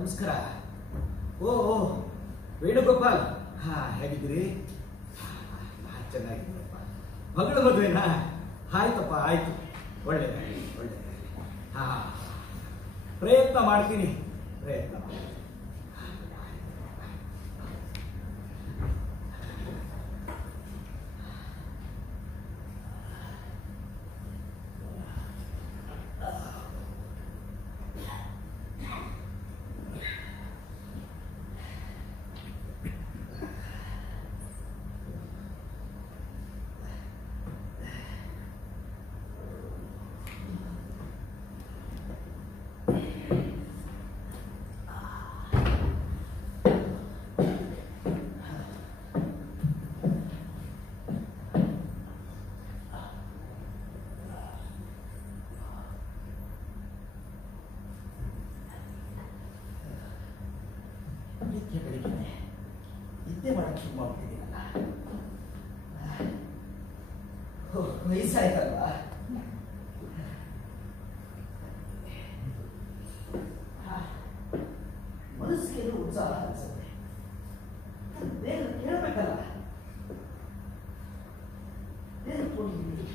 ನಮಸ್ಕಾರ. ಓ ಓ ವೇಣುಗೋಪಾಲ್, ಹೇಗಿದ್ದೀರಿ? ಚೆನ್ನಾಗಿದ್ದೀರಪ್ಪ. ಮಗಳು ಮದುವೆನಾ? ಆಯ್ತಪ್ಪ, ಆಯ್ತು. ಒಳ್ಳೆಯದಾಗಲಿ, ಒಳ್ಳೆಯದಾಗಲಿ. ಪ್ರಯತ್ನ ಮಾಡ್ತೀನಿ. ಬೆಳಿಗ್ಗೆ ನಿದ್ದೆ ಮಾಡಕ್ಕೆ ಶುರು ಮಾಡ್ತಿದ್ದೀನಲ್ಲ. ವಯಸ್ಸಾಯ್ತಲ್ವಾ? ಮನಸ್ಸಿಗೆ ಉತ್ಸಾಹ ಅನಿಸುತ್ತೆ. ಬೇರೆ ಕೇಳಬೇಕಲ್ಲ. ಬೇರೆ ಕೊಟ್ಟಿದ್ದೀನಿ,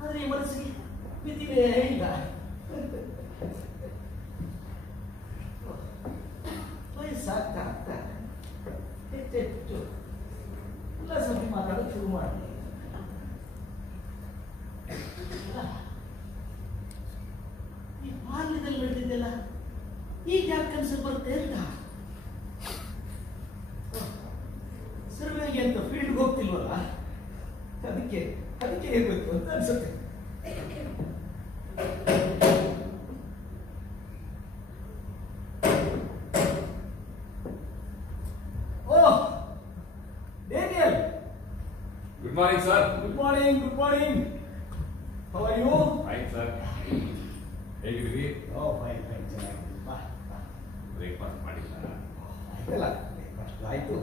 ಆದ್ರೆ ಈ ಮನಸ್ಸಿಗೆ ಬಿದ್ದಿದೆ ಇಲ್ಲ. ವಯಸ್ಸಾಗ್ತಾ ಆಗ್ತಾ ಹೆಚ್ಚೆಚ್ಚು ಉಲ್ಲಾಸವಾಗಿ ಮಾತಾಡೋದು ಶುರು ಮಾಡಿದೆ. ಈ ಬಾಲ್ಯದಲ್ಲಿ ಬೆಳೆದಿದ್ದೆಲ್ಲ ಈಗ ಯಾಕೆ ಕನಸು ಬರುತ್ತೆ ಅಂತ. ಸರ್ವೆಗೆ ಅಂತ ಫೀಲ್ಡ್ಗೆ ಹೋಗ್ತಿಲ್ವಲ್ಲ, ಅದಕ್ಕೆ ಇರಬೇಕು ಅಂತ ಅನ್ಸುತ್ತೆ. Good morning, sir. Good morning. How are you? Fine, sir. ಹೇಗಿದ್ದೀರಿ? Oh, fine. ಚೆನ್ನಾಗಿದ್ದೀನಿ. ಬಾ. ಬ್ರೇಕ್ಫಾಸ್ಟ್ ಮಾಡಿಲ್ಲ? ಆಯ್ತಲ್ಲ, ಬ್ರೇಕ್ಫಾಸ್ಟ್ ಆಯ್ತು.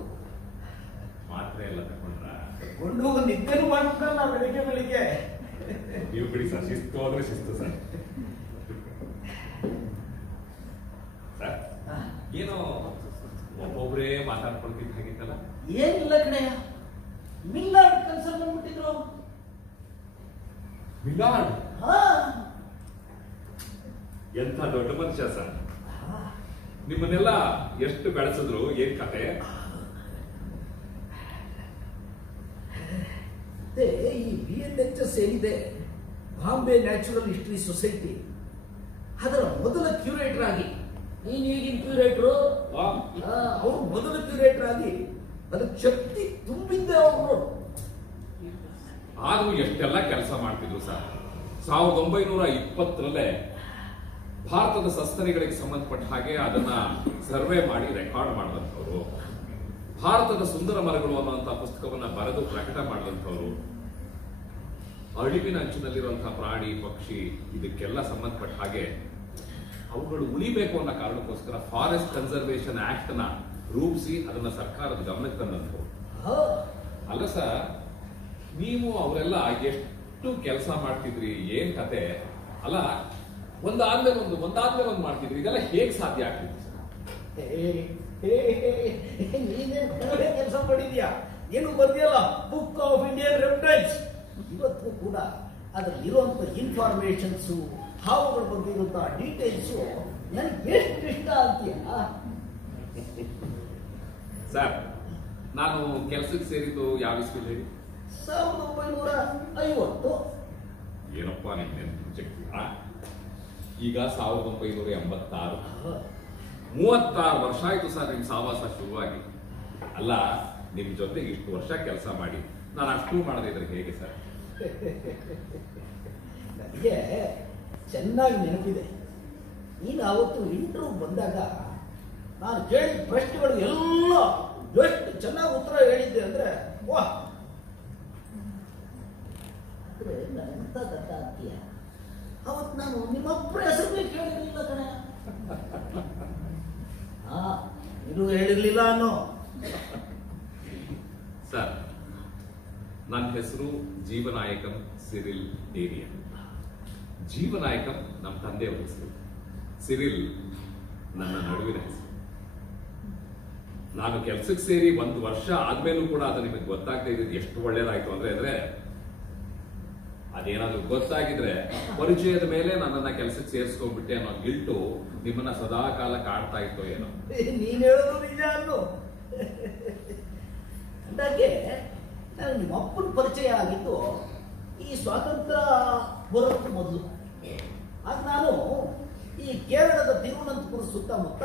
ಮಾತ್ರೆ ಎಲ್ಲ ತಗೊಂಡ್ರ? ತಗೊಂಡು ನಿದ್ದೆನೂ ಮಾಡ್ಬೇಕಲ್ಲ ಬೆಳಿಗ್ಗೆ. ನೀವು ಬಿಡಿ ಸರ್, ಶಿಸ್ತು ಅಂದ್ರೆ ಶಿಸ್ತು ಸರ್. ಸರ್, ಏನೋ ಒಬ್ಬೊಬ್ಬರೇ ಮಾತಾಡ್ಕೊಳ್ತಿದ್ದ ಹಾಗಿತ್ತಲ್ಲ? ಏನಿಲ್ಲ ಕಣಯ್ಯ, ಮಿಲ್ಲಾರ್ಡ್ ಕನ್ಸಲ್ ಬಂದ್ಬಿಟ್ಟಿದ್ರು. ಮಿಲ್ಲಾರ್ಡ್? ಎಂಥ ದೊಡ್ಡ ಮನುಷ್ಯ ಸರ್. ನಿಮ್ಮನ್ನೆಲ್ಲ ಎಷ್ಟು ಬೆಳೆಸಿದ್ರು, ಏನ್ ಕತೆ? ಈ BNHS ಏನಿದೆ, ಬಾಂಬೆ ನ್ಯಾಚುರಲ್ ಹಿಸ್ಟರಿ ಸೊಸೈಟಿ, ಅದರ ಮೊದಲ ಕ್ಯೂರೇಟರ್ ಆಗಿ, ನೀನು ಈಗಿನ ಕ್ಯೂರೇಟರು, ಅವರು ಮೊದಲ ಕ್ಯೂರೇಟರ್ ಆಗಿ ಅದಕ್ಕೆ ಶಕ್ತಿ ತುಂಬಿದ್ದೆ ಅವರು. ಆದ್ರೂ ಎಷ್ಟೆಲ್ಲ ಕೆಲಸ ಮಾಡ್ತಿದ್ರು ಸರ್. 1920ರಲ್ಲೇ ಭಾರತದ ಸಸ್ತನಿಗಳಿಗೆ ಸಂಬಂಧಪಟ್ಟ ಹಾಗೆ ಅದನ್ನ ಸರ್ವೆ ಮಾಡಿ ರೆಕಾರ್ಡ್ ಮಾಡಿದಂಥವ್ರು, ಭಾರತದ ಸುಂದರ ಮರಗಳು ಅನ್ನುವಂತಹ ಪುಸ್ತಕವನ್ನ ಬರೆದು ಪ್ರಕಟ ಮಾಡಿದಂಥವ್ರು, ಅಳಿವಿನ ಅಂಚಿನಲ್ಲಿರುವಂತಹ ಪ್ರಾಣಿ ಪಕ್ಷಿ ಇದಕ್ಕೆಲ್ಲ ಸಂಬಂಧಪಟ್ಟ ಹಾಗೆ ಅವುಗಳು ಉಳಿಬೇಕು ಅನ್ನೋ ಕಾರಣಕ್ಕೋಸ್ಕರ ಫಾರೆಸ್ಟ್ ಕನ್ಸರ್ವೇಷನ್ ಆಕ್ಟ್ ನ ರೂಪಿಸಿ ಅದನ್ನ ಸರ್ಕಾರದ ಗಮನಕ್ಕೆ ತಂದಂಥವ್ರು. ಅಲ್ಲ ಸರ್, ನೀವು ಅವರೆಲ್ಲ ಎಷ್ಟು ಕೆಲಸ ಮಾಡ್ತಿದ್ರಿ, ಏನ್ ಕತೆ ಅಲ್ಲ? ಒಂದಾದ್ಮೇಲೆ ಒಂದು ಮಾಡ್ತಿದ್ರಿ, ಇದೆಲ್ಲ ಹೇಗ್ ಸಾಧ್ಯ ಆಗ್ತಿದ್ರಿ ಸರ್? ನೀನೇನು ಕೆಲಸ ಮಾಡಿದ್ಯಾ? ಏನು ಬರ್ದಿಯಲ್ಲ, ಬುಕ್ ಆಫ್ ಇಂಡಿಯನ್ ರೆಪ್ಟೈಲ್ಸ್. ಇವತ್ತು ಕೂಡ ಅದರಲ್ಲಿರುವಂತ ಇನ್ಫಾರ್ಮೇಶನ್ಸು, ಹಾವುಗಳ ಬಗ್ಗೆ ಇರುವಂತಹ ಡೀಟೇಲ್ಸು ನನಗೆ ಎಷ್ಟು ಇಷ್ಟ ಅಂತೀಯ ಸರ್. ನಾನು ಕೆಲಸಕ್ಕೆ ಸೇರಿದ್ದು ಯಾವ ಇಸ್ವಿಲಿ ಹೇಳಿ? 1950. ಏನಪ್ಪ ನಿಮ್ಗೆ ಶಕ್ತಿ? ಈಗ 1986. 36 ವರ್ಷ ಆಯ್ತು ಸರ್ ನಿಮ್ ಸಾವಾಸ ಶುರುವಾಗಿ. ಅಲ್ಲ, ನಿಮ್ ಜೊತೆಗೆ ಇಷ್ಟು ವರ್ಷ ಕೆಲಸ ಮಾಡಿ ನಾನು ಅಷ್ಟು ಮಾಡದೇ ಇದ್ರೆ ಹೇಗೆ ಸರ್? ನನಗೆ ಚೆನ್ನಾಗಿ ನೆನಪಿದೆ. ನೀನು ಅವತ್ತು ಇಂಟರ್ವ್ಯೂ ಬಂದಾಗ ನಾನು ಕೇಳಿದ ಪ್ರಶ್ನೆಗಳು ಎಲ್ಲ ಎಷ್ಟು ಚೆನ್ನಾಗಿ ಉತ್ತರ ಹೇಳಿದ್ದೆ ಅಂದ್ರೆ, ವಾಹ್, ಅಂದ್ರೆ ನನ್ನಂತ ದಡ್ಡ ಅಂತೀಯ. ಅವತ್ತು ನಾನು ನಿಮ್ಮೊಬ್ಬರ ಹೆಸರು ಕೇಳಿರ್ಲಿಲ್ಲ ಕಣ. ಇದು ಹೇಳಿರ್ಲಿಲ್ಲ ಅನ್ನೋ. ಸರ್, ನನ್ನ ಹೆಸರು ಜೀವನಾಯಕಂ ಸಿರಿಲ್ ಡೇರಿಯನ್. ಜೀವನಾಯಕಂ ನಮ್ಮ ತಂದೆಯವರ ಹೆಸರು, ಸಿರಿಲ್ ನನ್ನ ನಡುವಿನ ಹೆಸರು. ನಾನು ಕೆಲಸಕ್ಕೆ ಸೇರಿ 1 ವರ್ಷ ಆದ್ಮೇಲೂ ಕೂಡ ಅದು ನಿಮಗೆ ಗೊತ್ತಾಗದೆ ಇದ್ದು ಎಷ್ಟು ಒಳ್ಳೇದಾಯ್ತು ಅಂದ್ರೆ ಅದೇನಾದ್ರೂ ಗೊತ್ತಾಗಿದ್ರೆ ಪರಿಚಯದ ಮೇಲೆ ನನ್ನನ್ನ ಕೆಲಸಕ್ಕೆ ಸೇರಿಸ್ಕೊಂಡ್ಬಿಟ್ಟೆ ಅನ್ನೋ ಗಿಲ್ಟು ನಿಮ್ಮನ್ನ ಸದಾ ಕಾಲ ಕಾಡ್ತಾ ಇತ್ತು ಏನೋ. ನೀನ್ ಹೇಳೋದು ನಿಜ ಅನ್ನು. ಅಂದಾಗೆ ನಾನು ನಿಮ್ಮ ಅಪ್ಪನ ಪರಿಚಯ ಆಗಿದ್ದು ಈ ಸ್ವಾತಂತ್ರ್ಯ ಬರೋಕ್ಕೂ ಮೊದಲು. ಆಗ ನಾನು ಈ ಕೇರಳದ ತಿರುವನಂತಪುರ ಸುತ್ತಮುತ್ತ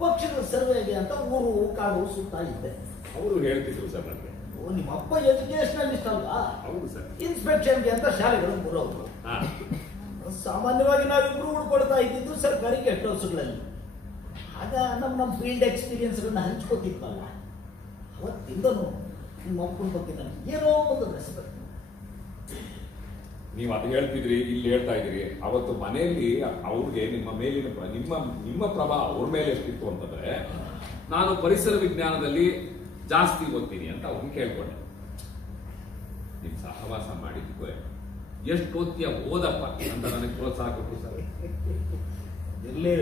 ಪಕ್ಷಿಗಳ ಸರ್ವೆಗೆ ಅಂತ ಊರು ಕಾಡು ಸುತ್ತಾ ಇದ್ದೆ. ಅವರು ಹೇಳ್ತಿದ್ರು ಸರ್ ನನಗೆ. ನಿಮ್ಮ ಅಪ್ಪ ಎಜುಕೇಶನಲಿಸ್ಟ್ ಅಲ್ವಾ? ಹೌದು ಸರ್. ಇನ್ಸ್ಪೆಕ್ಷನ್ಗೆ ಅಂತ ಶಾಲೆಗಳನ್ನು ಬರೋರು. ಸಾಮಾನ್ಯವಾಗಿ ನಾವಿಬ್ರು ಉಳ್ಕೊಳ್ತಾ ಇದ್ದಿದ್ದು ಸರ್ಕಾರಿ ಗೆಸ್ಟ್ ಹೌಸ್ಗಳಲ್ಲಿ. ಆಗ ನಮ್ಮ ಫೀಲ್ಡ್ ಎಕ್ಸ್ಪೀರಿಯನ್ಸ್ಗಳನ್ನ ಹಂಚ್ಕೋತಿದ್ವಲ್ಲ, ಅವತ್ತಿಂದನು ನಿಮ್ಮ ಅಪ್ಪನ ಬಗ್ಗೆ ನನಗೆ ಏನೋ ಒಂದು ರೆಸ್ಪೆಕ್ಟ್. ನೀವು ಅದು ಹೇಳ್ತಿದ್ರಿ, ಇಲ್ಲಿ ಹೇಳ್ತಾ ಇದ್ರಿ. ಅವತ್ತು ಮನೆಯಲ್ಲಿ ಅವ್ರಿಗೆ ನಿಮ್ಮ ಮೇಲಿನ ನಿಮ್ಮ ಪ್ರಭಾವ ಅವ್ರ ಮೇಲೆ ಎಷ್ಟಿತ್ತು ಅಂತಂದ್ರೆ, ನಾನು ಪರಿಸರ ವಿಜ್ಞಾನದಲ್ಲಿ ಜಾಸ್ತಿ ಓದ್ತೀನಿ ಅಂತ ಅವ್ರನ್ನ ಕೇಳ್ಕೊಂಡೆ. ನಿಮ್ ಸಹವಾಸ ಮಾಡಿದ್ದೆ ಎಷ್ಟು ಓದ್ತೀಯ ಓದಪ್ಪ ಅಂತ ನನಗೆ ಪ್ರೋತ್ಸಾಹ ಕೊಟ್ಟರು ಸರ್. ಎಲ್ಲಿ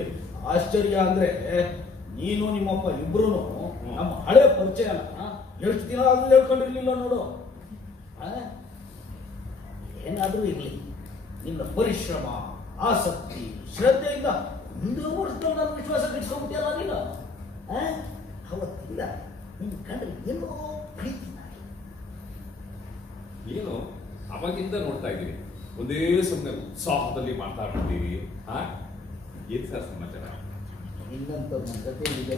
ಆಶ್ಚರ್ಯ ಅಂದ್ರೆ ನೀನು ನಿಮ್ಮಪ್ಪ ಇಬ್ರು ನಮ್ಮ ಹಳೆ ಪರಿಚಯ ಅಲ್ಲ, ಎಷ್ಟು ದಿನ ಆದ್ರೂ ಹೇಳ್ಕೊಂಡಿರ್ಲಿಲ್ಲ ನೋಡು. ಏನಾದ್ರೂ ಇರ್ಲಿ, ನಿನ್ನ ಪರಿಶ್ರಮ, ಆಸಕ್ತಿ, ಶ್ರದ್ಧೆಯಿಂದ 1 ವರ್ಷದಲ್ಲಿ ನಾನು ವಿಶ್ವಾಸ ಗಿಟ್ಸ್ಕೊಂಡ್ಬಿಟ್ಟಿಯಲ್ಲ ನೀನು. ಅವತ್ತಿಂದ ನಿನ್ ಕಂಡ್ರೆ ಏನೋ ಪ್ರೀತಿ. ಏನು ಅವಾಗಿಂದ ನೋಡ್ತಾ ಇದ್ದೀರಿ, ಒಂದೇ ಸುಮ್ಮನೆ ಉತ್ಸಾಹದಲ್ಲಿ ಮಾತಾಡ್ತಿದ್ದೀರಿ. ಏನ್ ಸರ್ ಸಮಾಚಾರ? ನಿನ್ನಂತ ನನ್ನ ಜೊತೆ ಇದೆ,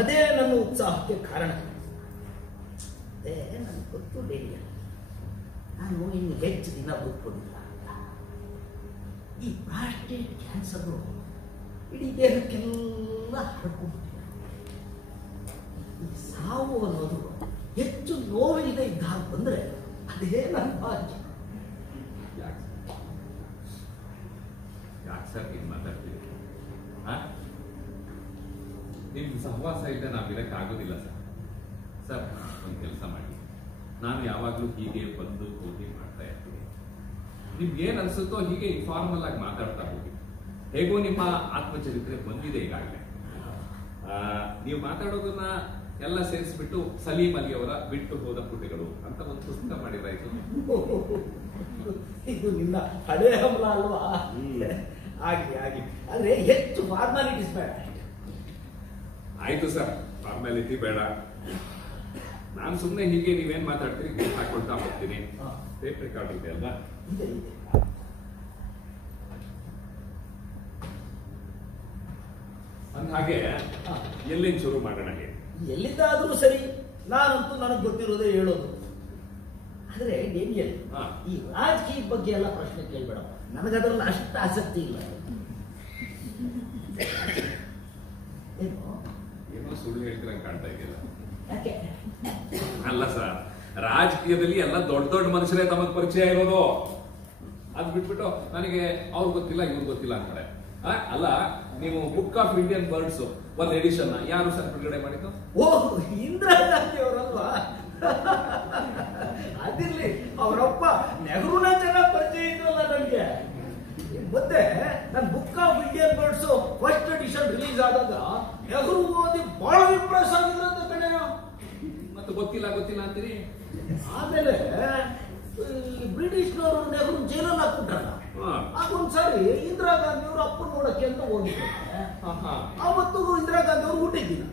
ಅದೇ ನನ್ನ ಉತ್ಸಾಹಕ್ಕೆ ಕಾರಣ. ಅದೇ ನನಗೆ ಗೊತ್ತು ಡೇರಿಯ, ನಾನು ಇನ್ನು ಹೆಚ್ಚು ದಿನ ಬದುಕೊಂಡಿಲ್ಲ. ಈ ಪ್ರಾಸ್ಟೇಟ್ ಕ್ಯಾನ್ಸರ್ ಇಡೀ ದೇಹಕ್ಕೆಲ್ಲ ಹರಡ್ಕೊಂಡ್ಬಿಟ್ಟಿದೆ. ಈ ಸಾವು ಅನ್ನೋದು ಹೆಚ್ಚು ನೋವಿಲ್ಲದೆ ಇದ್ದಾಗ ಬಂದ್ರೆ ಅದೇ ನನ್ನ ಭಾಗ್ಯ. ಯಾಕೆ ಸರ್ ಹೀಗೆ ಮಾತಾಡ್ತೀವಿ? ನಿಮ್ ಸಹವಾಸ ಇದ್ದ ನಾವು ಇರಕ್ಕಾಗೋದಿಲ್ಲ ಸರ್. ಸರ್ ಒಂದು ಕೆಲಸ ಮಾಡಿ, ನಾನು ಯಾವಾಗಲೂ ಹೀಗೆ ಬಂದು ಹೋಗಿ ಮಾಡ್ತಾ ಇರ್ತೀನಿ. ನಿಮ್ಗೆ ಏನ್ ಅನ್ಸುತ್ತೋ ಹೀಗೆ ಇನ್ಫಾರ್ಮಲ್ ಆಗಿ ಮಾತಾಡ್ತಾ ಹೋಗಿ. ಹೇಗೋ ನಿಮ್ಮ ಆತ್ಮಚರಿತ್ರೆ ಬಂದಿದೆ ಈಗಾಗಲೇ. ನೀವು ಮಾತಾಡೋದನ್ನ ಎಲ್ಲ ಸೇರಿಸ್ಬಿಟ್ಟು ಸಲೀಂ ಅಲಿ ಅವರ ಬಿಟ್ಟು ಹೋದ ಪುಟಗಳು ಅಂತ ಒಂದು ಪುಸ್ತಕ ಮಾಡಿದ್ರಾಯ್ತು. ಇದು ನಿನ್ನ ಹಳೆ ಹಂಬಲ ಅಲ್ವಾ? ಆಗಿ ಆದ್ರೆ ಹೆಚ್ಚು ಫಾರ್ಮಾಲಿಟೀಸ್ ಬೇಡ. ಆಯ್ತು ಸರ್, ಫಾರ್ಮಾಲಿಟಿ ಬೇಡ. ನಾನು ಸುಮ್ಮನೆ ಹೀಗೆ ನೀವೇನ್ ಮಾತಾಡ್ತೀರಿ ಹಾಕೊಳ್ತಾ ಹೋಗ್ತೀನಿ. ಟೇಪ್ ರೆಕಾರ್ಡ್ ಇದೆ ಅಲ್ವಾ? ಅಂದ ಹಾಗೆ ಎಲ್ಲಿಂದ ಶುರು ಮಾಡೋಣ? ಎಲ್ಲಿದ್ದಾದ್ರೂ ಸರಿ, ನಾನಂತೂ ನನಗೆ ಗೊತ್ತಿರೋದೇ ಹೇಳೋದು. ಆದ್ರೆ ಡೇನಿಯಲ್, ಈ ರಾಜಕೀಯ ಬಗ್ಗೆ ಎಲ್ಲ ಪ್ರಶ್ನೆ ಕೇಳ್ಬೇಡಪ್ಪ, ನನಗದ್ರಲ್ಲಿ ಅಷ್ಟು ಆಸಕ್ತಿ ಇಲ್ಲ. ಏನೋ ಸುಳ್ಳು ಹೇಳ್ತೀರಂಗೆ ಕಾಣ್ತಾ ಇದೆಯಲ್ಲ. ಯಾಕೆ? ಅಲ್ಲ ಸರ್, ರಾಜಕೀಯದಲ್ಲಿ ಎಲ್ಲ ದೊಡ್ಡ ದೊಡ್ಡ ಮನುಷ್ಯರೇ ತಮಗೆ ಪರಿಚಯ ಇರೋದು. ಅದ್ ಬಿಟ್ಬಿಟ್ಟು ನನಗೆ ಅವ್ರು ಗೊತ್ತಿಲ್ಲ ಇವ್ರು ಗೊತ್ತಿಲ್ಲ ಅಂತಾರೆ. ಅಲ್ಲ, ನೀವು ಬುಕ್ ಆಫ್ ಇಂಡಿಯನ್ ಬರ್ಡ್ಸ್ ಒಂದು ಎಡಿಷನ್ ಯಾರು ಸರ್ ಬಿಡುಗಡೆ ಮಾಡಿದ್ದು? ಓಹ್, ಇಂದಿರಾ ಗಾಂಧಿ ಅವರಲ್ವಾ? ಅದಿರ್ಲಿ, ಅವರಪ್ಪ ನೆಹರೂನ ಚೆನ್ನಾಗಿ ಪರಿಚಯ ಇದ್ರಲ್ಲ ನನಗೆ. ಮತ್ತೆ ನನ್ನ book of Indian birds first edition release ಆದಾಗ ನೆಹರು ಓದಿ ಬಹಳ ಇಂಪ್ರೆಸ್ ಆಗಿದ್ರಂತ ಕಣೆ. ಮತ್ತೆ ಗೊತ್ತಿಲ್ಲ ಅಂತೀರಿ. ಆಮೇಲೆ ಬ್ರಿಟಿಷ್ನವರು ನೆಹರು ಜೈಲಲ್ಲಿ ಹಾಕ್ಬಿಟ್ರಲ್ಲ, ಆಗೊಂದ್ಸಾರಿ ಇಂದಿರಾ ಗಾಂಧಿ ಅವರು ಅಪ್ಪನ ನೋಡಕ್ಕೆ ಅಂತ ಹೋಗಿದ್ರು. ಅವತ್ತು ಇಂದಿರಾ ಗಾಂಧಿ ಅವರು ಹುಟ್ಟಿದ್ದಿನ,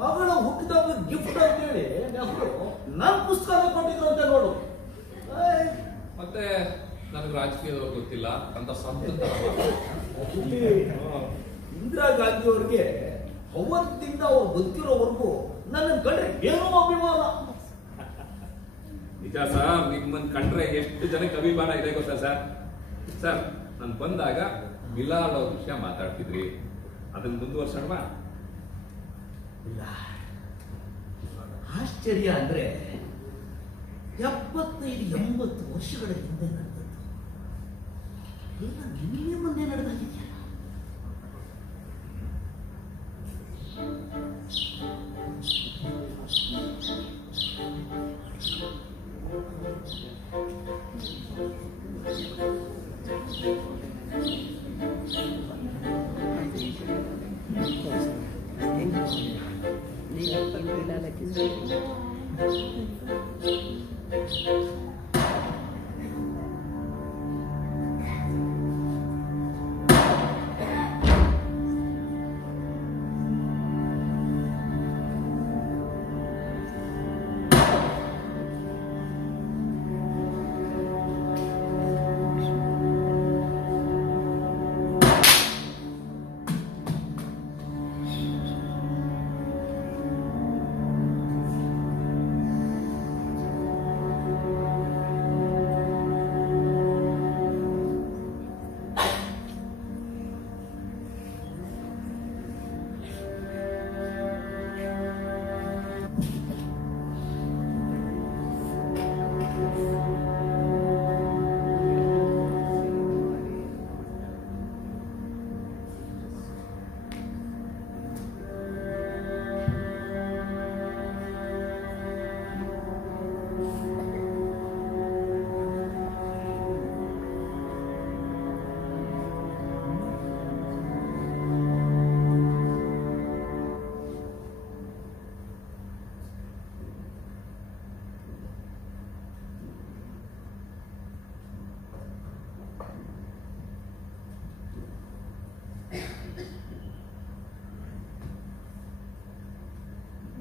ಮಗಳ ಹುಟ್ಟಿದವ್ರ ಗಿಫ್ಟ್ ಅಂತ ಹೇಳಿ ನೆಹರು ನನ್ನ ಪುಸ್ತಕ ಕೊಟ್ಟಿದ್ರು ಅಂತ ನೋಡು. ಮತ್ತೆ ನನಗೆ ರಾಜಕೀಯದವ್ರು ಗೊತ್ತಿಲ್ಲ ಅಂತ ಸಂತ. ಇಂದಿರಾ ಗಾಂಧಿ ಅವ್ರಿಗೆ ಅವತ್ತಿಂದ ಅವ್ರು ಗೊತ್ತಿರೋವರೆಗೂ ನನ್ನ ಕಂಡ್ರೆ ಏನೋ ಅಭಿಮಾನ. ನಿಜ ಸರ್, ನಿಮ್ಮನ್ ಕಂಡ್ರೆ ಎಷ್ಟು ಜನಕ್ಕೆ ಅಭಿಮಾನ ಇದೆ ಗೊತ್ತಾ ಸರ್? ಸರ್, ನಾನು ಬಂದಾಗ ಮಿಲಾಡ್ ಅವ್ರ ವಿಷಯ ಮಾತಾಡ್ತಿದ್ರಿ, ಅದನ್ನ ಮುಂದುವರ್ಸೋಣವಾ? ಇಲ್ಲ, ಆಶ್ಚರ್ಯ ಅಂದ್ರೆ 75-80 ವರ್ಷಗಳ ಹಿಂದೆ ನಡೆದದ್ದು ಈಗ ನಿನ್ನೆ ಮೊನ್ನೆ ನಡೆದಾಗಿದೆಯಲ್ಲ.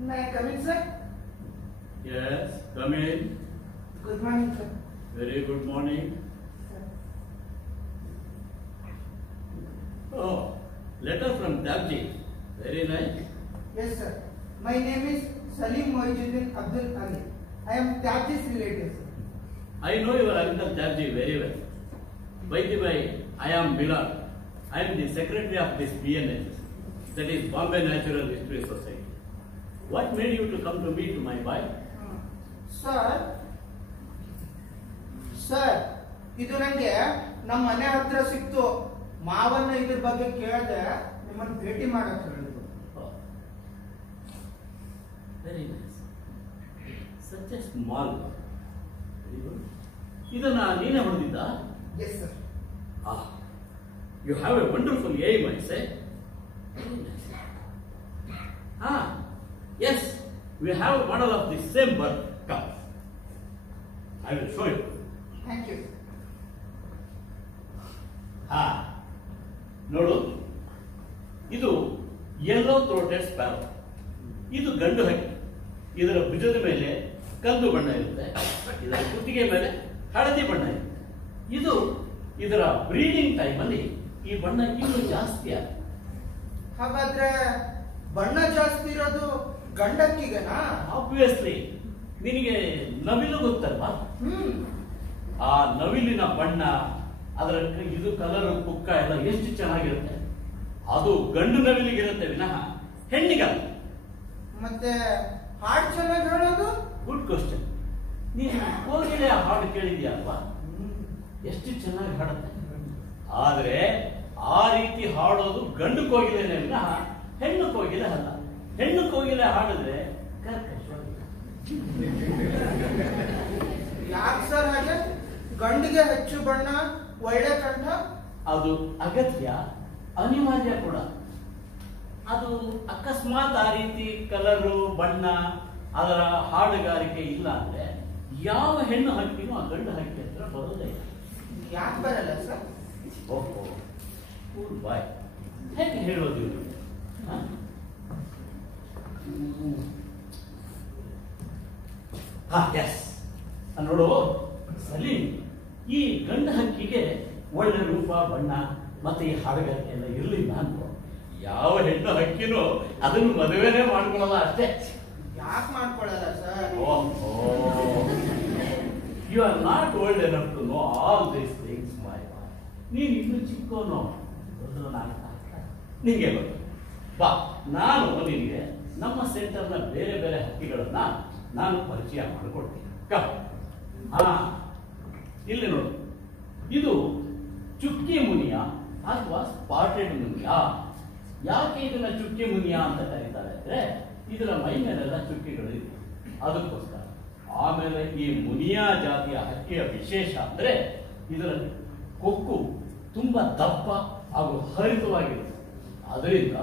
May I come in, sir? Yes, come in. Good morning, sir. Very good morning. Sir. Oh, letter from Tabji. Very nice. Yes, sir. My name is Salim Moizuddin Abdul Ali. I am Tabji's relative, sir. I know your uncle Tabji very well. By the way, I am Bilal. I am the secretary of this BNHS, that is Bombay Natural History Society. What made you to come to meet my wife? Sir ಇದು ನನಗೆ ನಮ್ಮ ಮನೆ ಹತ್ರ ಸಿಕ್ತು. ಮಾವನ್ನ ಇದ್ರ ಬಗ್ಗೆ ಕೇಳಿದೆ, ನಿಮ್ಮನ್ನು ಭೇಟಿ ಮಾಡಕ್ ಹೇಳಿದ್ರು. Oh, very nice. Such a small one. Very good. ಇದನ್ನ ನೀನೇ ಹೊಡೆದಿದ್ದ? Yes sir. Ah, you have a wonderful aim, I say. Very nice. Ah, yes, we have a model of the same bird. Come, I will show you. Thank you. ಹಾ, ನೋಡು, ಇದು yellow throated sparrow. ಇದು ಗಂಡು ಹಕ್ಕಿ. ಇದರ ಭುಜದ ಮೇಲೆ ಕಂದು ಬಣ್ಣ ಇರುತ್ತೆ, ಇದರ ಕುತ್ತಿಗೆ ಮೇಲೆ ಹಳದಿ ಬಣ್ಣ ಇರುತ್ತೆ. ಇದು ಇದರ ಬ್ರೀಡಿಂಗ್ ಟೈಮ್ ಅಲ್ಲಿ ಈ ಬಣ್ಣ ಇನ್ನೂ ಜಾಸ್ತಿ ಆಗುತ್ತೆ. ಹಾಗಾದ್ರೆ ಬಣ್ಣ ಜಾಸ್ತಿ ಇರೋದು ಗಂಡಕ್ಕಿಗೆನಾ? ಆಬ್ವಿಯಸ್ಲಿ, ನಿನಗೆ ನವಿಲು ಗೊತ್ತಲ್ವಾ? ಆ ನವಿಲಿನ ಬಣ್ಣ, ಅದರ ಇದು ಕಲರ್, ಪುಕ್ಕ ಎಲ್ಲ ಎಷ್ಟು ಚೆನ್ನಾಗಿರುತ್ತೆ. ಅದು ಗಂಡು ನವಿಲಿಗಿರುತ್ತೆ ವಿನಃ ಹೆಣ್ಣಿಗಲ್ಲ. ಮತ್ತೆ ಹಾಡು ಚೆನ್ನಾಗಿ ಹೇಳೋದು? Good question. ನೀನು ಕೋಗಿಲೆ ಹಾಡು ಕೇಳಿದ್ಯಾ ಅಲ್ವಾ? ಎಷ್ಟು ಚೆನ್ನಾಗಿ ಹಾಡುತ್ತೆ. ಆದ್ರೆ ಆ ರೀತಿ ಹಾಡೋದು ಗಂಡು ಕೋಗಿಲೆನೇ ವಿನಃ ಹೆಣ್ಣು ಕೋಗಿಲೆ ಅಲ್ಲ. ಹೆಣ್ಣು ಕೋಗಿಲೆ ಹಾಡಿದ್ರೆ ಕರ್ಕಶವಾಗಿ. ಯಾಕೆ ಸರ್ ಹಾಗೆ? ಗಂಡಿಗೆ ಹೆಚ್ಚು ಬಣ್ಣ, ಒಳ್ಳೆ ಕಂಠ? ಅದು ಅಗತ್ಯ, ಅನಿವಾರ್ಯ ಕೂಡ. ಅದು ಅಕಸ್ಮಾತ್ ಆ ರೀತಿ ಕಲರು, ಬಣ್ಣ, ಅದರ ಹಾಡುಗಾರಿಕೆ ಇಲ್ಲ ಅಂದ್ರೆ ಯಾವ ಹೆಣ್ಣು ಹಕ್ಕಿನೂ ಆ ಗಂಡು ಹಕ್ಕಿ ಹತ್ರ ಬರೋದೇ ಇಲ್ಲ. ಯಾಕೆ ಬರಲ್ಲ ಸರ್? ಓಹೋ, ಕೂಲ್ ಬಾಯ್. ಹೇಗೆ ಹೇಳೋದು ಇವ್ರು? ಹ? ಎಸ್, ನೋಡು ಸಲೀಂ, ಈ ಗಂಡು ಹಕ್ಕಿಗೆ ಒಳ್ಳೆ ರೂಪ, ಬಣ್ಣ ಮತ್ತೆ ಈ ಹಾಡುಗಾರಿಕೆ ಎಲ್ಲ ಇರಲಿಲ್ಲ ಅನ್ಕೋ, ಯಾವ ಹೆಣ್ಣು ಹಕ್ಕಿನೂ ಅದನ್ನು ಮದುವೆನೇ ಮಾಡ್ಕೊಳ್ಳಲ್ಲ ಅಷ್ಟೇ. ಯಾಕೆ ಮಾಡ್ಕೊಳ್ಳಲ್ಲ sir? You are not old enough to know all these things my boy. ನೀನು ಇನ್ನೂ ಚಿಕ್ಕವನು, ನಿಂಗೆ ಗೊತ್ತು. ಬಾ, ನಾನು ನಿನಗೆ ನಮ್ಮ ಸೆಂಟರ್ನ ಬೇರೆ ಬೇರೆ ಹಕ್ಕಿಗಳನ್ನ ನಾನು ಪರಿಚಯ ಮಾಡಿಕೊಡ್ತೀನಿ. ಹಾ, ಇಲ್ಲಿ ನೋಡು, ಇದು ಚುಕ್ಕಿ ಮುನಿಯ ಅಥವಾ ಸ್ಪಾಟೆಡ್ ಮುನಿಯ. ಯಾಕೆ ಇದನ್ನ ಚುಕ್ಕಿ ಮುನಿಯ ಅಂತ ಕರೀತಾರೆ ಅಂದ್ರೆ ಇದರ ಮೈ ಮೇಲೆಲ್ಲ ಚುಕ್ಕಿಗಳು ಇದೆ, ಅದಕ್ಕೋಸ್ಕರ. ಆಮೇಲೆ ಈ ಮುನಿಯಾ ಜಾತಿಯ ಹಕ್ಕಿಯ ವಿಶೇಷ ಅಂದ್ರೆ ಇದರ ಕೊಕ್ಕು ತುಂಬಾ ದಪ್ಪ ಹಾಗೂ ಹರಿತವಾಗಿರುತ್ತೆ. ಅದರಿಂದ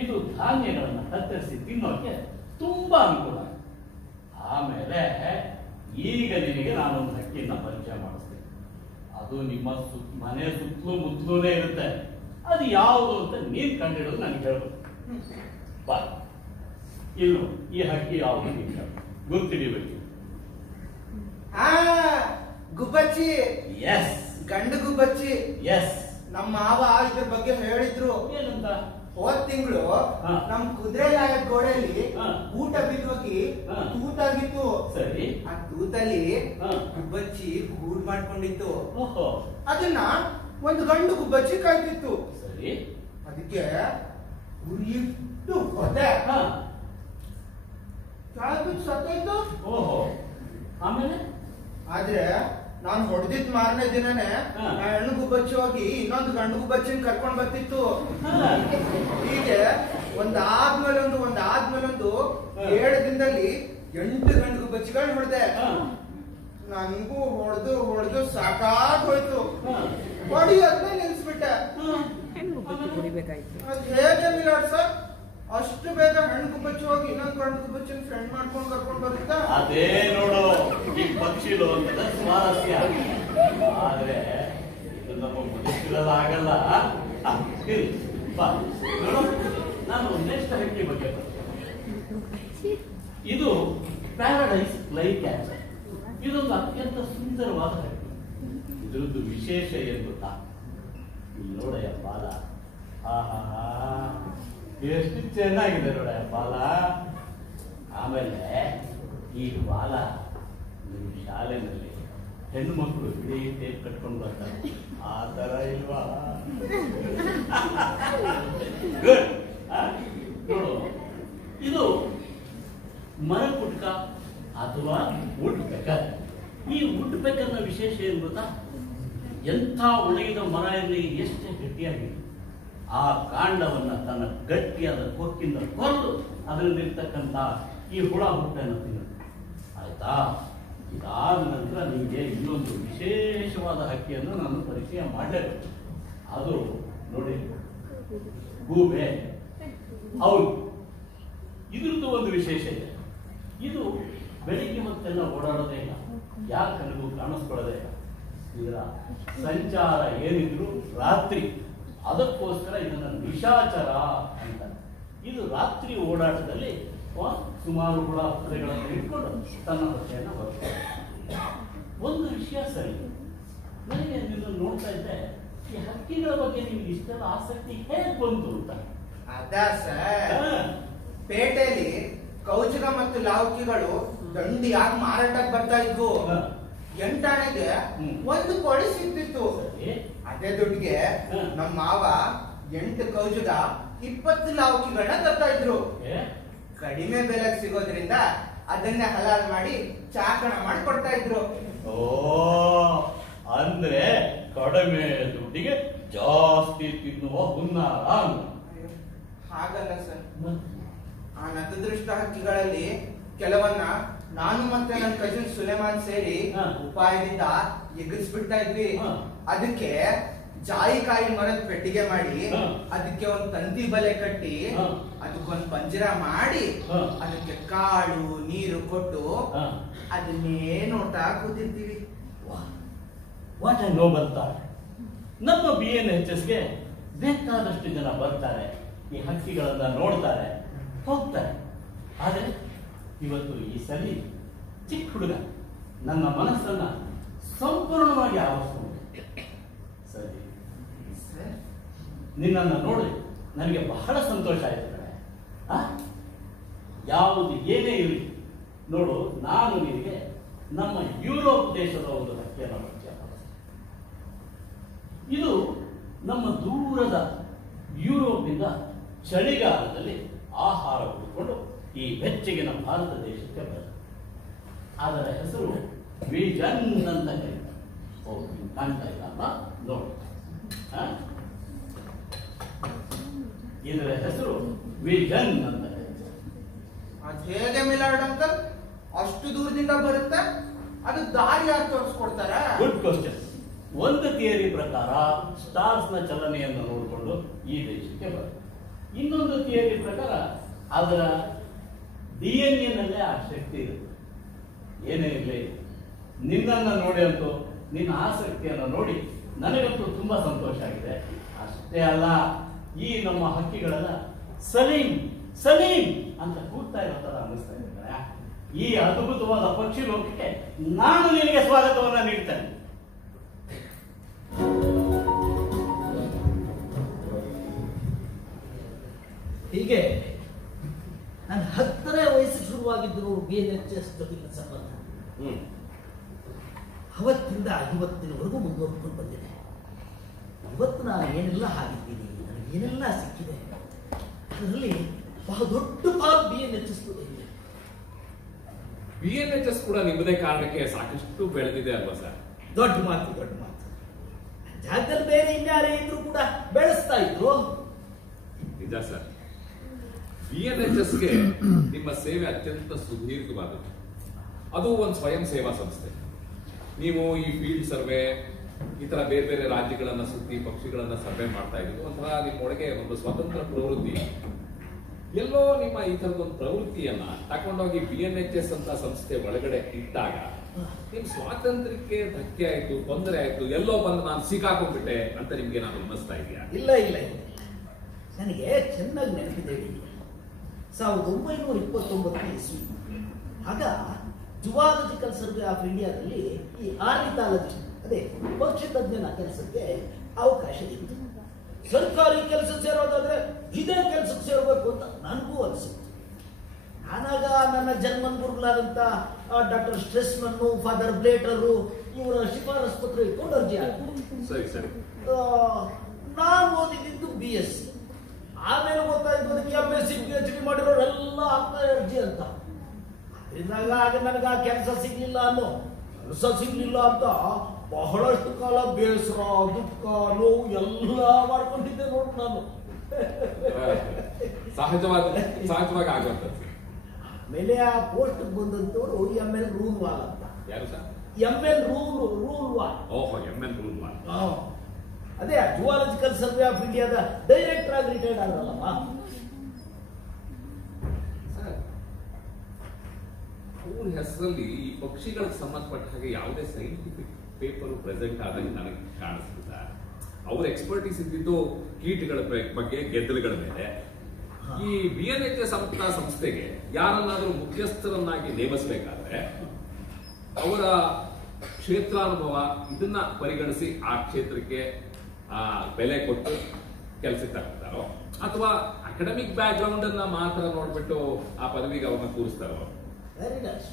ಇದು ಧಾನ್ಯಗಳನ್ನು ಕತ್ತರಿಸಿ ತಿನ್ನೋಕೆ ತುಂಬಾ ಅನುಕೂಲ. ಆಮೇಲೆ ಈಗ ನಿನಗೆ ನಾನೊಂದು ಹಕ್ಕಿಯನ್ನ ಪರಿಚಯ ಮಾಡಿಸ್ತೇನೆ. ಅದು ನಿಮ್ಮ ಮನೆ ಸುತ್ತಲೂ ಮುತ್ತಲೂನೇ ಇರುತ್ತೆ. ಅದು ಯಾವುದು ಅಂತ ನೀನ್ ಕಂಡಿಡೋದು ನನಗೆ ಹೇಳ್ಬೋದು. ಬಾ, ಇನ್ನು ಈ ಹಕ್ಕಿ ಯಾವುದು ಗುರ್ತಿಡಿಬೇಕು. ಗುಬ್ಬಚ್ಚಿ. ಎಸ್, ಗಂಡು ಗುಬ್ಬಚ್ಚಿ. ಎಸ್. ನಮ್ಮ ಮಾವ ಇದ್ರ ಬಗ್ಗೆ ಹೇಳಿದ್ರು. ಏನಂತ? ಹೋದ್ ತಿಂಗಳು ನಮ್ ಕುದುರೆ ಲಾಯದ ಗೋಡೆಯಲ್ಲಿ ಊಟ ಬಿದ್ದೋಗಿ ತೂತಾಗಿತ್ತು. ಸರಿ. ಆ ತೂತಲ್ಲಿ ಗುಬ್ಬಚ್ಚಿ ಗೂಡ್ ಮಾಡ್ಕೊಂಡಿತ್ತು. ಓಹೋ. ಅದನ್ನ ಒಂದು ಗಂಡು ಗುಬ್ಬಚ್ಚಿ ಕಾಯ್ತಿತ್ತು. ಸರಿ. ಅದಕ್ಕೆ ಉರಿಯಿಟ್ಟು ಹೊದೆ ಕೆಳಬಿದ್ದು ಸತ್ತೋಯ್ತು. ಓಹೋ. ಆಮೇಲೆ ಆದ್ರೆ ನಾನು ಹೊಡೆದಿದ್ ಮಾರನೇ ದಿನನೇ ಹೆಣ್ಣು ಗುಬ್ಬಚ್ಚಿ ಹೋಗಿ ಇನ್ನೊಂದು ಗಂಡು ಗುಬ್ಬಚ್ಚಿನ ಕರ್ಕೊಂಡ್ ಬರ್ತಿತ್ತು. ಹೀಗೆ ಒಂದಾದ್ಮೇಲೊಂದು 7 ದಿನದಲ್ಲಿ 8 ಗಂಡು ಗುಬ್ಬಚ್ಚಿಗಳನ್ನ ಹೊಡೆದೆ. ನನ್ಗೂ ಹೊಡೆದು ಸಾಕಾಗ್ ಹೋಯ್ತು. ಹೊಡಿಯೋದ್ನೇ ನಿಲ್ಸ್ಬಿಟ್ಟೆ. ಅದ್ ಹೇಗೆ ಮಿಲಾಡ್ ಸರ್? ಅಷ್ಟು ಬೇಗ ಹೆಣ್ಣು ಗುಬ್ಬಚ್ಚಿ ಹೋಗಿ ಇನ್ನೊಂದು ಗಂಡು ಗುಬ್ಬಚ್ಚಿನ ಫ್ರೆಂಡ್ ಮಾಡ್ಕೊಂಡು ಕರ್ಕೊಂಡು ಬರುತ್ತಾ? ಅದೇ ನೋಡು ಈ ಪಕ್ಷಿ ಲೋಕದ ಸ್ವಾರಸ್ಯ. ಆದ್ರೆ ಇದು ನಮ್ಮ ಮನುಷ್ಯರಲ್ಲಿ ಆಗಲ್ಲ. ಬಾ ನೋಡು, ನಾನು ನೆಕ್ಸ್ಟ್ ಹಕ್ಕಿ ಬಗ್ಗೆ ಇದು ಪ್ಯಾರಡೈಸ್ ಫ್ಲೈ ಕ್ಯಾಚ್. ಇದೊಂದು ಅತ್ಯಂತ ಸುಂದರವಾದ ಹಕ್ಕಿ. ಇದರದ್ದು ವಿಶೇಷ ಏನು ಗೊತ್ತಾ? ಇಲ್ಲಿ ನೋಡಯ್ಯ ಬಾಲ, ಆಹಾ ಎಷ್ಟು ಚೆನ್ನಾಗಿದೆ ನೋಡಯ್ಯ ಬಾಲ. ಆಮೇಲೆ ಈ ಬಾಲ ನಿಮ್ಮ ಶಾಲೆಯಲ್ಲಿ ಹೆಣ್ಣು ಮಕ್ಕಳು ಇಡೀ ಟೇಪ್ ಕಟ್ಕೊಂಡು ಬರ್ತಾರೆ, ಆ ತರ ಇಲ್ವಾ? ಗುಡ್. ನೋಡು, ಇದು ಮರಕುಟ್ಕ ಅಥವಾ ವುಡ್ ಪೆಕರ್. ಈ ವುಡ್ ಪೆಕರ್ನ ವಿಶೇಷ ಏನು ಗೊತ್ತಾ? ಎಂಥ ಒಣಗಿದ ಮರ ಇರಲಿ, ಎಷ್ಟೇ ಗಟ್ಟಿಯಾಗಿದೆ, ಆ ಕಾಂಡವನ್ನ ತನ್ನ ಗಟ್ಟಿಯಾದ ಕೊಕ್ಕಿಂದ ಕೊರೆದು ಅದರಲ್ಲಿರ್ತಕ್ಕಂಥ ಈ ಹುಳ ಹುಟ್ಟನ್ನು ತಿನ್ನುತ್ತೆ. ಆಯ್ತಾ? ಇದಾದ ನಂತರ ನಿಮಗೆ ಇನ್ನೊಂದು ವಿಶೇಷವಾದ ಹಕ್ಕಿಯನ್ನು ನಾನು ಪರಿಚಯ ಮಾಡಲೇಬೇಕು. ಅದು ನೋಡಿ, ಗೂಬೆ. ಹೌದು, ಇದ್ರದ್ದು ಒಂದು ವಿಶೇಷ ಇದೆ. ಇದು ಬೆಳಿಗ್ಗೆ ಹೊತ್ತೆಲ್ಲ ಓಡಾಡೋದೇ ಇಲ್ಲ, ಯಾಕೆ ನನಗೂ ಕಾಣಿಸ್ಕೊಳ್ಳೋದೇ ಇಲ್ಲ. ಇದರ ಸಂಚಾರ ಏನಿದ್ರು ರಾತ್ರಿ, ಅದಕ್ಕೋಸ್ಕರ ಇದನ್ನ ನಿಶಾಚರ ಅಂತ. ಇದು ರಾತ್ರಿ ಓಡಾಟದಲ್ಲಿ ಸುಮಾರು ಹುಳ ಹುಪ್ಪೆಗಳನ್ನು ಇಟ್ಕೊಂಡು ತನ್ನ ಹೊಟ್ಟೆಯನ್ನು ಬರ್ತದೆ. ಒಂದು ವಿಷಯ ಸರಿ, ನನಗೆ ನಿಮ್ಮನ್ನು ನೋಡ್ತಾ ಇದ್ದೆ, ಈ ಹಕ್ಕಿಗಳ ಬಗ್ಗೆ ನಿಮ್ಗೆ ಇಷ್ಟೆಲ್ಲ ಆಸಕ್ತಿ ಹೇಗೆ ಬಂತು ಅಂತ. ಅದ ಸರ್, ಪೇಟೆಯಲ್ಲಿ ಕೌಜುಗ ಮತ್ತು ಲಾವುಕಿಗಳು ದಂಡಿಯಾಗಿ ಮಾರಾಟಕ್ಕೆ ಬರ್ತಾ ಇದ್ವು. 8 ಆಣೆಗೆ ಒಂದು ಕೋಳಿ ಸಿಕ್ತಿತ್ತು. ಅದೇ ದುಡ್ಡಿಗೆ ನಮ್ಮ ಮಾವ 8 ಕೌಜುಗ 20 ಲಾವುಕಿಗಳನ್ನ ತರ್ತಾ ಇದ್ರು. ಕಡಿಮೆ ಬೆಲೆಗೆ ಸಿಗೋದ್ರಿಂದ ಅದನ್ನೇ ಹಲಾಲ್ ಮಾಡಿ ಚಾಕಣ ಮಾಡಿ ಕೊಡ್ತಾ ಇದ್ರು. ಓ, ಅಂದ್ರೆ ಕಡಿಮೆ ದುಡ್ಡಿಗೆ ಜಾಸ್ತಿ ತಿನ್ನುವ ಹುನ್ನಾರ. ಹಾಗಲ್ಲ ಸರ್, ಆ ನತದೃಷ್ಟ ಹಕ್ಕಿಗಳಲ್ಲಿ ಕೆಲವನ್ನ ನಾನು ಮತ್ತೆ ನನ್ನ ಕಜಿನ್ ಸುಲೇಮಾನ್ ಸೇರಿ ಉಪಾಯದಿಂದ ಎಗರಿಸ್ಬಿಡ್ತಾ ಇದ್ವಿ. ಅದಕ್ಕೆ ಜಾಯಿಕಾಯಿ ಮರದ ಪೆಟ್ಟಿಗೆ ಮಾಡಿ, ಅದಕ್ಕೆ ಒಂದು ತಂತಿ ಬಲೆ ಕಟ್ಟಿ, ಅದಕ್ಕೊಂದು ಪಂಜರ ಮಾಡಿ, ಅದಕ್ಕೆ ಕಾಳು ನೀರು ಕೊಟ್ಟು ಅದನ್ನೇ ನೋಡ್ತಾ ಕೂತಿರ್ತೀವಿ. What a noble thought. ನಮ್ಮ BNHSಗೆ ಬೇಕಾದಷ್ಟು ಜನ ಬರ್ತಾರೆ, ಈ ಹಕ್ಕಿಗಳನ್ನ ನೋಡ್ತಾರೆ, ಹೋಗ್ತಾರೆ. ಆದರೆ ಇವತ್ತು ಈ ಸಲಿ ಚಿಕ್ಕ ಹುಡುಗ ನನ್ನ ಮನಸ್ಸನ್ನ ಸಂಪೂರ್ಣವಾಗಿ ಆವರಿಸ್ಕೊಂಡು, ಸರಿ ನಿನ್ನನ್ನು ನೋಡಿ ನನಗೆ ಬಹಳ ಸಂತೋಷ ಆಯ್ತು ಕಣೆ. ಯಾವುದು ಏನೇ ಇರಲಿ ನೋಡು, ನಾನು ನಿನಗೆ ನಮ್ಮ ಯುರೋಪ್ ದೇಶದ ಒಂದು ಹಕ್ಕಿಯನ್ನು ಪರಿಚಯ ಮಾಡಿಸ್ತೇನೆ. ಇದು ನಮ್ಮ ದೂರದ ಯುರೋಪಿಂದ ಚಳಿಗಾಲದಲ್ಲಿ ಆಹಾರ ಹುಡುಕೊಂಡು ಈ ಬೆಚ್ಚಗಿನ ಭಾರತ ದೇಶಕ್ಕೆ ಬರುತ್ತೆ. ಅದರ ಹೆಸರು ವಿಜನ್ ಅಂತ ಕರೀತಾರೆ. ಓ, ಕಾಣ್ತಾ ಇಲ್ಲ ಅಮ್ಮ, ನೋಡಿ. ಇದರ ಹೆಸರು ವಿಜನ್ ಅಂತ ಕರೀತಾರೆ. ಅದ್ ಹೇಗೆ ಮಿಲಾಡ್ ಅಂತ ಅಷ್ಟು ದೂರದಿಂದ ಬರುತ್ತೆ? ಅದು ದಾರಿ ಯಾರು ತೋರಿಸ್ಕೊಡ್ತಾರ? Good question. ಒಂದು ಥಿಯರಿ ಪ್ರಕಾರ ಸ್ಟಾರ್ಸ್ ನ ಚಲನೆಯನ್ನು ನೋಡಿಕೊಂಡು ಈ ದೇಶಕ್ಕೆ ಬರುತ್ತೆ. ಇನ್ನೊಂದು ಥಿಯರಿ ಪ್ರಕಾರ ಅದರ DNA ನಲ್ಲೇ ಆ ಶಕ್ತಿ ಇರುತ್ತೆ. ಏನೇ ಇರಲಿ, ನಿನ್ನನ್ನು ನೋಡಿ ಅಂತೂ, ನಿನ್ನ ಆಸಕ್ತಿಯನ್ನು ನೋಡಿ ನನಗಂತೂ ತುಂಬಾ ಸಂತೋಷ ಆಗಿದೆ. ಅಷ್ಟೇ ಅಲ್ಲ, ಈ ನಮ್ಮ ಹಕ್ಕಿಗಳೆಲ್ಲ ಸಲೀಂ ಸಲೀಂ ಅಂತ ಕೂಗ್ತಾ ಇರೋ ತರ ಅನ್ನಿಸ್ತಾ ಇದ್ದಾರೆ. ಈ ಅದ್ಭುತವಾದ ಪಕ್ಷಿ ಲೋಕಕ್ಕೆ ನಾನು ನಿನಗೆ ಸ್ವಾಗತವನ್ನ ನೀಡ್ತೇನೆ. ಹೀಗೆ ನನ್ನ 10ನೇ ವಯಸ್ಸು ಶುರುವಾಗಿದ್ದರು BNHS ಜೊತೆಗಿನ ಸಂಬಂಧ. ಅವತ್ತಿಂದ ಇವತ್ತಿನವರೆಗೂ ಮುಂದುವರ್ಕೊಂಡು ಬಂದಿದೆ. ಇವತ್ತು ನಾನು ಏನೆಲ್ಲ ಆಗಿದ್ದೀನಿ, ನನಗೆ ಏನೆಲ್ಲ ಸಿಕ್ಕಿದೆ, ಅದರಲ್ಲಿ ಬಹಳ ದೊಡ್ಡ ಪಾಲು BNHS ಇದೆ. BNHS ಕೂಡ ನಿಮ್ಮದೇ ಕಾರಣಕ್ಕೆ ಸಾಕಷ್ಟು ಬೆಳೆದಿದೆ ಅಲ್ವಾ ಸರ್? ದೊಡ್ಡ ಮಾತು, ದೊಡ್ಡ ಮಾತು. ಜಾಗದಲ್ಲಿ ಬೇರೆ ಇನ್ಯಾರೇ ಇದ್ರು ಕೂಡ ಬೆಳೆಸ್ತಾ ಇದ್ರು. ನಿಜ ಸರ್. BNHSಗೆ ನಿಮ್ಮ ಸೇವೆ ಅತ್ಯಂತ ಸುದೀರ್ಘವಾದದ್ದು. ಅದು ಒಂದು ಸ್ವಯಂ ಸೇವಾ ಸಂಸ್ಥೆ. ನೀವು ಈ ಫೀಲ್ಡ್ ಸರ್ವೆ, ಈ ತರ ಬೇರೆ ಬೇರೆ ರಾಜ್ಯಗಳನ್ನ ಸುತ್ತಿ ಪಕ್ಷಿಗಳನ್ನ ಸರ್ವೆ ಮಾಡ್ತಾ ಇದ್ದು ಒಂಥರ ನಿಮ್ಮೊಳಗೆ ಒಂದು ಸ್ವತಂತ್ರ ಪ್ರವೃತ್ತಿ. ಎಲ್ಲೋ ನಿಮ್ಮ ಈ ತರದೊಂದು ಪ್ರವೃತ್ತಿಯನ್ನ ತಕೊಂಡೋಗಿ BNHS ಅಂತ ಸಂಸ್ಥೆ ಒಳಗಡೆ ಇಟ್ಟಾಗ ನಿಮ್ ಸ್ವಾತಂತ್ರ್ಯಕ್ಕೆ ಧಕ್ಕೆ ಆಯ್ತು, ತೊಂದರೆ ಆಯ್ತು, ಎಲ್ಲೋ ಬಂದು ನಾನು ಸಿಕ್ಕಾಕೊಂಡ್ಬಿಟ್ಟೆ ಅಂತ ನಿಮ್ಗೆ ನಾನು ಅನ್ನಿಸ್ತಾ ಇದೆಯಾ? ಇಲ್ಲ ಇಲ್ಲ ಇಲ್ಲ, ನನಗೆ ಚೆನ್ನಾಗಿ ನೆನಪಿದೆ. 1929 ಇಸ್ವಿ. ಆಗ ಜುವಾಲಜಿಕಲ್ ಸರ್ವೆ ಆಫ್ ಇಂಡಿಯಾದಲ್ಲಿ ಈ ಆರ್ನಿಥಾಲಜಿಸ್ಟ್ ಅದೇ ಪಕ್ಷಿ ತಜ್ಞನ ಕೆಲಸಕ್ಕೆ ಅವಕಾಶ ಇತ್ತು. ಸರ್ಕಾರಿ ಕೆಲಸ ಸೇರೋದಾದ್ರೆ ಇದೇ ಕೆಲಸಕ್ಕೆ ಸೇರಬೇಕು ಅಂತ ನನಗೂ ಅನಿಸಿತ್ತು. ನಾನಾಗ ನನ್ನ ಜನ್ಮನ್ ಗುರುಗಳಾದಂತ ಡಾಕ್ಟರ್ ಸ್ಟ್ರೆಸ್ಮನ್ನು, ಫಾದರ್ ಬ್ಲೇಟರು ಇವರ ಶಿಫಾರಸ್ ಪತ್ರ ಇಟ್ಕೊಂಡು ಅರ್ಜಿ ಸರಿ. ನಾನು ಓದಿದ್ದು BSc. ಆಮೇಲೆ ಗೊತ್ತಾಯ್ತು ಅದಕ್ಕೆ MSc PhD ಮಾಡಿರೋರೆಲ್ಲ ಆಗ್ತಾ ಅರ್ಜಿ ಅಂತ. ಅದರಿಂದಾಗ ಆಗ ನನಗೆ ಆ ಕೆಲಸ ಸಿಗ್ಲಿಲ್ಲ ಅಂತ ಬಹಳಷ್ಟು ಕಾಲ ಬೇಸರ, ದುಃಖ, ನೋವು ಎಲ್ಲ ಮಾಡ್ಕೊಂಡಿದ್ದೆ ನೋಡು ನಾನು. ಸಹಜವಾಗಿ ಆಗುವಂಥದ್ದು. ಆಮೇಲೆ ಆ ಪೋಸ್ಟ್ ಬಂದಂತವರು ML ರೂಲ್ವಾಲ್ ಅಂತ. ಯಾರು ಸರ್? ML ರೂಲ್ವಾಲ್. ಓಹೋ, ML ರೂಲ್ವಾಲ್. ಅದೇ ಜುವಾಲಜಿಕಲ್ ಸರ್ವೆ ಆಫ್ ಇಂಡಿಯಾದ ಡೈರೆಕ್ಟರ್ ಆಗಿ ರಿಟೈರ್ಡ್ ಆದ್ರಲ್ಲಮ್ಮ. ಅವ್ರ ಹೆಸರಲ್ಲಿ ಈ ಪಕ್ಷಿಗಳಿಗೆ ಸಂಬಂಧಪಟ್ಟ ಹಾಗೆ ಯಾವುದೇ ಸೈಂಟಿಫಿಕ್ ಪೇಪರ್ ಪ್ರೆಸೆಂಟ್ ಆದಂಗೆ ನನಗೆ ಕಾಣಿಸ್ತಿಲ್ಲ. ಅವ್ರ ಎಕ್ಸ್ಪರ್ಟೀಸ್ ಇದ್ದಿದ್ದು ಕೀಟಗಳ ಬಗ್ಗೆ, ಗೆದ್ದಲುಗಳ ಮೇಲೆ. ಈ BNHS ಅಂತ ಸಂಸ್ಥೆಗೆ ಯಾರನ್ನಾದ್ರೂ ಮುಖ್ಯಸ್ಥರನ್ನಾಗಿ ನೇಮಿಸಬೇಕಾದ್ರೆ ಅವರ ಕ್ಷೇತ್ರಾನುಭವ ಇದನ್ನ ಪರಿಗಣಿಸಿ ಆ ಕ್ಷೇತ್ರಕ್ಕೆ ಬೆಲೆ ಕೊಟ್ಟು ಕೆಲಸಕ್ಕೆ ತರ್ತಾರೋ, ಅಥವಾ ಅಕಾಡೆಮಿಕ್ ಬ್ಯಾಕ್ ಗ್ರೌಂಡ್ ಅನ್ನ ಮಾತ್ರ ನೋಡ್ಬಿಟ್ಟು ಆ ಪದವಿಗೆ ಅವ್ರನ್ನ ಕೂರಿಸ್ತಾರೋ? Very nice.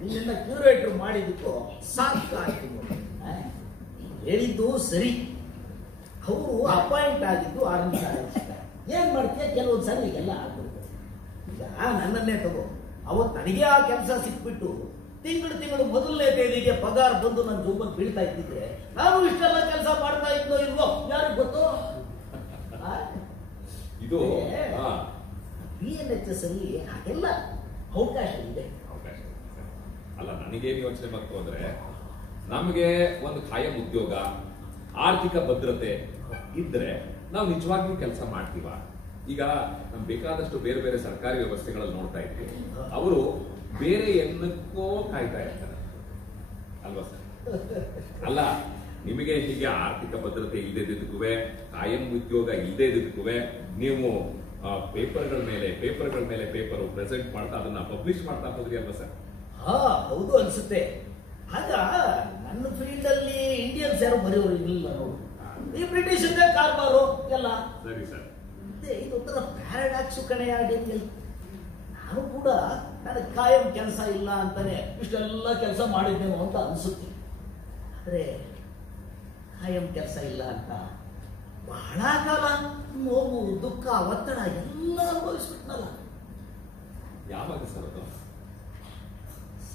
ನಿನ್ನ ಕ್ಯೂರೇಟರ್ ಮಾಡಿದ್ದಕ್ಕೂ ಸಾರ್ಥಕ ಆಯ್ತು. ಹೇಳಿದ್ದು ಸರಿ. ಅವರು ಅಪಾಯಿಂಟ್ ಆಗಿದ್ದು ಆರ್ನಿಥಾಲಜಿಸ್ಟ್. ಏನ್ ಮಾಡ್ತೀಯ, ಕೆಲವೊಂದ್ಸರಿ ಈಗೆಲ್ಲ ಆಗ್ಬಿಡ್ತು. ಈಗ ನನ್ನನ್ನೇ ತಗೋ, ಅವತ್ತು ನನಗೆ ಆ ಕೆಲಸ ಸಿಕ್ಬಿಟ್ಟು ತಿಂಗಳು ಮೊದಲನೇ ತೇದಿಗೆ ಪಗಾರ ಬಂದು ನನ್ನ ಜೋಬಲ್ಲಿ ಬೀಳ್ತಾ ಇದ್ದಿದ್ರೆ ನಾನು ಇಷ್ಟೆಲ್ಲ ಕೆಲಸ ಮಾಡ್ತಾ ಇದ್ದೋ ಇಲ್ವೋ ಯಾರಿಗೆ ಗೊತ್ತು. ಇದು BNHS ಅಲ್ಲಿ ಹಾಗೆಲ್ಲ ಅವಕಾಶ ಇದೆ. ಅಲ್ಲ, ನನಗೇನು ಯೋಚನೆ ಬಂತು ಅಂದ್ರೆ, ನಮಗೆ ಒಂದು ಖಾಯಂ ಉದ್ಯೋಗ, ಆರ್ಥಿಕ ಭದ್ರತೆ ಇದ್ರೆ ನಾವು ನಿಜವಾಗ್ಲೂ ಕೆಲಸ ಮಾಡ್ತೀವ? ಈಗ ನಮ್ಗೆ ಬೇಕಾದಷ್ಟು ಬೇರೆ ಬೇರೆ ಸರ್ಕಾರಿ ವ್ಯವಸ್ಥೆಗಳಲ್ಲಿ ನೋಡ್ತಾ ಇದ್ವಿ, ಅವರು ಬೇರೆ ಏನಕ್ಕೋ ಕಾಯ್ತಾ ಇರ್ತಾರೆ ಅಲ್ವಾ ಸರ್? ಅಲ್ಲ, ನಿಮಗೆ ಹೀಗೆ ಆರ್ಥಿಕ ಭದ್ರತೆ ಇಲ್ಲದಿದ್ದಕ್ಕೂ, ಕಾಯಂ ಉದ್ಯೋಗ ಇಲ್ಲದಿದ್ದಕ್ಕೂ ನೀವು ಪೇಪರ್ಗಳ ಮೇಲೆ ಪೇಪರ್ ಪ್ರೆಸೆಂಟ್ ಮಾಡ್ತಾ ಅದನ್ನ ಪಬ್ಲಿಷ್ ಮಾಡ್ತಾ ಹೋದ್ರಿ ಅಲ್ವಾ ಸರ್? ಹೌದು ಅನ್ಸುತ್ತೆ. ಆಗ ನನ್ನ ಫೀಲ್ಡ್ ಅಲ್ಲಿ ಇಂಡಿಯನ್ಸ್ ಯಾರು ಬರೆಯೋರು ಇರಲಿಲ್ಲ ನೋಡು. ಈ ಬ್ರಿಟಿಷ್ ಕಾರ್ಬಾರು ಎಲ್ಲ. ಸರಿ ಸರ್. ಇದೊಂಥರ ಪ್ಯಾರಾಡಾಕ್ಸ್ ಕಣೆ. ನಾನು ಕೂಡ ನನಗೆ ಕಾಯಂ ಕೆಲಸ ಇಲ್ಲ ಅಂತಾನೆ ಇಷ್ಟೆಲ್ಲ ಕೆಲಸ ಮಾಡಿದ್ದೇನೋ ಅಂತ ಅನ್ಸುತ್ತೆ. ಆದ್ರೆ ಕಾಯಂ ಕೆಲಸ ಇಲ್ಲ ಅಂತ ಬಹಳ ಕಾಲ ನೋವು, ದುಃಖ, ಒತ್ತಡ ಎಲ್ಲ ಅನುಭವಿಸ್ಬಿಟ್ನಲ್ಲ. ಯಾವಾಗ ಸರ್ ಅದು?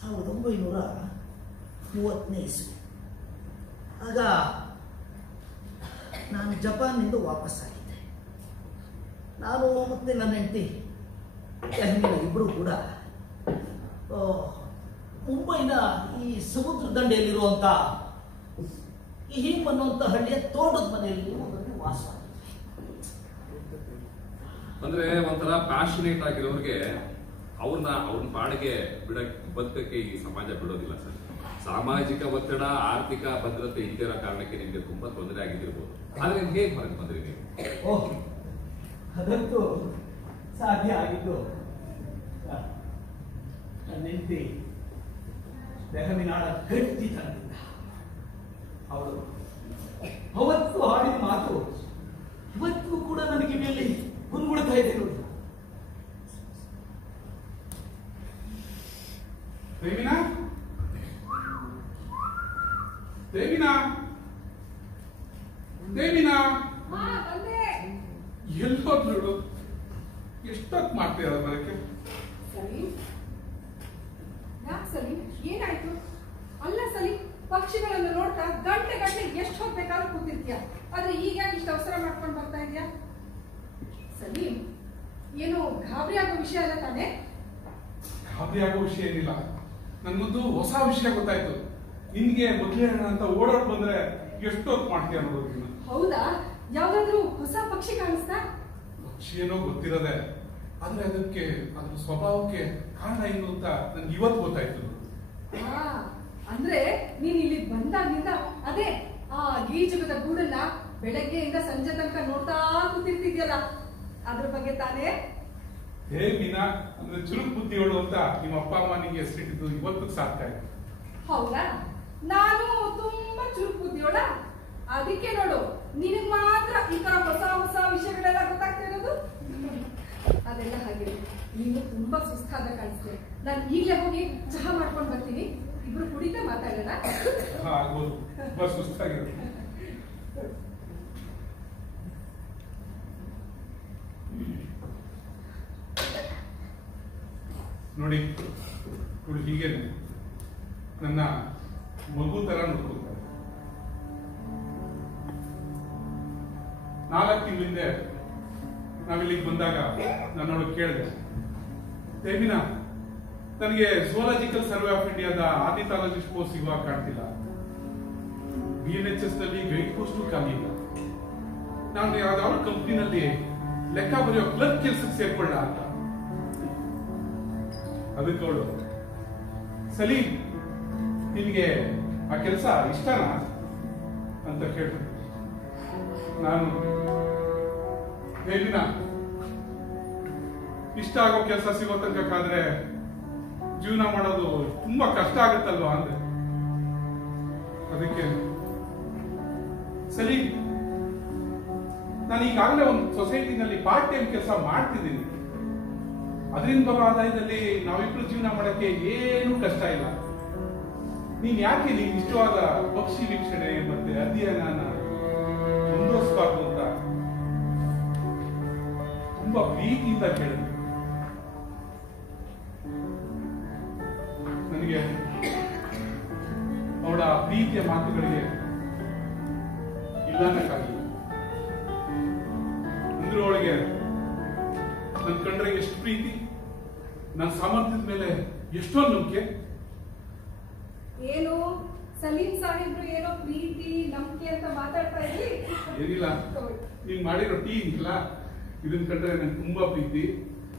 1930ನೇ ಇಸ್ವಿ. ಆಗ ನಾನು ಜಪಾನ್ನಿಂದ ವಾಪಸ್ ಆಗಿದ್ದೆ. ನಾನು ಮತ್ತೆ ನನ್ನ ಹೆಂಡತಿ ಇಬ್ಬರು ಕೂಡ ಮುಂಬೈನ ಈ ಸಮುದ್ರ ದಂಡೆಯಲ್ಲಿರುವಂತ ಈ ಹಿಮ್ ಅನ್ನುವಂತ ಹಳ್ಳಿಯ ತೋಟದ ಮನೆಯಲ್ಲಿ ವಾಸವಾಗಿದ್ದೆ. ಅಂದ್ರೆ ಒಂಥರ ಪ್ಯಾಷನೇಟ್ ಆಗಿರೋರಿಗೆ ಅವ್ರನ್ನ ಪಾಡಿಗೆ ಬದುಕಕ್ಕೆ ಈ ಸಮಾಜ ಬಿಡೋದಿಲ್ಲ ಸರ್. ಸಾಮಾಜಿಕ ಒತ್ತಡ, ಆರ್ಥಿಕ ಭದ್ರತೆ ಇದ್ದಿರೋ ಕಾರಣಕ್ಕೆ ನಿಮ್ಗೆ ತುಂಬಾ ತೊಂದರೆ ಆಗಿರ್ಬೋದು. ಆದ್ರೆ ಹೇಗೆ ಹೊರಗೆ ಬಂದ್ರಿ ನೀವು? ಅದಂತೂ ಸಾಧ್ಯ ಆಗಿದ್ದು ನನ್ನ ಹೆಂಡತಿ ಬೆಹಮಿನಾಡ ಗಟ್ಟಿತನದಿಂದ. ಅವಳು ಅವತ್ತು ಆಡಿದ ಮಾತು ಇವತ್ತು ಕೂಡ ನನಗೆ ಮೇಲೆ ಗುನ್ಗುಡ್ತಾ ಇದೆ ನೋಡಿ. ಎಲ್ಲೋದ್ಲು? ಎಷ್ಟೊತ್ತು ಮಾಡ್ತೀರ ಬರಕ್ಕೆ? ಯಾಕೆ ಸಲೀಂ, ಏನಾಯ್ತು? ಅಲ್ಲ ಸಲೀಂ, ಪಕ್ಷಿಗಳನ್ನು ನೋಡ್ತಾ ಗಂಟೆ ಎಷ್ಟು ಹೊತ್ಬೇಕಾದ್ರೂ ಕೂತಿರ್ತೀಯ, ಆದ್ರೆ ಈಗ ಇಷ್ಟು ಅವಸರ ಮಾಡ್ಕೊಂಡು ಬರ್ತಾ ಇದೆಯಾ? ಸಲೀಂ, ಏನು ಗಾಬರಿ ಆಗೋ ವಿಷಯ ಅಲ್ಲ ತಾನೆ? ಗಾಬರಿ ಆಗೋ ವಿಷಯ ಏನಿಲ್ಲ. ನನ್ಗೊಂದು ಹೊಸ ವಿಷಯ ಗೊತ್ತಾಯ್ತು. ನಿನ್ಗೆ ಮೊದಲೇ ಅಂತ ಓಡೋಡ್ ಬಂದ್ರೆ ಎಷ್ಟೊತ್ತು ಮಾಡ್ತೀಯ ನೋಡೋದನ್ನ. ಹೌದಾ? ಯಾವ್ದಾದ್ರು ಹೊಸ ಪಕ್ಷಿ ಕಾಣಿಸ್ತಾ? ಪಕ್ಷಿ ಏನೋ ಗೊತ್ತಿರೋದೆ, ಆದ್ರೆ ಅದಕ್ಕೆ ಅದ್ರ ಸ್ವಭಾವಕ್ಕೆ ಕಾರಣ ಏನು ಅಂತ ನನ್ಗೆ ಇವತ್ತು ಗೊತ್ತಾಯ್ತು. ಅಂದ್ರೆ ನೀನ್ ಇಲ್ಲಿ ಬಂದಾಗಿಂದ ಅದೇ ಆ ಗೀಜುಗದ ಗೂಡನ್ನ ಬೆಳಗ್ಗೆಯಿಂದ ಸಂಜೆ ತನಕ ನೋಡ್ತಾ ಕೂತಿರ್ತಿದ್ಯಲ್ಲ, ಅದ್ರ ಬಗ್ಗೆ ತಾನೇ? ಹೇ ಮೀನಾ ಅಂದ್ರೆ ಚುರುಕು ಬುದ್ಧಿಗಳು ಅಂತ ನಿಮ್ಮ ಅಪ್ಪ ಅಮ್ಮ ನಿಂಗೆ ಹೆಸರಿಟ್ಟಿದ್ದು ಇವತ್ತು ಸಾಕ್ತಾ ಇದೆ. ಹೌದಾ? ನಾನು ತುಂಬಾ ಚುರುಕು ಬುದ್ಧಿಯೋಳ. ಅದಕ್ಕೆ ನೋಡು ನಿನಗ್ ಮಾತ್ರ ಈ ತರ ಹೊಸ ಹೊಸ ವಿಷಯಗಳೆಲ್ಲ ಗೊತ್ತಾಗ್ತಾ ಇರೋದು. ಅದೆಲ್ಲ ಹಾಗೆ ನೀನು ತುಂಬಾ ಸುಸ್ತಾದ ಕಾಣಿಸ್ತೇ. ನಾನು ಈಗಲೇ ಹೋಗಿ ಚಹಾ ಮಾಡ್ಕೊಂಡು ಬರ್ತೀನಿ. ಇಬ್ರು ಕುಡಿತಾ ಮಾತಾಡೋಣ. ಆಗ್ಬೋದು, ತುಂಬಾ ಸುಸ್ತಾಗಿರುತ್ತೆ. ನೋಡಿ ಇವಳು ಹೀಗೇನೆ ನನ್ನ ಮಗು ತರ ನೋಡ್ಕೊಳ್ತಾರೆ. 4 ತಿಂಗಳಿಂದ ನಾವಿಲ್ಲಿಗೆ ಬಂದಾಗ ನಾನು ಅವಳು ಕೇಳಿದೆ, ದೇವಿನಾ ನನಗೆ ಝೂಲಾಜಿಕಲ್ ಸರ್ವೆ ಆಫ್ ಇಂಡಿಯಾದ ಆರ್ನಿಥಾಲಜಿಸ್ಟ್ ಪೋಸ್ಟ್ ಸಿಗುವಾಗ ಕಾಣ್ತಿಲ್ಲ, BNHS ನಲ್ಲಿ ಗೈಡ್ ಪೋಸ್ಟ್ ಖಾಲಿ ಇಲ್ಲ, ನಾನು ಯಾವ್ದಾದ್ರು ಕಂಪ್ನಿನಲ್ಲಿ ಲೆಕ್ಕ ಬರೆಯೋ ಕ್ಲರ್ಕ್ ಕೆಲಸಕ್ಕೆ ಸೇರ್ಕೊಳ್ಳ ಅಂತ. ಅದಕ್ಕೆ ಅವಳು, ಸಲೀಂ ನಿನ್ಗೆ ಆ ಕೆಲಸ ಇಷ್ಟನಾ ಅಂತ ಕೇಳ್ತೀನಿ. ನಾನು ಹೇಗಿನ ಇಷ್ಟ ಆಗೋ ಕೆಲಸ ಸಿಗೋ ತನಕಾದ್ರೆ ಜೀವನ ಮಾಡೋದು ತುಂಬಾ ಕಷ್ಟ ಆಗುತ್ತಲ್ವಾ ಅಂದ್ರೆ. ಅದಕ್ಕೆ ಸಲೀಂ ನಾನು ಈಗಾಗಲೇ ಒಂದು ಸೊಸೈಟಿನಲ್ಲಿ ಪಾರ್ಟ್ ಟೈಮ್ ಕೆಲಸ ಮಾಡ್ತಿದ್ದೀನಿ, ಅದರಿಂದ ಬರೋ ಆದಾಯದಲ್ಲಿ ನಾವಿಬ್ರು ಜೀವನ ಮಾಡಕ್ಕೆ ಏನು ಕಷ್ಟ ಇಲ್ಲ. ನೀನ್ ಯಾಕೆ ನಿನ್ ಇಷ್ಟವಾದ ಪಕ್ಷಿ ವೀಕ್ಷಣೆ ಮತ್ತೆ ಅಧ್ಯಯನ ಮುಂದುವರಿಸಬಾರ್ದು ಅಂತ ತುಂಬಾ ಪ್ರೀತಿಯಿಂದ ಕೇಳಿದೆ. ನನಗೆ ಅವಳ ಪ್ರೀತಿಯ ಮಾತುಗಳಿಗೆ ಇಲ್ಲನ್ನಕ್ಕಾಗಿಲ್ಲ. ಅಂದ್ರೆ ಅವಳಿಗೆ ನನ್ ಕಂಡ್ರೆ ಎಷ್ಟು ಪ್ರೀತಿ, ನನ್ನ ಸಾಮರ್ಥ್ಯದ ಮೇಲೆ ಎಷ್ಟೊಂದು ನಂಬಿಕೆ. ಏನು ಸಲೀಂ ಸಾಹೇಬ್ರು ಏನೋ ಪ್ರೀತಿ ನಂಬಿಕೆ ಅಂತ ಮಾತಾಡ್ತಾ ಇದ್ರಿ? ಏನಿಲ್ಲ, ನೀವ್ ಮಾಡಿರೋ ಟೀ ಇಲ್ಲ, ಇದನ್ನ ಕಂಡ್ರೆ ನನ್ಗೆ ತುಂಬಾ ಪ್ರೀತಿ,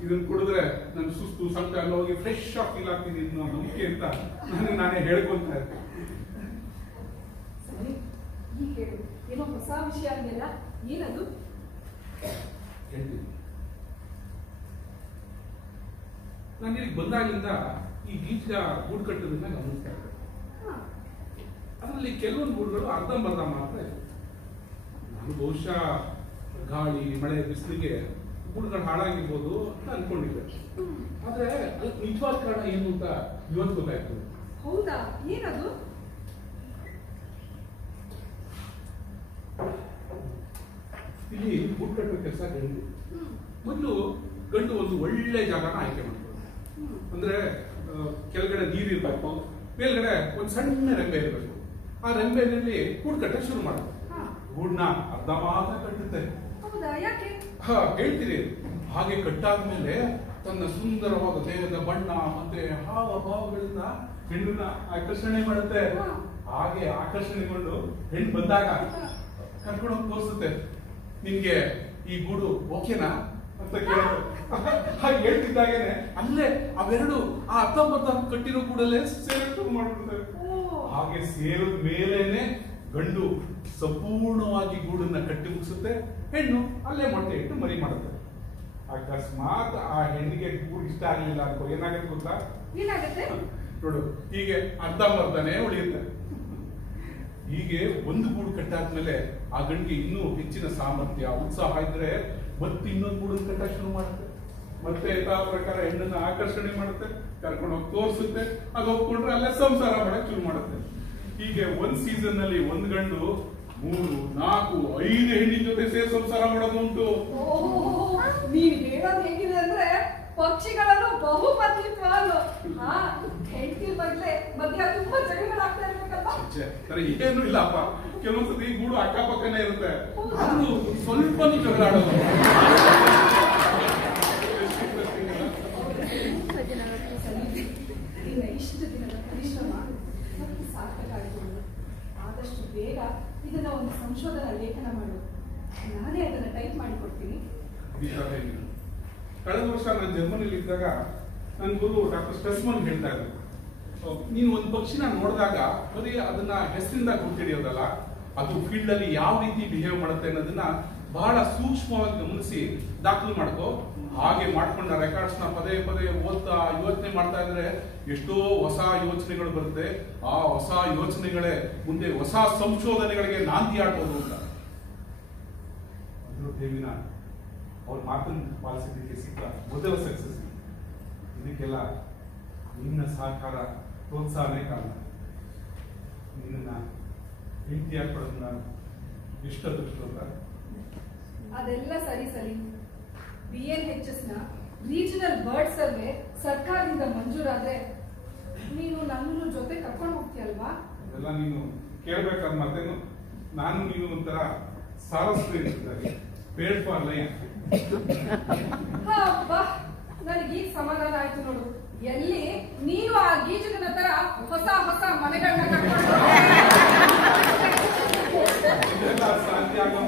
ಇದನ್ನ ಕುಡಿದ್ರೆ ನನ್ ಸುಸ್ತು ಸಂಕಟ ಎಲ್ಲ ಹೋಗಿ ಫ್ರೆಶ್ ಆಗಿ ಫೀಲ್ ಆಗ್ತೀನಿ ಅನ್ನೋ ನಂಬಿಕೆ ಅಂತ ನನಗೆ ನಾನೇ ಹೇಳ್ಕೊಂತ ಇರ್ತೀನಿ. ಸಲೀಂ ಈಗ ಹೇಳು, ಏನೋ ಹೊಸ ವಿಷಯ ಆಗಿಲ್ಲ, ಏನದು? ಹೇಳ್ತೀನಿ. ನಾನು ಇಲ್ಲಿಗೆ ಬಂದಾಗಿಂದ ಈ ಬೀಜ ಗೂಡು ಕಟ್ಟೋದನ್ನ ಗಮನಿಸ್ತಾ ಇದ್ದೆ. ಅದರಲ್ಲಿ ಕೆಲವೊಂದು ಗೂಡುಗಳು ಅರ್ಧಂಬರ್ಧ ಮಾತ್ರ ಇದೆ. ನಾನು ಬಹುಶಃ ಗಾಳಿ ಮಳೆ ಬಿಸಿಲಿಗೆ ಗೂಡುಗಳು ಹಾಳಾಗಿರ್ಬೋದು ಅಂತ ಅನ್ಕೊಂಡಿದ್ದೆ. ಆದ್ರೆ ಅದಕ್ಕೆ ನಿಜವಾದ ಕಾರಣ ಏನು ಅಂತ ಇವತ್ತು ಗೊತ್ತಾಯ್ತು. ಹೌದಾ? ಏನದು? ಇಲ್ಲಿ ಗೂಡು ಕಟ್ಟೋ ಕೆಲಸ ಗಂಡು. ಮೊದಲು ಗಂಡು ಒಂದು ಒಳ್ಳೆ ಜಾಗನ ಆಯ್ಕೆ ಮಾಡ್ತಾರೆ. ಅಂದ್ರೆ ಕೆಳಗಡೆ ನೀರಿರ್ಬೇಕು, ಮೇಲ್ಗಡೆ ಒಂದು ಸಣ್ಣ ರೆಂಬೆ ಇರಬೇಕು. ಆ ರೆಂಬೆನಲ್ಲಿ ಗೂಡು ಕಟ್ಟಕ್ಕೆ ಶುರು ಮಾಡುತ್ತೆ. ಗೂಡ್ನ ಅರ್ಧ ಮಾತ್ರ ಕಟ್ಟುತ್ತೆ. ಹೌದಾ? ಯಾಕೆ? ಹೇಳ್ತೀರಿ. ಹಾಗೆ ಕಟ್ಟಾದ್ಮೇಲೆ ತನ್ನ ಸುಂದರವಾದ ದೇಹದ ಬಣ್ಣ ಮತ್ತೆ ಹಾವ ಭಾವಗಳಿಂದ ಹೆಣ್ಣನ್ನ ಆಕರ್ಷಣೆ ಮಾಡುತ್ತೆ. ಹಾಗೆ ಆಕರ್ಷಣೆಗೊಂಡು ಹೆಣ್ಣು ಬಂದಾಗ ಕರ್ಕೊಂಡು ಹೋಗಿ ತೋರಿಸುತ್ತೆ, ನಿನ್ಗೆ ಈ ಗೂಡು ಓಕೆನಾ ಅಂತ ಕೇಳುತ್ತೆ. ಹಾಗೆ ಹೇಳ್ತಿದ್ದಾಗೇನೆ ಅಲ್ಲೇ ಅವೆರಡು ಆ ಅರ್ಧಂಬರ್ಧ ಕಟ್ಟಿರೋ ಗೂಡಲ್ಲೇ ಸೇರಕ್ಕೆ ಶುರು ಮಾಡ್ಬಿಡ್ತವೆ. ಹಾಗೆ ಸೇರಿದ ಮೇಲೇನೆ ಗಂಡು ಸಂಪೂರ್ಣವಾಗಿ ಗೂಡನ್ನ ಕಟ್ಟಿ ಮುಗಿಸುತ್ತೆ, ಹೆಣ್ಣು ಅಲ್ಲೇ ಮೊಟ್ಟೆ ಇಟ್ಟು ಮರಿ ಮಾಡುತ್ತೆ. ಅಕಸ್ಮಾತ್ ಆ ಹೆಣ್ಣಿಗೆ ಗೂಡು ಇಷ್ಟ ಆಗ್ಲಿಲ್ಲ ಅನ್ಕೋ, ಏನಾಗುತ್ತೆ ಗೊತ್ತಾ? ಏನಾಗುತ್ತೆ? ನೋಡು, ಹೀಗೆ ಅರ್ಧಂಬರ್ಧನೇ ಉಳಿಯುತ್ತೆ. ಹೀಗೆ ಒಂದು ಗೂಡು ಕಟ್ಟಾದ್ಮೇಲೆ ಆ ಗಂಡಿಗೆ ಇನ್ನೂ ಹೆಚ್ಚಿನ ಸಾಮರ್ಥ್ಯ ಉತ್ಸಾಹ ಇದ್ರೆ ಮತ್ತೆ ಇನ್ನೊಂದು ಗೂಡನ್ನು ಕಟ್ಟಕ್ಕೆ ಶುರು ಮಾಡುತ್ತೆ. ಮತ್ತೆ ಯಥಾ ಪ್ರಕಾರ ಹೆಣ್ಣನ್ನ ಆಕರ್ಷಣೆ ಮಾಡುತ್ತೆ, ಕರ್ಕೊಂಡು ಹೋಗಿ ತೋರಿಸುತ್ತೆ. ಅದು ಒಪ್ಕೊಂಡ್ರೆ ಅಲ್ಲೇ ಸಂಸಾರ ಮಾಡಕ್ ಶುರು ಮಾಡುತ್ತೆ. ಹೀಗೆ ಒಂದ್ ಸೀಸನ್ ನಲ್ಲಿ ಒಂದ್ ಗಂಡು 3, 4, 5 ಹೆಣ್ಣಿನ ಜೊತೆ ಸೇರಿ ಸಂಸಾರ ಮಾಡೋದು ಉಂಟು. ನೀವ್ ಹೇಳೋದು ಹೇಗಿದೆ ಅಂದ್ರೆ ಪಕ್ಷಿಗಳಲ್ಲೂ ಬಹುಪತ್ನಿತ್ವ ಅಲ್ಲೋ. ಹೆಂಡತಿ ಬದಲೇ ಮಧ್ಯ ತುಂಬಾ ಜಗಳಾಗ್ತಾ ಇರ್ಬೇಕಲ್ವಾ? ಏನು ಇಲ್ಲಪ್ಪ, ಕೆಲವೊಂದ್ಸತಿ ಗೂಡು ಅಕ್ಕಪಕ್ಕನೇ ಇರುತ್ತೆ, ಆದ್ರೂ ಸ್ವಲ್ಪ ಜಗಳ ಆಡೋದು. ಇಷ್ಟು ದಿನದ ಪರಿಶ್ರಮ ಮತ್ತು ಸಾರ್ಥಕವಾಗಿರುವುದು. ಆದಷ್ಟು ಬೇಗ ಇದನ್ನ ಒಂದು ಸಂಶೋಧನಾ ಲೇಖನ ಮಾಡು. ನಾನೇ ಅದನ್ನ ಟೈಪ್ ಮಾಡಿಕೊಡ್ತೀನಿ. ಕಳೆದ ವರ್ಷ ನಾನು ಜರ್ಮನಿಲಿ ಇದ್ದಾಗ ನನ್ನ ಗುರು ಡಾಕ್ಟರ್ ಸ್ಟ್ರೆಸ್ಮನ್ ಹೇಳ್ತಾ ಇದ್ರು, ನೀನು ಒಂದು ಪಕ್ಷಿನ ನೋಡಿದಾಗ ಬರೀ ಅದನ್ನ ಹೆಸರಿಂದ ಗುರ್ತಿಡಿಯೋದಲ್ಲ, ಅದು ಫೀಲ್ಡ್ ಅಲ್ಲಿ ಯಾವ ರೀತಿ ಬಿಹೇವ್ ಮಾಡುತ್ತೆ ಅನ್ನೋದನ್ನ ಬಹಳ ಸೂಕ್ಷ್ಮವಾಗಿ ಗಮನಿಸಿ ದಾಖಲು ಮಾಡ್ಕೋ. ಹಾಗೆ ಮಾಡ್ಕೊಂಡ ರೆಕಾರ್ಡ್ಸ್ ನ ಪದೇ ಪದೇ ಓದ್ತಾ ಯೋಚನೆ ಮಾಡ್ತಾ ಇದ್ರೆ ಎಷ್ಟೋ ಹೊಸ ಯೋಚನೆಗಳು ಬರುತ್ತೆ. ಆ ಹೊಸ ಯೋಚನೆಗಳೇ ಮುಂದೆ ಹೊಸ ಸಂಶೋಧನೆಗಳಿಗೆ ನಾಂದಿ ಆಡ್ಬೋದು ಅಂತ. ದೇವಿನ ಅವ್ರ ಮಾತನ್ನು ಪಾಲಿಸಿದ್ದಕ್ಕೆ ಸಿಕ್ಕ ಮೊದಲ ಸಕ್ಸಸ್. ಇದಕ್ಕೆಲ್ಲ ನಿನ್ನ ಸಹಕಾರ ಪ್ರೋತ್ಸಾಹನೇ ಕಾರಣ. ನಿನ್ನ ಹೆಂಡತಿಯಾಗಿ ಪಡೆದು ನಾನು ಎಷ್ಟು ಅದೃಷ್ಟ ಅಂತ. ಅದೆಲ್ಲ ಸರಿ ಸಲೀಂ. BNHS ನ ರೀಜನಲ್ ಬರ್ಡ್ ಸರ್ವೆ ಸರ್ಕಾರದಿಂದ ಮಂಜೂರಾದ್ರೆ ನೀನು ನನ್ನನ್ನು ಜೊತೆ ಕರ್ಕೊಂಡು ಹೋಗ್ತೀಯಲ್ವಾ? ಅದೆಲ್ಲ ನೀನು ಕೇಳ್ಬೇಕಾದ ಮಾತೇನು. ನಾನು ನೀನು ಒಂಥರ ಸಾರಸ್ವತಿ ಪೇಡ್ ಫಾರ್ ಲೈನ್. ಅಬ್ಬಾ, ನನಗೀಗ ಸಮಾಧಾನ ಆಯ್ತು ನೋಡು. ಎಲ್ಲಿ ನೀನು ಆ ಗೀಜಕನ ತರ ಹೊಸ ಹೊಸ ಮನೆಗಳನ್ನ ಕಟ್ಕೊಂಡು ಸಾಧ್ಯ ಆಗೋ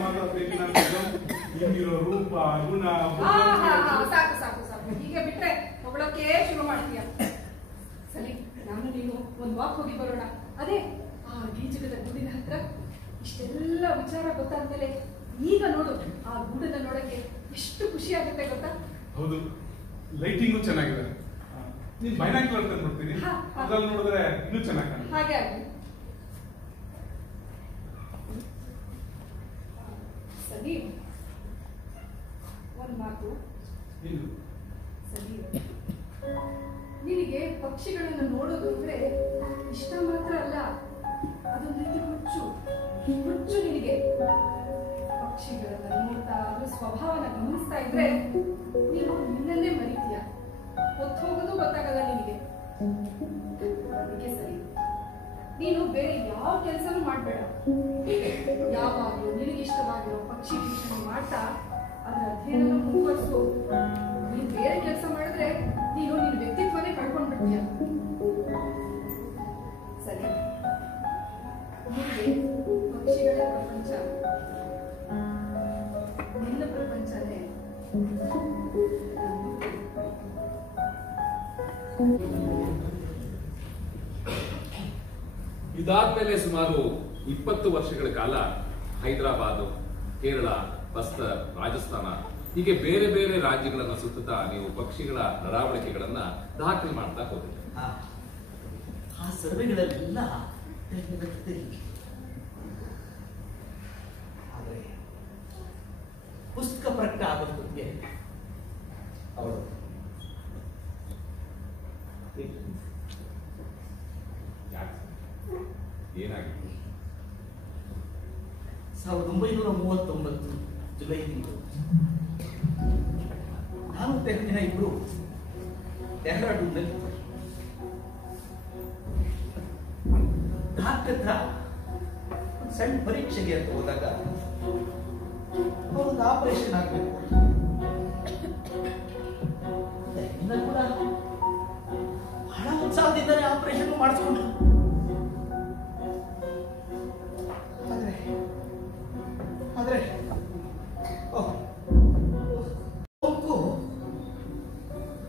ಹಿಂಗಿರೋ ರೂಪ ಗುಣ. ಸಾಕು ಸಾಕು ಸಾಕು, ಹೀಗೆ ಬಿಟ್ರೆ ಹೊಗಳಕ್ಕೆ ಶುರು ಮಾಡ್ತೀಯ. ಸರಿ, ನಾನು ನೀನು ಒಂದ್ ವಾಕ್ ಹೋಗಿ ಬರೋಣ. ಅದೇ ಆ ಗೀಜಕದ ಗೂಡಿನ ಹತ್ರ ಇಷ್ಟೆಲ್ಲ ವಿಚಾರ ಗೊತ್ತಾದ್ಮೇಲೆ ಈಗ ನೋಡು, ಆ ಗೂಡನ್ನ ನೋಡಕ್ಕೆ ಎಷ್ಟು ಖುಷಿ ಆಗುತ್ತೆ ಗೊತ್ತಾ? ಹೌದು, ಲೈಟಿಂಗು ಚೆನ್ನಾಗಿದೆ. ನೀನ್ ಬೈನಾಕ್ಯುಲರ್ ತಂದ್ಬಿಡ್ತೀನಿ, ಅದ್ರಲ್ಲಿ ನೋಡಿದ್ರೆ ಇನ್ನೂ ಚೆನ್ನಾಗಿ ಕಾಣುತ್ತೆ. ಹಾಗೆ ಆಗಲಿ. ಸರಿ, ಒಂದ್ ಮಾತು. ಸರಿ, ನಿನಗೆ ಪಕ್ಷಿಗಳನ್ನು ನೋಡೋದು ಅಂದ್ರೆ ಇಷ್ಟ ಮಾತ್ರ ಅಲ್ಲ, ಅದೊಂದು ರೀತಿ ಹುಚ್ಚು ಹುಚ್ಚು ನಿನಗೆ. ಪಕ್ಷಿಗಳನ್ನ ನೋಡ್ತಾ ಅದ್ರ ಸ್ವಭಾವನ ಗಮನಿಸ್ತಾ ಇದ್ರೆ ನೀನು ನಿನ್ನನ್ನೇ ಮರಿತೀಯ. ಹೊತ್ತು ಹೋಗೋದು ಗೊತ್ತಾಗಲ್ಲ ನಿನಗೆ. ಅದಕ್ಕೆ ಸರಿ, ನೀನು ಬೇರೆ ಯಾವ ಕೆಲಸನೂ ಮಾಡ್ಬೇಡ. ಯಾವಾಗಲೂ ನಿನಗಿಷ್ಟವಾಗಿರೋ ಪಕ್ಷಿ ವೀಕ್ಷಣೆ ಮಾಡ್ತಾ ಅದರ ಅಧ್ಯಯನ ಮುಂದುವರಿಸು. ನೀನು ಬೇರೆ ಕೆಲಸ ಮಾಡಿದ್ರೆ ನೀನು ನಿನ್ನ ವ್ಯಕ್ತಿತ್ವನೇ ಕಳ್ಕೊಂಡ್ಬಿಡ್ತೀಯ. ಸರಿ, ಮುಂದೆ ಪಕ್ಷಿಗಳ ಪ್ರಪಂಚ ನಿನ್ನ ಪ್ರಪಂಚನೇ. ಇದಾದ್ಮೇಲೆ ಸುಮಾರು 20 ವರ್ಷಗಳ ಕಾಲ ಹೈದರಾಬಾದ್, ಕೇರಳ, ಬಸ್ತರ್, ರಾಜಸ್ಥಾನ ಹೀಗೆ ಬೇರೆ ಬೇರೆ ರಾಜ್ಯಗಳನ್ನ ಸುತ್ತುತ್ತಾ ನೀವು ಪಕ್ಷಿಗಳ ನಡಾವಳಿಕೆಗಳನ್ನ ದಾಖಲೆ ಮಾಡ್ತಾ ಹೋದ್ರೆ ಆ ಸರ್ವೆಗಳೆಲ್ಲ ಆದರೆ ಪುಸ್ತಕ ಪ್ರಕಟ ಆಗೋದಕ್ಕೆ ಅವರು ಏನಾಗಿತ್ತು? 1939 ಜುಲೈ ತಿಂಗಳು ನಾನು ತೆರಳಿನ ಇಬ್ರು ಡೆಹ್ರಾಡೂನ್ನಲ್ಲಿ ಹತ್ರ ಒಂದು ಸಣ್ಣ ಪರೀಕ್ಷೆಗೆ ಅಂತ ಹೋದಾಗ ಅವರೊಂದು ಆಪರೇಷನ್ ಆಗಬೇಕು. ಕೂಡ ಬಹಳ ಉತ್ಸಾಹದಿಂದಲೇ ಆಪರೇಷನ್ ಮಾಡಿಸ್ಕೊಂಡು ಆದ್ರೆ ಸೋಂಕು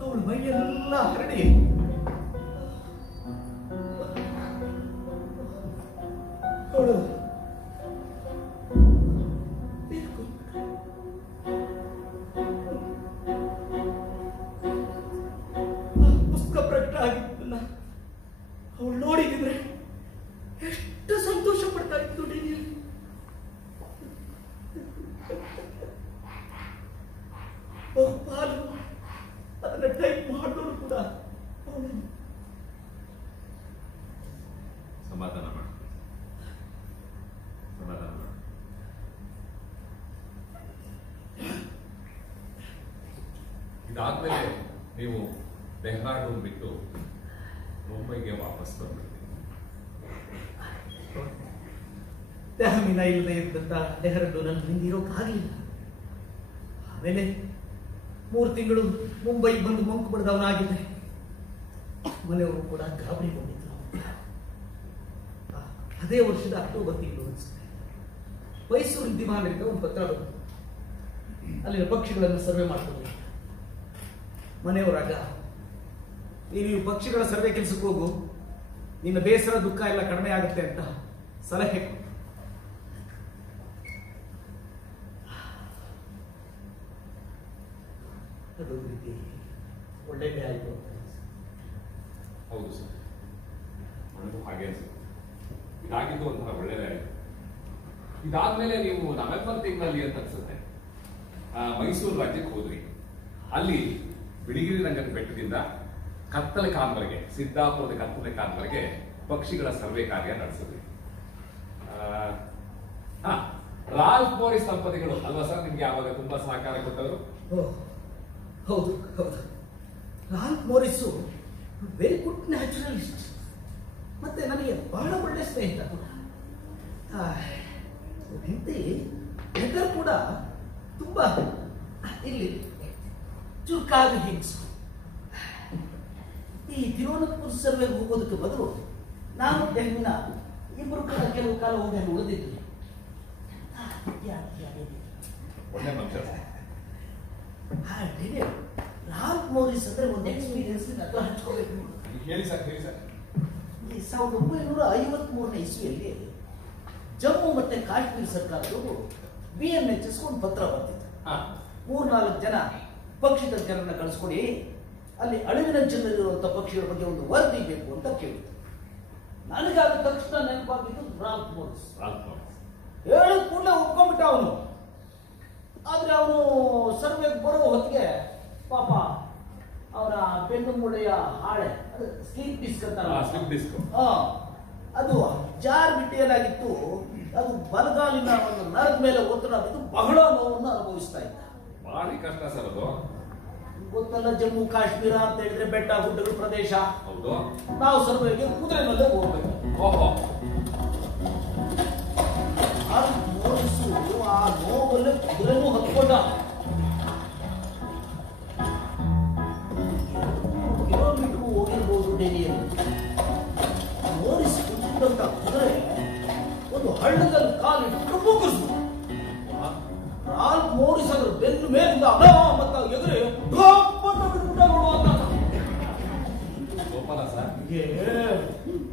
ಅವಳ ಮೈಯೆಲ್ಲ ಹರಡಿ ಅವಳು ಪುಸ್ತಕ ಪ್ರಕಟ ಆಗಿದ್ದನ್ನ ಅವಳು ನೋಡಿದ್ರೆ ಎಷ್ಟು ಸಂತೋಷ ಪಡ್ತಾ ಇತ್ತು. ಪಾಲು ಅದನ್ನ ಟೈಪ್ ಮಾಡೋರು ಕೂಡ ಸಮಾಧಾನ ಮಾಡ ಸಮಾಧಾನ ಮಾಡ. ಇದಾದ್ಮೇಲೆ ನೀವು ಡೆಹ್ರಾಡೂನ್ ಬಿಟ್ಟು ಮುಂಬೈಗೆ ವಾಪಸ್ ಬಂದ್ಬಿಡ್ತೀವಿ. ದಹಮಿನ ಇಲ್ಲದೆ ಇದ್ದಂತ ಡೆಹ್ರಾಡೂನಲ್ಲಿ ನಿಂದಿರೋಕ್ಕಾಗಲಿಲ್ಲ. ಆಮೇಲೆ 3 ತಿಂಗಳು ಮುಂಬೈ ಬಂದು ಮಂಕು ಬಡದವನಾಗಿದ್ದೆ. ಮನೆಯವರು ಕೂಡ ಗಾಬರಿಗೊಂಡಿದ್ರು. ಅದೇ ವರ್ಷದ ಅಕ್ಟೋಬರ್ ತಿಂಗಳು ಮೈಸೂರು ದಿವಾನರಿಂದ ಒಂದು ಪತ್ರ ಬಂತು. ಅಲ್ಲಿನ ಪಕ್ಷಿಗಳನ್ನು ಸರ್ವೆ ಮಾಡ್ಕೊಂಡು ಮನೆಯವರಾಗ ನೀವು ಪಕ್ಷಿಗಳ ಸರ್ವೆ ಕೆಲಸಕ್ಕೆ ಹೋಗು, ನಿನ್ನ ಬೇಸರ ದುಃಖ ಎಲ್ಲ ಕಡಿಮೆ ಆಗುತ್ತೆ ಅಂತ ಸಲಹೆ ಕೊಟ್ಟು ಅದೊಂದು ರೀತಿ ಒಳ್ಳೆಯದೇ ಆಯಿತು. ಹೌದು ಸರ್, ನನಗೂ ಹಾಗೆ ಅನ್ಸುತ್ತೆ. ಇದಾಗಿದ್ದು ಒಂಥರ ಒಳ್ಳೆಯದೇ ಆಯಿತು. ಇದಾದ್ಮೇಲೆ ನೀವು ನವೆಂಬರ್ ತಿಂಗಳಲ್ಲಿ ಅಂತ ಅನ್ಸುತ್ತೆ ಮೈಸೂರು ರಾಜ್ಯಕ್ಕೆ ಹೋದ್ರಿ. ಅಲ್ಲಿ ಬಿಳಿಗಿರಿ ರಂಗನ ಬೆಟ್ಟದಿಂದ ಕತ್ತಲೆ ಕಾನ್ವರೆಗೆ, ಸಿದ್ದಾಪುರದ ಕತ್ತಲೆ ಕಾನ್ವರೆಗೆ ಪಕ್ಷಿಗಳ ಸರ್ವೆ ಕಾರ್ಯ ನಡೆಸಿದ್ರಿ. ರಾಲ್ಫ್ ಮೋರಿಸ್ ದಂಪತಿಗಳು ಅಲ್ವಾ ಸರ್ ನಿಮ್ಗೆ ಆವಾಗ ತುಂಬಾ ಸಹಕಾರ ಕೊಟ್ಟವರು? ಹೌದು ಹೌದು. ರಾಲ್ಫ್ ಮೋರಿಸು ವೆರಿ ಗುಡ್ ನ್ಯಾಚುರಲಿಸ್ಟ್, ಮತ್ತೆ ನನಗೆ ಬಹಳ ಒಳ್ಳೆ ಸ್ನೇಹಿತ ಕೂಡ. ಹೆಂಡತಿ ಹೆದರ್ ಕೂಡ ತುಂಬಾ ಇಲ್ಲಿ ಚುರುಕಾಗಿ ಹೆಂಗಸು. ಈ ತಿರುವನಂತಪುರ ಸರ್ವೆಗೆ ಹೋಗೋದಕ್ಕೆ ಬದಲು ನಾನು ಬೆಂಗಿನ ಇಬ್ಬರು ಕೂಡ ಕೆಲವು ಕಾಲ ಹೋಗಿ ಅಲ್ಲಿ ಉಳಿದಿದ್ವಿ. ಒಳ್ಳೆ ಮನುಷ್ಯ. ರಾಲ್ಫ್ ಮೋರಿಸ್ ಅಂದ್ರೆ ಒಂದು ಎಕ್ಸ್ಪೀರಿಯನ್ಸ್ ಹತ್ರ ಹಂಚ್ಕೋಬೇಕು. ಹೇಳಿ ಸರ್, ಹೇಳಿ ಸರ್. ಈ 1953ನೇ ಇಸ್ವಿಯಲ್ಲಿ ಜಮ್ಮು ಮತ್ತೆ ಕಾಶ್ಮೀರ ಸರ್ಕಾರದವರು BNHS ಒಂದು ಪತ್ರ ಬರ್ತಿತ್ತು. 3-4 ಜನ ಪಕ್ಷಿ ತಜ್ಞರನ್ನ ಕಳಿಸ್ಕೊಡಿ, ಅಲ್ಲಿ ಅಳಿವಿನಂಚಿನಲ್ಲಿರುವಂತಹ ಪಕ್ಷಿಗಳ ಬಗ್ಗೆ ಒಂದು ವರದಿ ಬೇಕು ಅಂತ ಕೇಳಿದ್ರು. ನನಗಾದ ತಕ್ಷಣ ನೆನಪಾಗಿದ್ದು ರಾಲ್ಫ್ ಮೋರಿಸ್. ಹೇಳಿದ ಕೂಡಲೇ ಒಪ್ಕೊಂಡ್ಬಿಟ್ಟ ಅವನು. ಆದ್ರೆ ಅವನು ಸರ್ವೆಗೆ ಬರೋ ಹೊತ್ತಿಗೆ ಪಾಪ ಅವರ ಬೆನ್ನು ಮೂಳೆಯ ಹಾಳೆ, ಸ್ಲೀಪ್ ಡಿಸ್ಕ್ ಅಂತ, ಅದು ಜಾರ್ ಬಿಟ್ಟಿಯಲಾಗಿತ್ತು. ಅದು ಬಲಗಾಲಿನ ಒಂದು ನರದ ಮೇಲೆ ಒತ್ತಡ ಬಿದ್ದು ಬಹಳ ನೋವನ್ನು ಅನುಭವಿಸ್ತಾ ಇದ್ದ. ಭಾರಿ ಕಷ್ಟ ಸರ್ ಅದು. ಗೊತ್ತಲ್ಲ, ಜಮ್ಮು ಕಾಶ್ಮೀರ ಅಂತ ಹೇಳಿದ್ರೆ ಬೆಟ್ಟ ಗುಡ್ಡಗಳ ಪ್ರದೇಶ. ಹೌದು. ನಾವು ಸರ್ವೆಗೆ ಕುದುರೆನಲ್ಲೇ ಹೋಗ್ಬೇಕು. ಓಹೋ. ಮೋರಿಸು ಆ ನೋವಲ್ಲೇ ಕುದುರೆನೂ ಹತ್ಕೊಂಡ. ಕಿಲೋಮೀಟರ್ ಹೋಗಿರ್ಬೋದು ಡೆಲ್ಲಿಯಲ್ಲಿ. ಮೋರಿಸ್ ಕುಂತಿದ್ದಂತ ಕುದುರೆ ಒಂದು ಹಳ್ಳದಲ್ಲಿ ಕಾಲಿಟ್ಟು ಮುಗಿಸ್ತು. ರಾಲ್ಫ್ ಮೋರಿಸ್ ಅದ್ರ ಬೆನ್ನು ಮೇಲಿಂದ ಅನಾಮತ್ತ ಎದುರೆ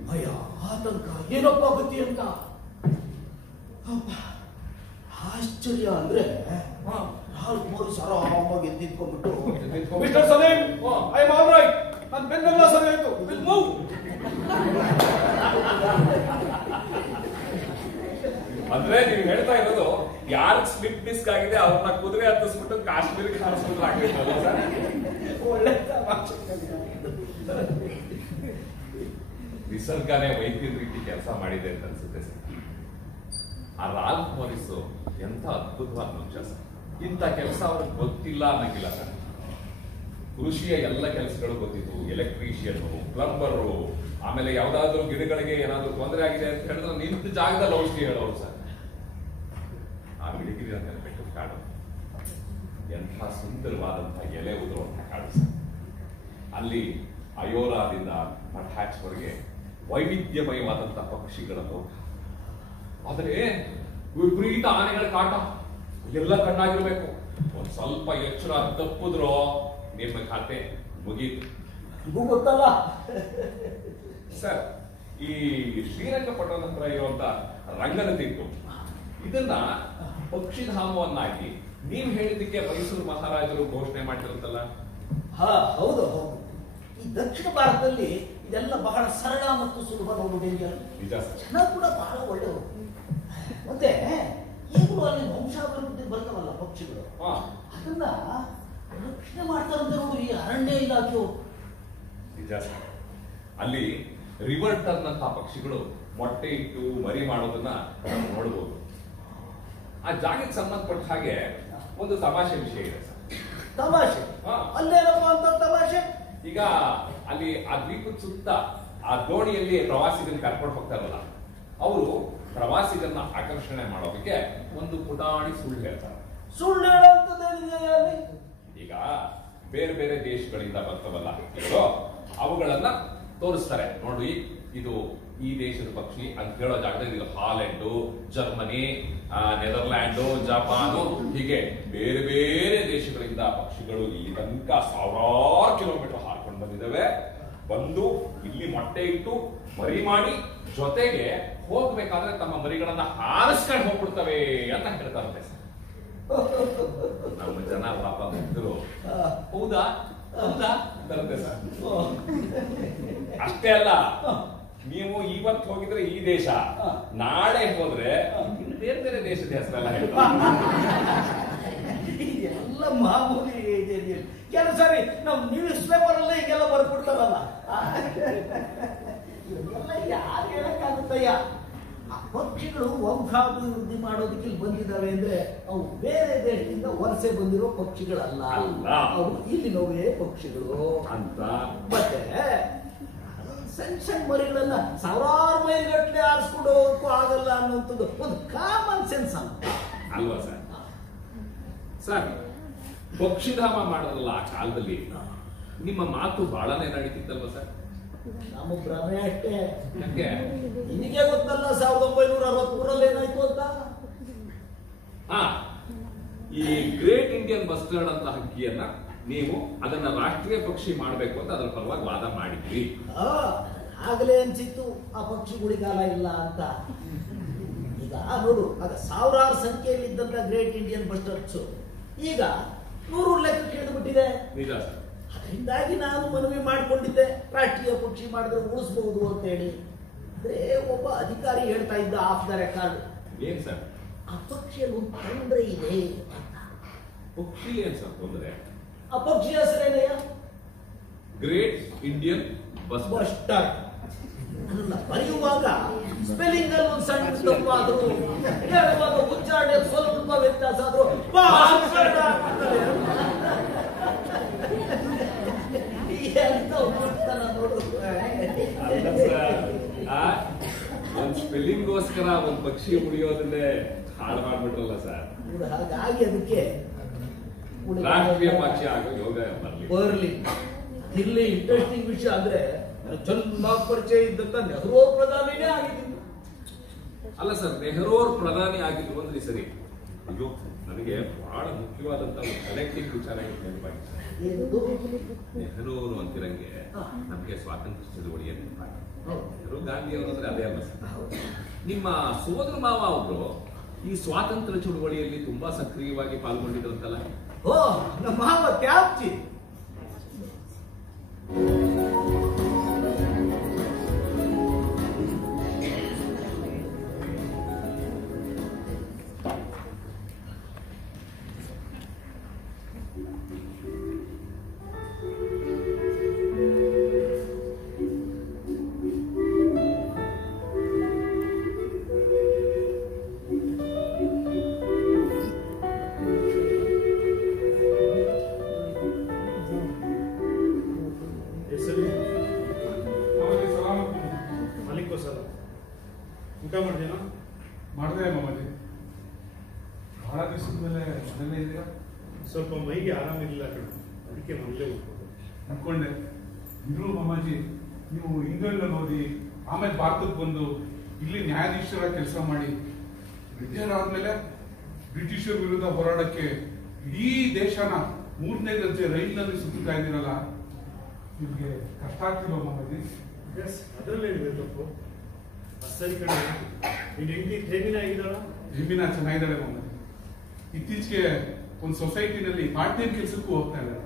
ಭಯ, ಆತಂಕ, ಏನಪ್ಪ ಗತಿ ಅಂತ. ಆಶ್ಚರ್ಯ ಅಂದ್ರೆ ರಾಲ್ಫ್ ಮೋರಿಸ್ ಆರಾಮಾಗಿ ಎದ್ದಿದ್ಕೊಂಡ್ಬಿಟ್ಟು, mister Salim, I am all right, ನನ್ನ ಬೆನ್ನೆಲ್ಲ ಸರಿ ಆಯ್ತು, ವಿಲ್ ಮೂವ್. ಅಂದ್ರೆ ನೀವು ಹೇಳ್ತಾ ಇರೋದು ಯಾರು ಸ್ಲಿಪ್ ಡಿಸ್ಕ್ ಆಗಿದೆ ಅವ್ರನ್ನ ಕುದುರೆ ಹತ್ತಿಸ್ಬಿಟ್ಟು ಕಾಶ್ಮೀರಕ್ಕೆ ಹಾರಿಸ್ಬಿಟ್ರೆ ಆಗ್ಬೇಕಲ್ಲ ಸರ್? ಒಳ್ಳೆ ನಿಸರ್ಗನೇ ವೈದ್ಯದ ರೀತಿ ಕೆಲಸ ಮಾಡಿದೆ ಅಂತ ಅನ್ಸುತ್ತೆ ಸರ್. ಆ ರಾಲ್ಫ್ ಮೋರಿಸ್ ಎಂತ ಅದ್ಭುತವಾದ ಮನುಷ್ಯ ಸರ್. ಇಂಥ ಕೆಲಸ ಅವ್ರಿಗೆ ಗೊತ್ತಿಲ್ಲ ಅನ್ನಂಗಿಲ್ಲ ಸರ್. ಕೃಷಿಯ ಎಲ್ಲ ಕೆಲಸಗಳು ಗೊತ್ತಿತ್ತು. ಎಲೆಕ್ಟ್ರಿಷಿಯನ್, ಪ್ಲಂಬರು, ಆಮೇಲೆ ಯಾವ್ದಾದ್ರು ಗಿಡಗಳಿಗೆ ಏನಾದ್ರು ತೊಂದರೆ ಆಗಿದೆ ಅಂತ ಹೇಳಿದ್ರೆ ನಿಂತ ಜಾಗದಲ್ಲಿ ಔಷಧಿ ಹೇಳೋರು ಸರ್. ಆ ಬಿಳಿಗಿರಿ ಅಂತ ಬೆಟ್ಟದ ಕಾಡು ಎಂಥ ಸುಂದರವಾದಂತಹ ಎಲೆ ಉದುರುವಂತಹ ಕಾಡು ಸರ್. ಅಲ್ಲಿ ಅಯೋರಾದಿಂದ ಮಠಾಚ್ವರೆಗೆ ವೈವಿಧ್ಯಮಯವಾದಂತಹ ಪಕ್ಷಿಗಳ ತೋಟ. ಆದರೆ ವಿಪರೀತ ಆನೆಗಳ ಕಾಟ, ಎಲ್ಲ ಕಣ್ಣಾಗಿರ್ಬೇಕು. ಒಂದ್ ಸ್ವಲ್ಪ ಎಚ್ಚರ ತಪ್ಪಿದ್ರೋ ನಿಮ್ಮ ಖಾತೆ ಮುಗೀತು. ಗೊತ್ತಲ್ಲ ಸರ್, ಈ ಶ್ರೀರಂಗಪಟ್ಟಣದ ಹತ್ರ ಇರುವಂತ ರಂಗನ ತಿಟ್ಟು ಇದನ್ನ ಪಕ್ಷಿಧಾಮವನ್ನಾಗಿ ನೀವು ಹೇಳಿದ್ದಕ್ಕೆ ಮೈಸೂರು ಮಹಾರಾಜರು ಘೋಷಣೆ ಮಾಡಿರುತ್ತಲ್ಲ? ಹೌದು ಹೌದು. ಈ ದಕ್ಷಿಣ ಭಾರತದಲ್ಲಿ ಇದೆಲ್ಲ ಬಹಳ ಸರಳ ಮತ್ತು ಸುಲಭ ನೋಡುವುದಿಲ್ಲ. ನಿಜ ಸರ್. ಜನ ಕೂಡ ಬಹಳ ಒಳ್ಳೆಯವರು. ಮತ್ತೆ ಈಗಲೂ ಅಲ್ಲಿ ವಂಶಾಭಿವೃದ್ಧಿ ಬರ್ತಾವಲ್ಲ ಪಕ್ಷಿಗಳು, ಅದನ್ನ ರಕ್ಷಣೆ ಮಾಡ್ತಾರಂತ ನೋಡಿ ಈ ಅರಣ್ಯ ಇಲಾಖೆಯವರು. ನಿಜ ಸರ್. ಅಲ್ಲಿ ರಿವರ್ ಟರ್ನ್ ಅಂತ ಪಕ್ಷಿಗಳು ಮೊಟ್ಟೆ ಇಟ್ಟು ಮರಿ ಮಾಡೋದನ್ನ ನೋಡಬಹುದು. ಆ ಜಾಗಕ್ಕೆ ಸಂಬಂಧಪಟ್ಟ ಹಾಗೆ ಒಂದು ತಮಾಷೆ ವಿಷಯ ಇದೆ ಸರ್. ತಮಾಷೆ? ಅಲ್ಲೇನಪ್ಪ ಅಂತ ತಮಾಷೆ? ಈಗ ಅಲ್ಲಿ ಆ ದ್ವೀಪದ ಸುತ್ತ ಆ ದೋಣಿಯಲ್ಲಿ ಪ್ರವಾಸಿಗರನ್ನ ಕರ್ಕೊಂಡು ಹೋಗ್ತಾರಲ್ಲ, ಅವರು ಪ್ರವಾಸಿಗರನ್ನ ಆಕರ್ಷಣೆ ಮಾಡೋದಕ್ಕೆ ಒಂದು ಪುಟಾಣಿ ಸುಳ್ಳು ಹೇಳ್ತಾರೆ. ಸುಳ್ಳು ಹೇಳುವಂತದ್ದೇನಿದೆ ಅಲ್ಲಿ? ಈಗ ಬೇರೆ ಬೇರೆ ದೇಶಗಳಿಂದ ಬರ್ತವಲ್ಲ ಇವರು, ಅವುಗಳನ್ನ ತೋರಿಸ್ತಾರೆ. ನೋಡಿ, ಇದು ಈ ದೇಶದ ಪಕ್ಷಿ ಅಂತ ಹೇಳೋ ಜಾಗದಲ್ಲಿ ಇದು ಹಾಲೆಂಡು, ಜರ್ಮನಿ, ನೆದರ್ಲ್ಯಾಂಡು, ಜಪಾನು, ಹೀಗೆ ಬೇರೆ ಬೇರೆ ದೇಶಗಳಿಂದ ಪಕ್ಷಿಗಳು ಇಲ್ಲಿ ತನಕ 1000 ಕಿಲೋಮೀಟರ್ ಹಾರ್ಕೊಂಡು ಬಂದಿದ್ದಾವೆ. ಬಂದು ಇಲ್ಲಿ ಮೊಟ್ಟೆ ಇಟ್ಟು ಮರಿ ಮಾಡಿ ಜೊತೆಗೆ ಹೋಗ್ಬೇಕಾದ್ರೆ ತಮ್ಮ ಮರಿಗಳನ್ನ ಹಾರಿಸ್ಕೊಂಡು ಹೋಗ್ಬಿಡ್ತವೆ ಅಂತ ಹೇಳ್ತಾರಂತೆ. ನಮ್ಮ ಜನ ಪಾಪ ಬಂದರು, ಹೌದು ಹೌದಾ ಹೌದಾ ಬರುತ್ತೆ ಸರ್. ಅಷ್ಟೇ ಅಲ್ಲ, ನೀವು ಇವತ್ತು ಹೋಗಿದ್ರೆ ಈ ದೇಶ, ನಾಳೆ ಹೋದ್ರೆ ಇನ್ನು ಬೇರೆ ಬೇರೆ ದೇಶದ ಹೆಸರೆಲ್ಲ ಎಲ್ಲ ಮಾಮೂಲಿ ಇದೆ. ಕೆಲವು ಸಾರಿ ನಾವು ನ್ಯೂಸ್ ಪೇಪರ್ ಅಲ್ಲೇ ಹೀಗೆಲ್ಲ ಬರ್ಬಿಡ್ತಾರಲ್ಲ, ಇವೆಲ್ಲ ಯಾರು ಹೇಳಕ್ಕಾಗುತ್ತಯ್ಯ? ಪಕ್ಷಿಗಳು ವಂಶಾಭಿವೃದ್ಧಿ ಮಾಡೋದಕ್ಕೆ ಇಲ್ಲಿ ಬಂದಿದ್ದಾವೆ ಅಂದ್ರೆ ಅವು ಬೇರೆ ದೇಶದಿಂದ ವಲಸೆ ಬಂದಿರೋ ಪಕ್ಷಿಗಳಲ್ಲ, ಅವು ಇಲ್ಲಿನವೇ ಪಕ್ಷಿಗಳು ಅಂತ. ಮತ್ತೆ ಸಣ್ಣ ಸಣ್ಣ ಮರಿಗಳನ್ನ ಸಾವಿರಾರು ಮೈಲ್ ಗಟ್ಟಲೆ ಆರಿಸ್ಕೊಂಡು ಹೋಗೋಕ್ಕೂ ಆಗಲ್ಲ ಅನ್ನೋಂಥದ್ದು ಒಂದು ಕಾಮನ್ ಸೆನ್ಸ್ ಅಂತ ಅಲ್ವಾ ಸರ್? ಸರ್, ಪಕ್ಷಿಧಾಮ ಮಾಡೋದಲ್ಲ ಆ ಕಾಲದಲ್ಲಿ ನಿಮ್ಮ ಮಾತು ಬಹಳನೇ ನಡೀತಿತ್ತಲ್ವ ಸರ್? ನಮ್ಮ ಭ್ರಮೆ ಅಷ್ಟೇ. ಯಾಕೆ? ನಿನಗೆ ಗೊತ್ತಲ್ಲ 1963 ಏನಾಯ್ತು ಅಂತ. ಈ ಗ್ರೇಟ್ ಇಂಡಿಯನ್ ಬಸ್ಟರ್ಡ್ ಅಂತ ಹಕ್ಕಿಯನ್ನ ನೀವು ಅದನ್ನ ರಾಷ್ಟ್ರೀಯ ಪಕ್ಷಿ ಮಾಡಬೇಕು ಅಂತ ಅದರ ಪರವಾಗಿ ವಾದ ಮಾಡಿದ್ರಿ. ಆಗಲೇ ಅನ್ಸಿತ್ತು ಆ ಪಕ್ಷಿ ಉಳಿಗಾಲ ಇಲ್ಲ ಅಂತ. ಈಗ ನೋಡು, ಆಗ ಸಾವಿರಾರು ಸಂಖ್ಯೆಯಲ್ಲಿದ್ದಂತ ಗ್ರೇಟ್ ಇಂಡಿಯನ್ ಬಸ್ಟರ್ಡ್ಸ್ ಈಗ 100 ಲೆಕ್ಕಕ್ಕೆ ಇಳಿದು ಬಿಟ್ಟಿದೆ. ನಿಜ ಸರ್. ಅದರಿಂದಾಗಿ ನಾನು ಮನವಿ ಮಾಡಿಕೊಂಡಿದ್ದೆ, ರಾಷ್ಟ್ರೀಯ ಪಕ್ಷಿ ಮಾಡಿದ್ರೆ ಉಳಿಸಬಹುದು ಅಂತ ಹೇಳಿ. ಅಂದ್ರೆ ಒಬ್ಬ ಅಧಿಕಾರಿ ಹೇಳ್ತಾ ಇದ್ದ ಆಫ್ ದ ರೆಕಾರ್ಡ್, ಏನ್ ಸರ್? ಆ ಪಕ್ಷಿಯಲ್ಲಿ ಒಂದು ತೊಂದರೆ ಇದೆ ಅಂತ. ಪಕ್ಷಿ ಏನ್ ಸರ್ ತೊಂದರೆ? ಆ ಪಕ್ಷಿ ಹೆಸರೇನೆಯ? Great Indian bustard. ಅದನ್ನ ಬರೆಯುವಾಗ ಸ್ಪೆಲ್ಲಿಂಗ್ ಅಲ್ಲಿ ಒಂದು ಸಣ್ಣ ತಪ್ಪಾದ್ರು, ಹೇಳುವಾಗ ಉಚ್ಚಾರಣೆ ಸ್ವಲ್ಪ ವ್ಯತ್ಯಾಸ ಆದ್ರೂ ಒಂದ್ ಸ್ಪೆಲ್ಲಿಂಗ್ಗೋಸ್ಕರ ಒಂದ್ ಪಕ್ಷಿ ಉಳಿಯೋದನ್ನೇ ಹಾಳು ಮಾಡ್ಬಿಟ್ರಲ್ಲ ಸರ್. ಹಾಗಾಗಿ ಅದಕ್ಕೆ ರಾಷ್ಟ್ರೀಯ ಪಕ್ಷಿ ಆಗೋ ಯೋಗ ಬರ್ಲಿ. ಇಲ್ಲಿ ಇಂಟ್ರೆಸ್ಟಿಂಗ್ ವಿಷಯ ಅಂದ್ರೆ ಚೆನ್ನಾಗಿ ಪರಿಚಯ ಇದ್ದಂತ ನೆಹರು ಪ್ರಧಾನಿನೇ ಆಗಿದ್ದು. ಅಲ್ಲ ಸರ್, ನೆಹರು ಅವ್ರ ಪ್ರಧಾನಿ ಆಗಿದ್ರು ಅಂದ್ರೆ ಸರಿ. ಅಯ್ಯೋ, ನನಗೆ ಬಹಳ ಮುಖ್ಯವಾದಂತ ಒಂದು ಕನೆಕ್ಟಿಂಗ್ ವಿಚಾರ ನೆನಪಾಗಿದೆ ಸರ್. ನೆಹರು ಅವರು ಅಂತಿರಂಗೆ ನಮಗೆ ಸ್ವಾತಂತ್ರ್ಯ ಚಳುವಳಿಯ ನೆನಪಾಗಿದೆ. ನೆಹರು ಗಾಂಧಿ ಅವರು ಅಂದ್ರೆ ಅದೇ ಅಲ್ಲ ಸರ್. ನಿಮ್ಮ ಸೋದರ ಮಾವ ಅವರು ಈ ಸ್ವಾತಂತ್ರ್ಯ ಚಳುವಳಿಯಲ್ಲಿ ತುಂಬಾ ಸಕ್ರಿಯವಾಗಿ ಪಾಲ್ಗೊಂಡಿದ್ರಂತಲ್ಲ? ಓ, ನಮ್ಮ ಮಾವ ತ್ಯಾಪ್ತಿ. ಊಟ ಮಾಡಿದೇನೋ? ಮಾಡಿದೆ ಮಾಮಾಜಿ. ಬಹಳ ದಿವಸದ ಮೇಲೆ ಮನೇಲೇ ಇದೆಯಾ? ಸ್ವಲ್ಪ ಮೈಗೆ ಆರಾಮಿಲ್ಲ ಕಣ, ಅದಕ್ಕೆ ಮನೇಲೇ ಉಳ್ಕೊಂಡು ಅನ್ಕೊಂಡೆ. ಇದ್ರು ಮಾಮಾಜಿ, ನೀವು ಇಂಗ್ಲೆಂಡ್ ಓದಿ ಆಮೇಲೆ ಭಾರತಕ್ಕೆ ಬಂದು ಇಲ್ಲಿ ನ್ಯಾಯಾಧೀಶರ ಕೆಲಸ ಮಾಡಿ ರಿಟೈರ್ ಆದ್ಮೇಲೆ ಬ್ರಿಟಿಷರ ವಿರುದ್ಧ ಹೋರಾಡಕ್ಕೆ ಇಡೀ ದೇಶನ 3ನೇ ದರ್ಜೆ ರೈಲಿನಲ್ಲಿ ಸುತ್ತಾ ಇದ್ದೀರಲ್ಲ, ನಿಮ್ಗೆ ಕಷ್ಟ ಆಗ್ತಿಲ್ಲ ಮಾಮಾಜಿ? ಎಸ್, ಅದರಲ್ಲೇನಿದೆ ತಪ್ಪು. ಸರಿ ಕಣ, ನಿನ್ನ ಹೆಂಡತಿ ಹೇಮಿನ ಆಗಿದ್ದಾಳ? ಹೇಮಿನ ಚೆನ್ನಾಗಿದ್ದಾಳೆ ಮಾಮಾಜಿ. ಇತ್ತೀಚೆಗೆ ಒಂದು ಸೊಸೈಟಿನಲ್ಲಿ ಪಾರ್ಟ್ ಟೈಮ್ ಕೆಲಸಕ್ಕೂ ಹೋಗ್ತಾ ಇದ್ದಾರೆ.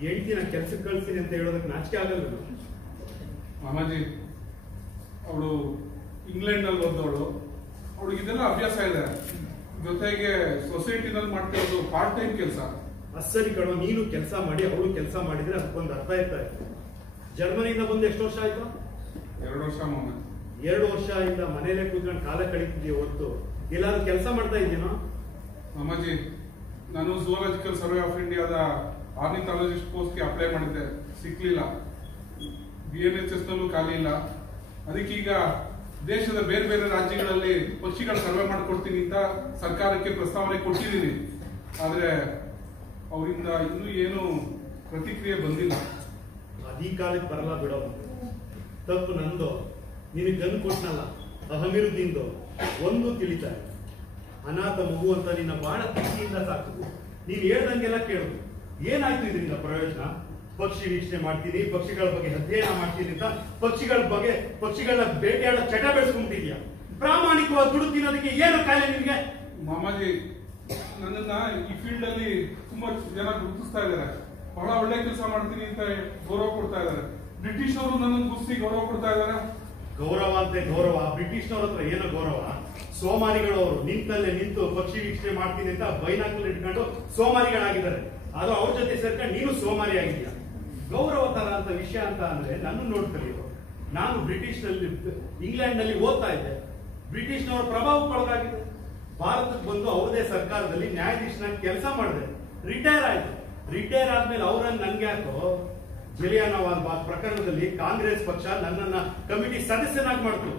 ಹೆಂಡತಿನ ಕೆಲ್ಸಕ್ಕೆ ಕಳಿಸ್ತೀನಿ ಅಂತ ಹೇಳೋದಕ್ಕೆ ನಾಚಿಕೆ ಆಗಲ್ಲ ಮಾಮಾಜಿ? ಅವಳು ಇಂಗ್ಲೆಂಡ್ ನಲ್ಲಿ ಓದೋಳು, ಅವಳಿಗೆ ಇದೆಲ್ಲ ಅಭ್ಯಾಸ ಇದೆ. ಜೊತೆಗೆ ಸೊಸೈಟಿನಲ್ಲಿ ಮಾಡ್ತಿರೋದು ಪಾರ್ಟ್ ಟೈಮ್ ಕೆಲಸ. ಸರಿ ಕಣೋ, ನೀನು ಕೆಲಸ ಮಾಡಿ ಅವಳು ಕೆಲಸ ಮಾಡಿದ್ರೆ ಅದಕ್ಕೊಂದು ಅರ್ಥ ಇರ್ತಾರೆ. ಜರ್ಮನಿಯಿಂದ ಬಂದು ಎಷ್ಟು ವರ್ಷ ಆಯ್ತು? 2 ವರ್ಷ ಮಾಮಾಜಿ. 2 ವರ್ಷ ಇಂದ ಮನೇಲೆ ಕೂತ್ಕೊಂಡು ಕಾಲ ಕಳೀತಿದ್ಯಾ ಹೊತ್ತು ಎಲ್ಲಾದ್ರೂ ಕೆಲಸ ಮಾಡ್ತಾ ಇದ್ದೀನೋ? ಮಾಮಾಜಿ, ನಾನು ಝೂಲಾಜಿಕಲ್ ಸರ್ವೆ ಆಫ್ ಇಂಡಿಯಾದ ಆರ್ನಿಥಾಲಜಿಸ್ಟ್ ಪೋಸ್ಟ್ಗೆ ಅಪ್ಲೈ ಮಾಡಿದ್ದೆ, ಸಿಕ್ಲಿಲ್ಲ. BNHS ನಲ್ಲೂ ಖಾಲಿ ಇಲ್ಲ. ಅದಕ್ಕೀಗ ದೇಶದ ಬೇರೆ ಬೇರೆ ರಾಜ್ಯಗಳಲ್ಲಿ ಪಕ್ಷಿಗಳ ಸರ್ವೆ ಮಾಡಿಕೊಡ್ತೀನಿ ಅಂತ ಸರ್ಕಾರಕ್ಕೆ ಪ್ರಸ್ತಾವನೆ ಕೊಟ್ಟಿದ್ದೀನಿ. ಆದ್ರೆ ಅವರಿಂದ ಇನ್ನೂ ಏನು ಪ್ರತಿಕ್ರಿಯೆ ಬಂದಿಲ್ಲ. ಅದೀ ಕಾಲಕ್ಕೆ ಬರಲ್ಲ ಬಿಡೋ. ತಪ್ಪು ನಂದು, ನಿನಗೆ ಗನ್ ಕೊಟ್ನಲ್ಲ ಅಹಮಿರುದ್ದಿಂದು ಒಂದು ತಿಳಿತಾರೆ. ಅನಾಥ ಮಗು ಅಂತ ನಿನ್ನ ಬಹಳ ಪ್ರೀತಿಯಿಂದ ಸಾಕು. ನೀನ್ ಹೇಳ್ದಂಗೆಲ್ಲ ಕೇಳುದು. ಏನಾಯ್ತು ಇದರಿಂದ ಪ್ರಯೋಜನ? ಪಕ್ಷಿ ವೀಕ್ಷಣೆ ಮಾಡ್ತೀನಿ, ಪಕ್ಷಿಗಳ ಬಗ್ಗೆ ಅಧ್ಯಯನ ಮಾಡ್ತೀನಿ ಅಂತ ಪಕ್ಷಿಗಳನ್ನ ಬೇಟೆಯಾಡೋ ಚಟ ಬೆಳೆಸ್ಕೊಂಡ್ಬಿಟ್ಟಿದ್ಯಾ. ಪ್ರಾಮಾಣಿಕವಾಗಿ ದುಡ್ಡು ತಿನ್ನೋದಕ್ಕೆ ಏನು ಕಾಯಿಲೆ ನಿನ್ಗೆ? ಮಾಮಾಜಿ, ನನ್ನನ್ನ ಈ ಫೀಲ್ಡ್ ಅಲ್ಲಿ ತುಂಬಾ ಜನ ಗುರುತಿಸ್ತಾ ಇದ್ದಾರೆ. ಬಹಳ ಒಳ್ಳೆ ಕೆಲಸ ಮಾಡ್ತೀನಿ ಅಂತ ಗೌರವ ಕೊಡ್ತಾ ಇದ್ದಾರೆ. ಬ್ರಿಟಿಷ್ ಅವರು ನನ್ನ ಗುಸ್ತಿ ಗೌರವ ಕೊಡ್ತಾ ಇದ್ದಾರೆ. ಗೌರವ ಅಂತೆ ಗೌರವ, ಬ್ರಿಟಿಷ್ನವ್ರ ಹತ್ರ ಏನೋ ಗೌರವ. ಸೋಮಾರಿಗಳವರು ನಿಂತಲ್ಲೇ ನಿಂತು ಪಕ್ಷಿ ವೀಕ್ಷಣೆ ಮಾಡ್ತೀನಿ ಅಂತ ಬೈನಾಕಲ್ ಇಟ್ಕೊಂಡು ಸೋಮಾರಿಗಳಾಗಿದ್ದಾರೆ. ಅದು ಅವ್ರ ಜೊತೆ ಸೇರ್ಕೊಂಡು ನೀನು ಸೋಮಾರಿ ಆಗಿದ್ಯಾ. ಗೌರವ ತರ ಅಂತ ವಿಷಯ ಅಂತ ಅಂದ್ರೆ ನನ್ನ ನೋಡ್ಕೊಳ್ಳಿ. ನಾನು ಇಂಗ್ಲೆಂಡ್ ನಲ್ಲಿ ಓದ್ತಾ ಇದ್ದೆ. ಬ್ರಿಟಿಷ್ನವರ ಪ್ರಭಾವಕ್ಕೊಳಗಾಗಿದೆ. ಭಾರತಕ್ಕೆ ಬಂದು ಅವ್ರದೇ ಸರ್ಕಾರದಲ್ಲಿ ನ್ಯಾಯಾಧೀಶನಾಗಿ ಕೆಲಸ ಮಾಡಿದೆ. ರಿಟೈರ್ ಆಯ್ತು. ರಿಟೈರ್ ಆದ್ಮೇಲೆ ಅವ್ರನ್ನ ನನ್ಗೆ ಯಾಕೋ ಜಲಿಯಾನವಾಲ್ ಬಾಗ್ ಪ್ರಕರಣದಲ್ಲಿ ಕಾಂಗ್ರೆಸ್ ಪಕ್ಷ ನನ್ನನ್ನ ಕಮಿಟಿ ಸದಸ್ಯನಾಗಿ ಮಾಡ್ತು.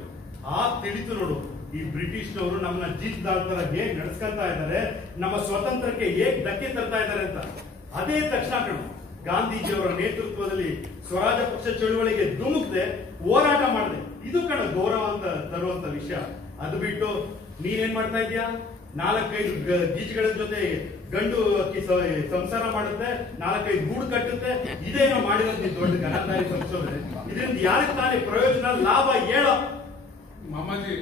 ತಿಳಿತು ನೋಡು, ಈ ಬ್ರಿಟಿಷ್ನವರು ನಮ್ಮನ್ನ ಜಿದ್ದಾಳ್ತರ ಹೇಗ್ ನಡೆಸ್ಕೊಂತ ಇದ್ದಾರೆ, ನಮ್ಮ ಸ್ವತಂತ್ರಕ್ಕೆ ಹೇಗ್ ಧಕ್ಕೆ ತರ್ತಾ ಇದ್ದಾರೆ ಅಂತ. ಅದೇ ತಕ್ಷಣ ಕಣು ಗಾಂಧೀಜಿಯವರ ನೇತೃತ್ವದಲ್ಲಿ ಸ್ವರಾಜ ಪಕ್ಷ ಚಳುವಳಿಗೆ ಧುಮುಕ್ದೆ ಹೋರಾಟ ಮಾಡಿದೆ. ಇದು ಕಣ ಗೌರವ ಅಂತ ತರುವಂತ ವಿಷಯ. ಅದು ಬಿಟ್ಟು ನೀನೇನ್ ಮಾಡ್ತಾ ಇದೀಯಾ? 4-5 ಗೀಜುಗಳ ಜೊತೆ ಗಂಡು ಅಕ್ಕಿ ಸಂಸಾರ ಮಾಡುತ್ತೆ, 4-5 ಗೂಡು ಕಟ್ಟುತ್ತೆ. ಇದೇನೋ ಮಾಡಿರೋದು ನೀನ್ ದೊಡ್ಡ ಗಣದಾರಿ ಸಂಶೋಧನೆ. ಇದರಿಂದ ಯಾರಿಗೆ ತಾನೇ ಪ್ರಯೋಜನ ಲಾಭ ಹೇಳೋ? ಮಾಮಾಜಿ,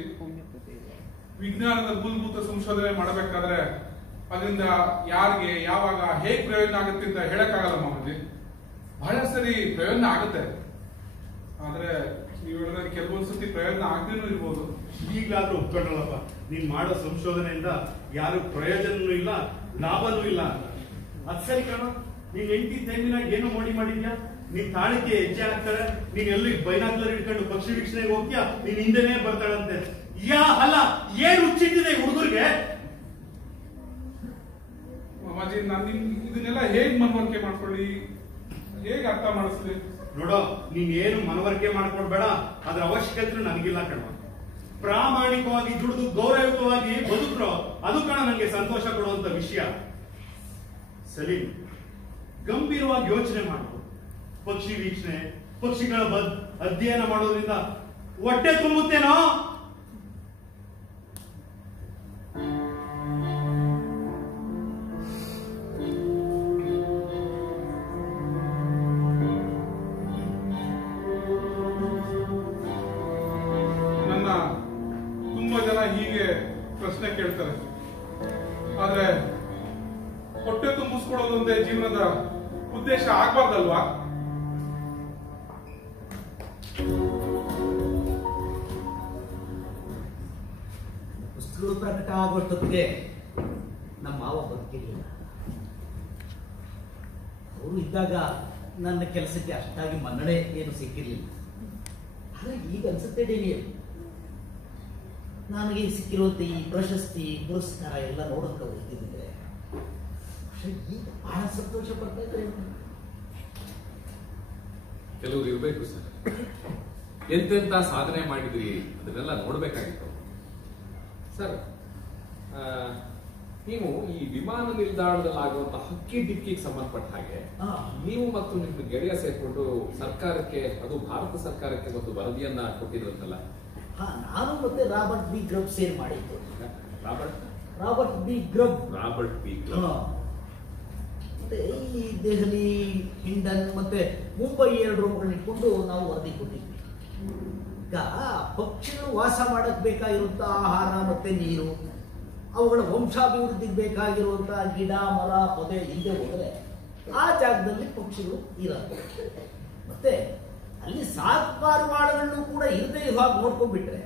ವಿಜ್ಞಾನದ ಮೂಲಭೂತ ಸಂಶೋಧನೆ ಮಾಡಬೇಕಾದ್ರೆ ಅದರಿಂದ ಯಾರಿಗೆ ಯಾವಾಗ ಹೇಗ್ ಪ್ರಯೋಜನ ಆಗುತ್ತೆ ಅಂತ ಹೇಳಕ್ಕಾಗಲ್ಲ ಮಾಮಾಜಿ. ಬಹಳ ಸರಿ ಪ್ರಯೋಜನ ಆಗುತ್ತೆ, ಆದ್ರೆ ನೀವು ಹೇಳಿದ್ರೆ ಕೆಲವೊಂದ್ಸತಿ ಪ್ರಯೋಜನ ಆಗದೇನೂ ಇರ್ಬೋದು. ಈಗಲಾದ್ರೂ ಒಪ್ಕೊಂಡ್ರಲ್ಲಪ್ಪ, ನೀನ್ ಮಾಡೋ ಸಂಶೋಧನೆಯಿಂದ ಯಾರು ಪ್ರಯೋಜನನೂ ಇಲ್ಲ, ಲಾಭನೂ ಇಲ್ಲ ಅಂತ. ಅದ್ ಸರಿ ಕಣ. ನೀನ್ 8 ಟೈಮಿನಾಗ ಏನು ಮಾಡಿದ್ಯಾ? ನೀನ್ ತಾಳಿಕೆ ಹೆಜ್ಜೆ ಹಾಕ್ತಾರೆ, ನೀನ್ ಎಲ್ಲಿ ಬೈನಾಕ್ಲರ್ ಇಟ್ಕೊಂಡು ಪಕ್ಷಿ ವೀಕ್ಷಣೆಗೆ ಹೋಗ್ತೀಯಾ, ನೀನ್ ಹಿಂದೆನೇ ಬರ್ತಾಳಂತೆ. ಅಲ್ಲ, ಏನ್ ಹುಚ್ಚಿಟ್ಟಿದೆ ಹುಡುಗರಿಗೆ? ಮಾಮಾಜಿ, ನಾನು ಇದನ್ನೆಲ್ಲ ಹೇಗ್ ಮನವರಿಕೆ ಮಾಡ್ಕೊಳ್ಳಿ, ಹೇಗ್ ಅರ್ಥ ಮಾಡಿಸ್ಲಿ? ನೋಡೋ, ನೀನ್ ಏನು ಮನವರಿಕೆ ಮಾಡ್ಕೊಡ್ಬೇಡ. ಅದ್ರ ಅವಶ್ಯಕತೆ ನನಗಿಲ್ಲ ಕಣ. ಪ್ರಾಮಾಣಿಕವಾಗಿ ದುಡಿದು ಗೌರವಯುತವಾಗಿ ಬದುಕ್ರೋ, ಅದು ಕಣ ನಂಗೆ ಸಂತೋಷ ಕೊಡುವಂತ ವಿಷಯ. ಸಲೀಂ, ಗಂಭೀರವಾಗಿ ಯೋಚನೆ ಮಾಡು. ಪಕ್ಷಿ ವೀಕ್ಷಣೆ, ಪಕ್ಷಿಗಳ ಅಧ್ಯಯನ ಮಾಡೋದ್ರಿಂದ ಹೊಟ್ಟೆ ತುಂಬುತ್ತೇನೋ? ತುಂಬಾ ಜನ ಹೀಗೆ ಪ್ರಶ್ನೆ ಕೇಳ್ತಾರೆ. ಆದ್ರೆ ಹೊಟ್ಟೆ ತುಂಬಿಸ್ಕೊಡೋದೊಂದೇ ಜೀವನದ ಉದ್ದೇಶ ಆಗ್ಬಾರ್ದಲ್ವಾ? ಪುಸ್ತಕಗಳು ಪ್ರಕಟ ಆಗೋಷ್ಟೊತ್ತಿಗೆ ನಮ್ಮ ಮಾವ ಬದುಕಿರಲಿಲ್ಲ. ಅವರು ಇದ್ದಾಗ ನನ್ನ ಕೆಲಸಕ್ಕೆ ಅಷ್ಟಾಗಿ ಮನ್ನಣೆ ಏನು ಸಿಕ್ಕಿರ್ಲಿಲ್ಲ. ಆದ್ರೆ ಈಗ ಅನ್ಸುತ್ತೆ ಡೇನಿಯಲ್, ನನಗೆ ಸಿಕ್ಕಿರುವಂತ ಈ ಪ್ರಶಸ್ತಿ ಪುರಸ್ಕಾರ ಎಲ್ಲ ನೋಡೋಕೆ ಹೋಗ್ತಿದ್ದೆ. ಈಗ ಬಹಳ ಸಂತೋಷ ಪಡ್ತಾ ಇದ್ದಾರೆ. ಕೆಲವರು ಇರ್ಬೇಕು ಸರ್, ಎಂತೆಂತ ಸಾಧನೆ ಮಾಡಿದ್ರಿ ಅದನ್ನೆಲ್ಲ ನೋಡ್ಬೇಕಾಗಿತ್ತು ಸರ್. ನೀವು ಈ ವಿಮಾನ ನಿಲ್ದಾಣದಲ್ಲಿ ಆಗುವಂತ ಹಕ್ಕಿ ಡಿಕ್ಕಿಗೆ ಸಂಬಂಧಪಟ್ಟ ಹಾಗೆ ನೀವು ಮತ್ತು ನಿಮ್ಮ ಗೆಳೆಯ ಸೇರ್ಕೊಂಡು ಸರ್ಕಾರಕ್ಕೆ, ಅದು ಭಾರತ ಸರ್ಕಾರಕ್ಕೆ ಒಂದು ವರದಿಯನ್ನ ಕೊಟ್ಟಿದ್ರಂತಲ್ಲ? ನಾನು ಮತ್ತೆ ರಾಬರ್ಟ್ ಬಿ ಗ್ರಬ್ ಸೇರಿ ಮಾಡಿದ್ದು. ರಾಬರ್ಟ್ ಬಿ ಗ್ರಬ್ ಮತ್ತೆ ಈ ದೆಹಲಿ, ಹಿಂಡನ್ ಮತ್ತೆ ಮುಂಬೈ 2 ರೂಮ್ಗಳನ್ನ ಇಟ್ಕೊಂಡು ನಾವು ವರದಿ ಕೊಟ್ಟಿದ್ವಿ. ಈಗ ಪಕ್ಷಿಗಳು ವಾಸ ಮಾಡಕ್ ಬೇಕಾಗಿರುವಂತ ಆಹಾರ ಮತ್ತೆ ನೀರು, ಅವುಗಳ ವಂಶಾಭಿವೃದ್ಧಿಗೆ ಬೇಕಾಗಿರುವಂತಹ ಗಿಡ ಮರ ಪೊದೆ ಇಲ್ಲದೆ ಹೋದರೆ ಆ ಜಾಗದಲ್ಲಿ ಪಕ್ಷಿಗಳು ಇರಲ್ಲ. ಮತ್ತೆ ಅಲ್ಲಿ ಸಾಕು ಪಾರಿವಾಳಗಳನ್ನು ಕೂಡ ಇರದೇ ಇವಾಗ ನೋಡ್ಕೊಂಡ್ಬಿಟ್ರೆ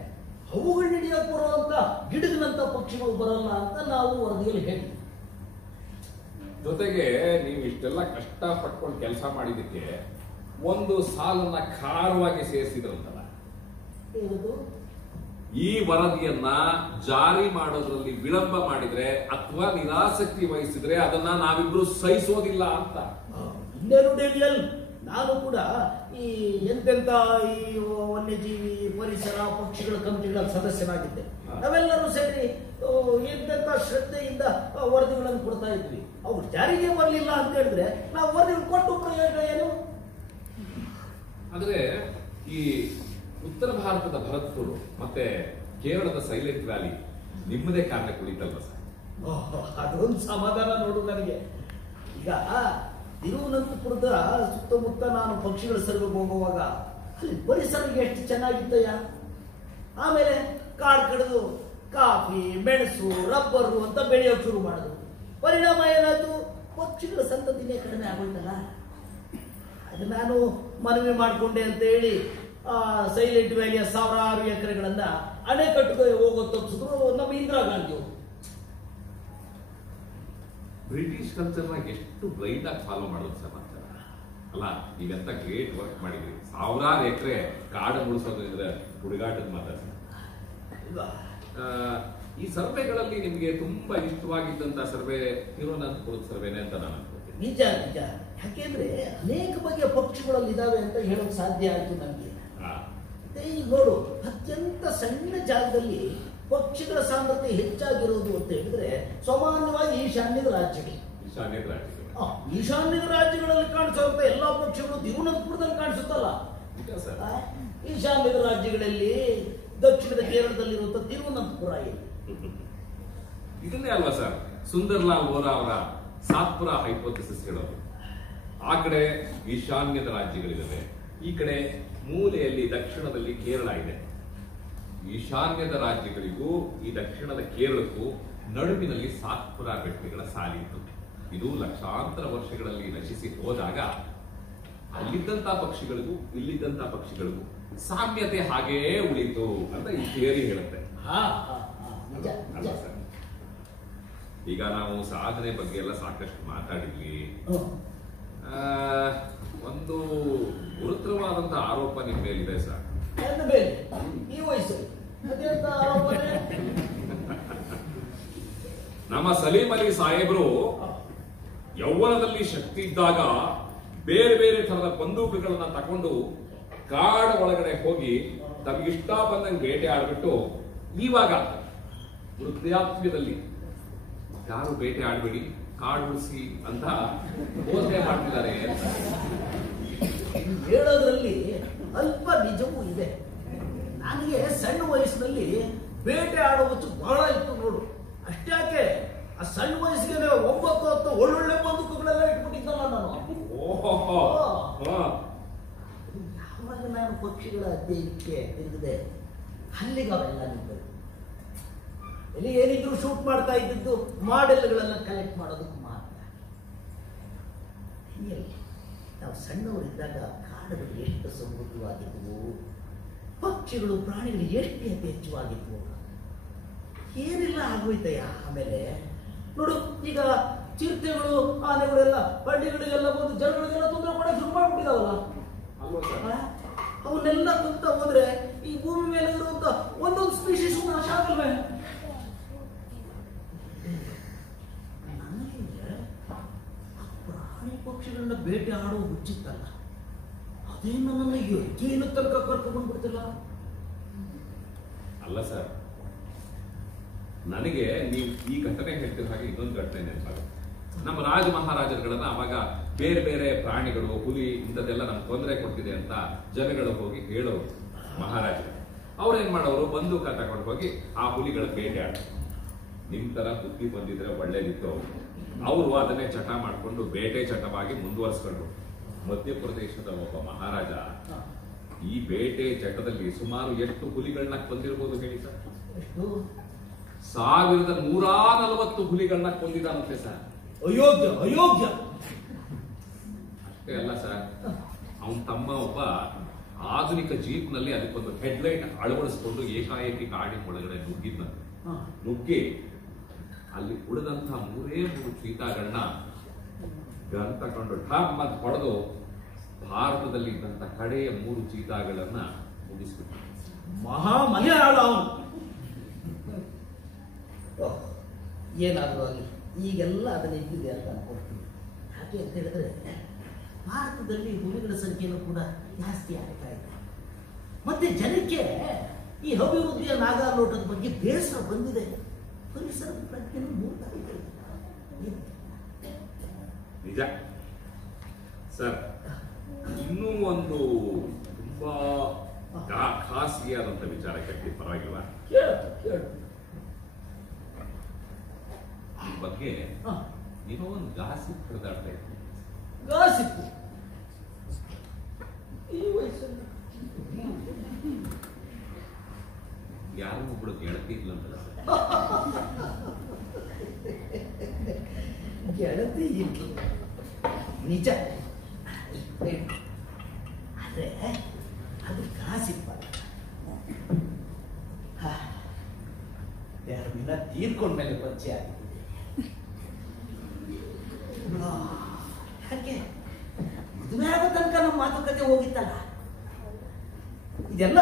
ಅವುಗಳನ್ನ ಹಿಡಿಯಕ್ಕೆ ಬರುವಂತ ಗಿಡಗಳಂತ ಪಕ್ಷಿಗಳು ಬರಲ್ಲ ಅಂತ ನಾವು ವರದಿಯಲ್ಲಿ ಹೇಳಿದ್ವಿ. ಜೊತೆಗೆ ನೀವು ಇಷ್ಟೆಲ್ಲ ಕಷ್ಟ ಪಟ್ಕೊಂಡು ಕೆಲಸ ಮಾಡಿದಕ್ಕೆ ಒಂದು ಸಾಲನ್ನ ಖಾರವಾಗಿ ಸೇರಿಸಿದ್ರಂತಲ್ಲ? ಈ ವರದಿಯನ್ನ ಜಾರಿ ಮಾಡೋದ್ರಲ್ಲಿ ವಿಳಂಬ ಮಾಡಿದ್ರೆ ಅಥವಾ ನಿರಾಸಕ್ತಿ ವಹಿಸಿದ್ರೆ ಅದನ್ನ ನಾವಿಬ್ರು ಸಹಿಸೋದಿಲ್ಲ ಅಂತ. ಇನ್ನೇನು ಡೇನಿಯಲ್, ನಾನು ಕೂಡ ಈ ಎಂತೆಂತ ಈ ವನ್ಯಜೀವಿ ಪರಿಸರ ಪಕ್ಷಿಗಳ ಕಮಿಟಿಗಳ ಸದಸ್ಯನಾಗಿದ್ದೆ. ನಾವೆಲ್ಲರೂ ಸೇರಿ ಎಂತೆಂತ ಶ್ರದ್ಧೆಯಿಂದ ವರದಿಗಳನ್ನು ಕೊಡ್ತಾ ಇದ್ವಿ. ಅವ್ರು ಜಾರಿಗೆ ಬರಲಿಲ್ಲ ಅಂತ ಹೇಳಿದ್ರೆ ನಾವು ವರದಿಗಳು ಕೊಟ್ಟು ಪ್ರಯೋಜನ ಏನು? ಆದ್ರೆ ಈ ಉತ್ತರ ಭಾರತದ ಭರತ್ಪುರ ಮತ್ತೆ ಕೇರಳದ ಸೈಲೆಂಟ್ ವ್ಯಾಲಿ ನಿಮ್ಮದೇ ಕಾರಣ ಕುಳಿತಲ್ವ ಸರ್? ಅದೊಂದು ಸಮಾಧಾನ ನೋಡು ನನಗೆ. ಈಗ ತಿರುವನಂತಪುರದ ಸುತ್ತಮುತ್ತ ನಾನು ಪಕ್ಷಿಗಳ ಸರ್ವೆಗೆ ಹೋಗುವಾಗ ಅಲ್ಲಿ ಪರಿಸರ ಎಷ್ಟು ಚೆನ್ನಾಗಿತ್ತಯ್ಯ. ಆಮೇಲೆ ಕಾಡು ಕಡಿದು ಕಾಫಿ, ಮೆಣಸು, ರಬ್ಬರು ಅಂತ ಬೆಳೆಯೋಕೆ ಶುರು ಮಾಡಿದ್ರು. ಪರಿಣಾಮ ಏನಾಯ್ತು? ಪಕ್ಷಿಗಳ ಸಂತತಿನೇ ಕಡಿಮೆ ಆಗೋಯ್ತಲ್ಲ. ಅದು ನಾನು ಮನವಿ ಮಾಡಿಕೊಂಡೆ ಅಂತ ಹೇಳಿ ಸೈಲೆಂಟ್ ವ್ಯಾಲಿಯ ಸಾವಿರಾರು ಎಕರೆಗಳನ್ನ ಅಣೆಕಟ್ಟಿಗೆ ಹೋಗೋ ತಪ್ಪಿಸಿದ್ರು ನಮ್ಮ ಇಂದಿರಾ ಗಾಂಧಿ. ಬ್ರಿಟಿಷ್ ಕಲ್ಚರ್ನ ಎಷ್ಟು ಬ್ಲೈಂಡ್ ಆಗಿ ಫಾಲೋ ಮಾಡೋದು ಸಮಾಚಾರ ಅಲ್ಲ. ನೀವೆಂತ ಗ್ರೇಟ್ ವರ್ಕ್ ಮಾಡಿದ್ರಿ. ಸಾವಿರಾರು ಎಕರೆ ಕಾಡು ಉಳಿಸೋದು ಇದ್ರೆ ಹುಡುಗಾಟದ ಮಾತಾಡ್ತಾರೆ. ಈ ಸರ್ವೆಗಳಲ್ಲಿ ನಿಮ್ಗೆ ತುಂಬಾ ಇಷ್ಟವಾಗಿದ್ದಂತ ಸರ್ವೆ ತಿರುವನಂತಪುರದ ಸರ್ವೆನೇ ಅಂತ ನಾನು ಅನ್ಕೋತೀನಿ. ನಿಜ ನಿಜ. ಯಾಕೆಂದ್ರೆ ಅನೇಕ ಬಗೆಯ ಪಕ್ಷಿಗಳಲ್ಲಿ ಇದಾವೆ ಅಂತ ಹೇಳೋಕ್ ಸಾಧ್ಯ ಆಯ್ತು ನನಗೆ. ಈಗ ನೋಡು, ಅತ್ಯಂತ ಸಣ್ಣ ಜಾಗದಲ್ಲಿ ಪಕ್ಷಿಗಳ ಸಾಂದ್ರತೆ ಹೆಚ್ಚಾಗಿರೋದು ಅಂತ ಹೇಳಿದ್ರೆ ಸಾಮಾನ್ಯವಾಗಿ ಈಶಾನ್ಯದ ರಾಜ್ಯಗಳು. ಈಶಾನ್ಯದ ರಾಜ್ಯಗಳಲ್ಲಿ ಕಾಣಿಸುವಂತ ಎಲ್ಲಾ ಪಕ್ಷಿಗಳು ತಿರುವನಂತಪುರದಲ್ಲಿ ಕಾಣಿಸುತ್ತಲ್ಲ. ಈಶಾನ್ಯದ ರಾಜ್ಯಗಳಲ್ಲಿ ದಕ್ಷಿಣದ ಕೇರಳದಲ್ಲಿರುವಂತ ತಿರುವನಂತಪುರ ಇದೆ. ಇದನ್ನೇ ಅಲ್ವಾ ಸರ್ ಸುಂದರ್ಲಾಲ್ ವೋರಾ ಅವರ ಸಾತ್ಪುರ ಹೈಪೋಥೆಸಿಸ್ ಹೇಳೋದು. ಆ ಕಡೆ ಈಶಾನ್ಯದ ರಾಜ್ಯಗಳಿವೆ, ಈ ಕಡೆ ಮೂಲೆಯಲ್ಲಿ ದಕ್ಷಿಣದಲ್ಲಿ ಕೇರಳ ಇದೆ. ಈಶಾನ್ಯದ ರಾಜ್ಯಗಳಿಗೂ ಈ ದಕ್ಷಿಣದ ಕೇರಳಕ್ಕೂ ನಡುವಿನಲ್ಲಿ ಸಾತ್ಪುರ ಬೆಟ್ಟಗಳ ಸಾಲಿತ್ತು. ಇದು ಲಕ್ಷಾಂತರ ವರ್ಷಗಳಲ್ಲಿ ನಶಿಸಿ ಹೋದಾಗ ಅಲ್ಲಿದ್ದಂತ ಪಕ್ಷಿಗಳಿಗೂ ಇಲ್ಲಿದ್ದಂತ ಪಕ್ಷಿಗಳಿಗೂ ಸಾಮ್ಯತೆ ಹಾಗೇ ಉಳಿತು ಅಂತ ಈ ಥಿಯರಿ ಹೇಳುತ್ತೆ. ಅಲ್ಲ ಸರ್, ಈಗ ನಾವು ಸಾಧನೆ ಬಗ್ಗೆ ಎಲ್ಲ ಸಾಕಷ್ಟು ಮಾತಾಡಿದ್ವಿ. ಒಂದು ಗುರುತರವಾದಂತ ಆರೋಪ ನಿಮ್ಮ ಮೇಲಿದೆ ಸರ್. ಈ ವಯಸ್ಸು ನಮ್ಮ ಸಲೀಂ ಅಲಿ ಸಾಹೇಬರು ಯೌವನದಲ್ಲಿ ಶಕ್ತಿ ಇದ್ದಾಗ ಬೇರೆ ಬೇರೆ ತರದ ಬಂದೂಕುಗಳನ್ನ ತಕೊಂಡು ಕಾಡ ಒಳಗಡೆ ಹೋಗಿ ತಮಗಿಷ್ಟ ಬಂದಂಗೆ ಬೇಟೆ ಆಡ್ಬಿಟ್ಟು ಇವಾಗ ವೃದ್ಧಾಪ್ಯದಲ್ಲಿ ಯಾರು ಬೇಟೆ ಆಡ್ಬೇಡಿ ಕಾಡು ಉಳಿಸಿ ಅಂತ ಬೋಧನೆ ಮಾಡ್ತಿದ್ದಾರೆ. ಹೇಳೋದ್ರಲ್ಲಿ ಅಲ್ಪ ನಿಜವೂ ಇದೆ. ನನಗೆ ಸಣ್ಣ ವಯಸ್ಸಿನಲ್ಲಿ ಬೇಟೆ ಆಡೋ ಹುಚ್ಚು ಬಹಳ ಇತ್ತು ನೋಡು. ಅಷ್ಟ್ಯಾಕೆ ಆ ಸಣ್ಣ ವಯಸ್ಸಿಗೆ 9-10 ಒಳ್ಳೊಳ್ಳೆ ಬಂದೂಕುಗಳೆಲ್ಲ ಇಟ್ಬಿಟ್ಟಿದ್ದಲ್ಲ ನಾನು. ಯಾವಾಗ ನಾನು ಪಕ್ಷಿಗಳ ಅಧ್ಯಯನಕ್ಕೆ ತಿರುಗಿದೆ ಅಲ್ಲಿಗೆ ಅವೆಲ್ಲ ನಿಂತರು. ಇಲ್ಲಿ ಏನಿದ್ರು ಶೂಟ್ ಮಾಡ್ತಾ ಇದ್ದಿದ್ದು ಮಾಡೆಲ್ಗಳನ್ನ ಕಲೆಕ್ಟ್ ಮಾಡೋದಕ್ಕೆ ಮಾತ್ರ. ನಾವು ಸಣ್ಣವರಿದ್ದಾಗ ಕಾಡುಗಳು ಎಷ್ಟು ಸಮೃದ್ಧವಾಗಿದ್ವು, ಪಕ್ಷಿಗಳು ಪ್ರಾಣಿಗಳು ಎಷ್ಟು ಯಥೇಚ್ಛವಾಗಿದ್ವು. ಏನೆಲ್ಲ ಆಗೋಯ್ತಯ್ಯ. ಆಮೇಲೆ ನೋಡು, ಈಗ ಚಿರತೆಗಳು ಆನೆಗಳೆಲ್ಲ ಹಳ್ಳಿಗಳಿಗೆಲ್ಲ ಬಂದು ಜನಗಳಿಗೆಲ್ಲ ತೊಂದರೆ ಮಾಡಕ್ಕೆ ಶುರು ಮಾಡ್ಬಿಟ್ಟಿದಾವಲ್ಲ. ಅವನ್ನೆಲ್ಲ ಕುಂತ ಹೋದ್ರೆ ಈ ಭೂಮಿ ಮೇಲೆ ಇರುವಂತ ಒಂದೊಂದು ಸ್ಪೀಶೀಸ್ ನಾಶ ಆಗಲ್ವೇ? ಪ್ರಾಣಿ ಪಕ್ಷಿಗಳನ್ನ ಬೇಟೆ ಆಡೋ ಹುಚ್ಚಿತ್ತಲ್ಲ, ಅದೇ ನನ್ನನ್ನು ಏನು ತನಕ ಕರ್ಕೊಂಡ್ಬಿಡ್ತಿಲ್ಲ. ಅಲ್ಲ ಸರ್, ನನಗೆ ನೀವು ಈ ಘಟನೆ ಹೇಳ್ತಿರೋ ಹಾಗೆ ಇನ್ನೊಂದು ಘಟನೆ ನೆನಪಾಗುತ್ತೆ. ನಮ್ಮ ರಾಜ ಮಹಾರಾಜರುಗಳನ್ನ ಅವಾಗ ಬೇರೆ ಬೇರೆ ಪ್ರಾಣಿಗಳು, ಹುಲಿ ಇಂಥದ್ದೆಲ್ಲ ನಮ್ಗೆ ತೊಂದರೆ ಕೊಡ್ತಿದೆ ಅಂತ ಜನಗಳು ಹೋಗಿ ಹೇಳೋರು ಮಹಾರಾಜರು. ಅವ್ರೇನ್ ಮಾಡೋರು, ಬಂದೂಕ ತಗೊಂಡು ಹೋಗಿ ಆ ಹುಲಿಗಳ ಬೇಟೆ ಆಡೋರು. ನಿಮ್ ತರ ಬುದ್ಧಿ ಬಂದಿದ್ರೆ ಒಳ್ಳೇದಿತ್ತು. ಅವರು ಅದನ್ನೇ ಚಟ ಮಾಡಿಕೊಂಡು ಬೇಟೆ ಚಟವಾಗಿ ಮುಂದುವರಿಸ್ಕೊಂಡ್ರು. ಮಧ್ಯಪ್ರದೇಶದ ಒಬ್ಬ ಮಹಾರಾಜ ಈ ಬೇಟೆ ಚಟದಲ್ಲಿ ಸುಮಾರು ಎಷ್ಟು ಹುಲಿಗಳನ್ನ ಕೊಂದಿರ್ಬೋದು ಹೇಳಿ ಸರ್? 1140 ಹುಲಿಗಳನ್ನ ಕೊಂದಿದ್ದಾನಂತೆ ಸರ್. ಅಯೋಗ್ಯ ಅಯೋಗ್ಯ. ಅಷ್ಟೇ ಅಲ್ಲ ಸರ್, ಅವನ ತಮ್ಮ ಒಬ್ಬ ಆಧುನಿಕ ಜೀಪ್ ನಲ್ಲಿ ಅದಕ್ಕೊಂದು ಹೆಡ್ಲೈಟ್ ಅಳವಡಿಸಿಕೊಂಡು ಏಕಾಏಕಿ ಕಾಡಿನ ಒಳಗಡೆ ನುಗ್ಗಿದ್ನಂತೆ. ನುಗ್ಗಿ ಅಲ್ಲಿ ಉಳಿದಂತಹ 3 ಚೀತಾಗಳನ್ನ ಗನ್ ತಗೊಂಡು ಠಾಮ್ ಅಂತ ಹೊಡೆದು ಭಾರತದಲ್ಲಿ ಇದ್ದಂತ ಕಡೆಯ 3 ಚೀತಾಗಳನ್ನ ಮುಗಿಸ್ಬಿಟ್ಟು ಮಹಾ ಮನೆ ಆಳ ಅವನು. ಏನಾದರೂ ಆಗಲಿ ಈಗೆಲ್ಲ ಅದನ್ನ ಇದ್ದಿದೆ ಅಂತ ಅನ್ಕೊಳ್ತೀನಿ. ಯಾಕೆ ಅಂತ ಹೇಳಿದ್ರೆ ಭಾರತದಲ್ಲಿ ಹುಲಿಗಳ ಸಂಖ್ಯೆನೂ ಕೂಡ ಜಾಸ್ತಿ ಆಗ್ತಾ ಇದೆ. ಮತ್ತೆ ಜನಕ್ಕೆ ಈ ಅಭಿವೃದ್ಧಿಯ ನಾಗಾಲೋಟದ ಬಗ್ಗೆ ಬೇಸರ ಬಂದಿದೆ. ಪರಿಸರದ ಪ್ರಜ್ಞೆಯನ್ನು ಮೂಡ್ತಾ ಇದೆ. ನಿಜ ಸರ್. ಇನ್ನೂ ಒಂದು ತುಂಬಾ ಖಾಸಗಿಯಾದಂತ ವಿಚಾರ ಕೇಳ್ತೀವಿ, ಪರವಾಗಿಲ್ವಾ? ಕೇಳು. ಈ ಬಗ್ಗೆ ಏನೋ ಒಂದು ಗಾಸಿಪ್ ಹೊಡೆದಾಡ್ತಾ ಇತ್ತು. ಗಾಸಿಪ್ ಈ ವಯಸ್ಸಲ್ಲಿ ಯಾರೋ ಒಬ್ಳು ಗೆಳತಿ ಇಲ್ಲಂತಲ್ಲ ಸರ್? ಗೆಳತಿ ಇಲ್ಲ ನಿಜ. ಆದ್ರೆ ಅದು ಕಾಸಿಪ್ಪಲ್ಲ. ಎರಡು ದಿನ ತೀರ್ಕೊಂಡ್ಮೇಲೆ ಪರಿಚಯ ಆಗಿದ್ದೆ. ಯಾಕೆ ಮದುವೆ ಆಗೋ ತನಕ ನಮ್ಮ ಮಾತುಕತೆ ಹೋಗಿತ್ತಲ್ಲ. ಇದೆಲ್ಲ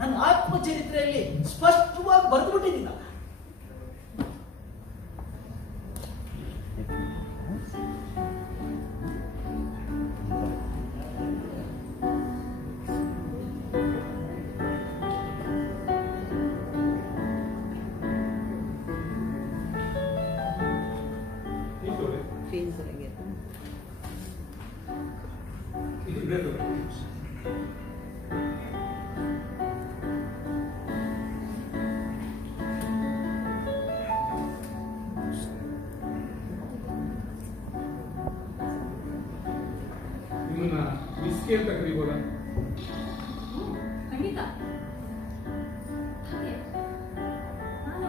ನನ್ನ ಆತ್ಮಚರಿತ್ರೆಯಲ್ಲಿ ಸ್ಪಷ್ಟವಾಗಿ ಬರೆದು ಬಿಟ್ಟಿದ್ದೀನಲ್ಲ. ನಿಮ್ಮನ್ನ ಬಿಸ್ಕಿ ಅಂತ ಕರೀಬೋದ? ಖಂಡಿತ. ಹಾಗೆ ನಾನು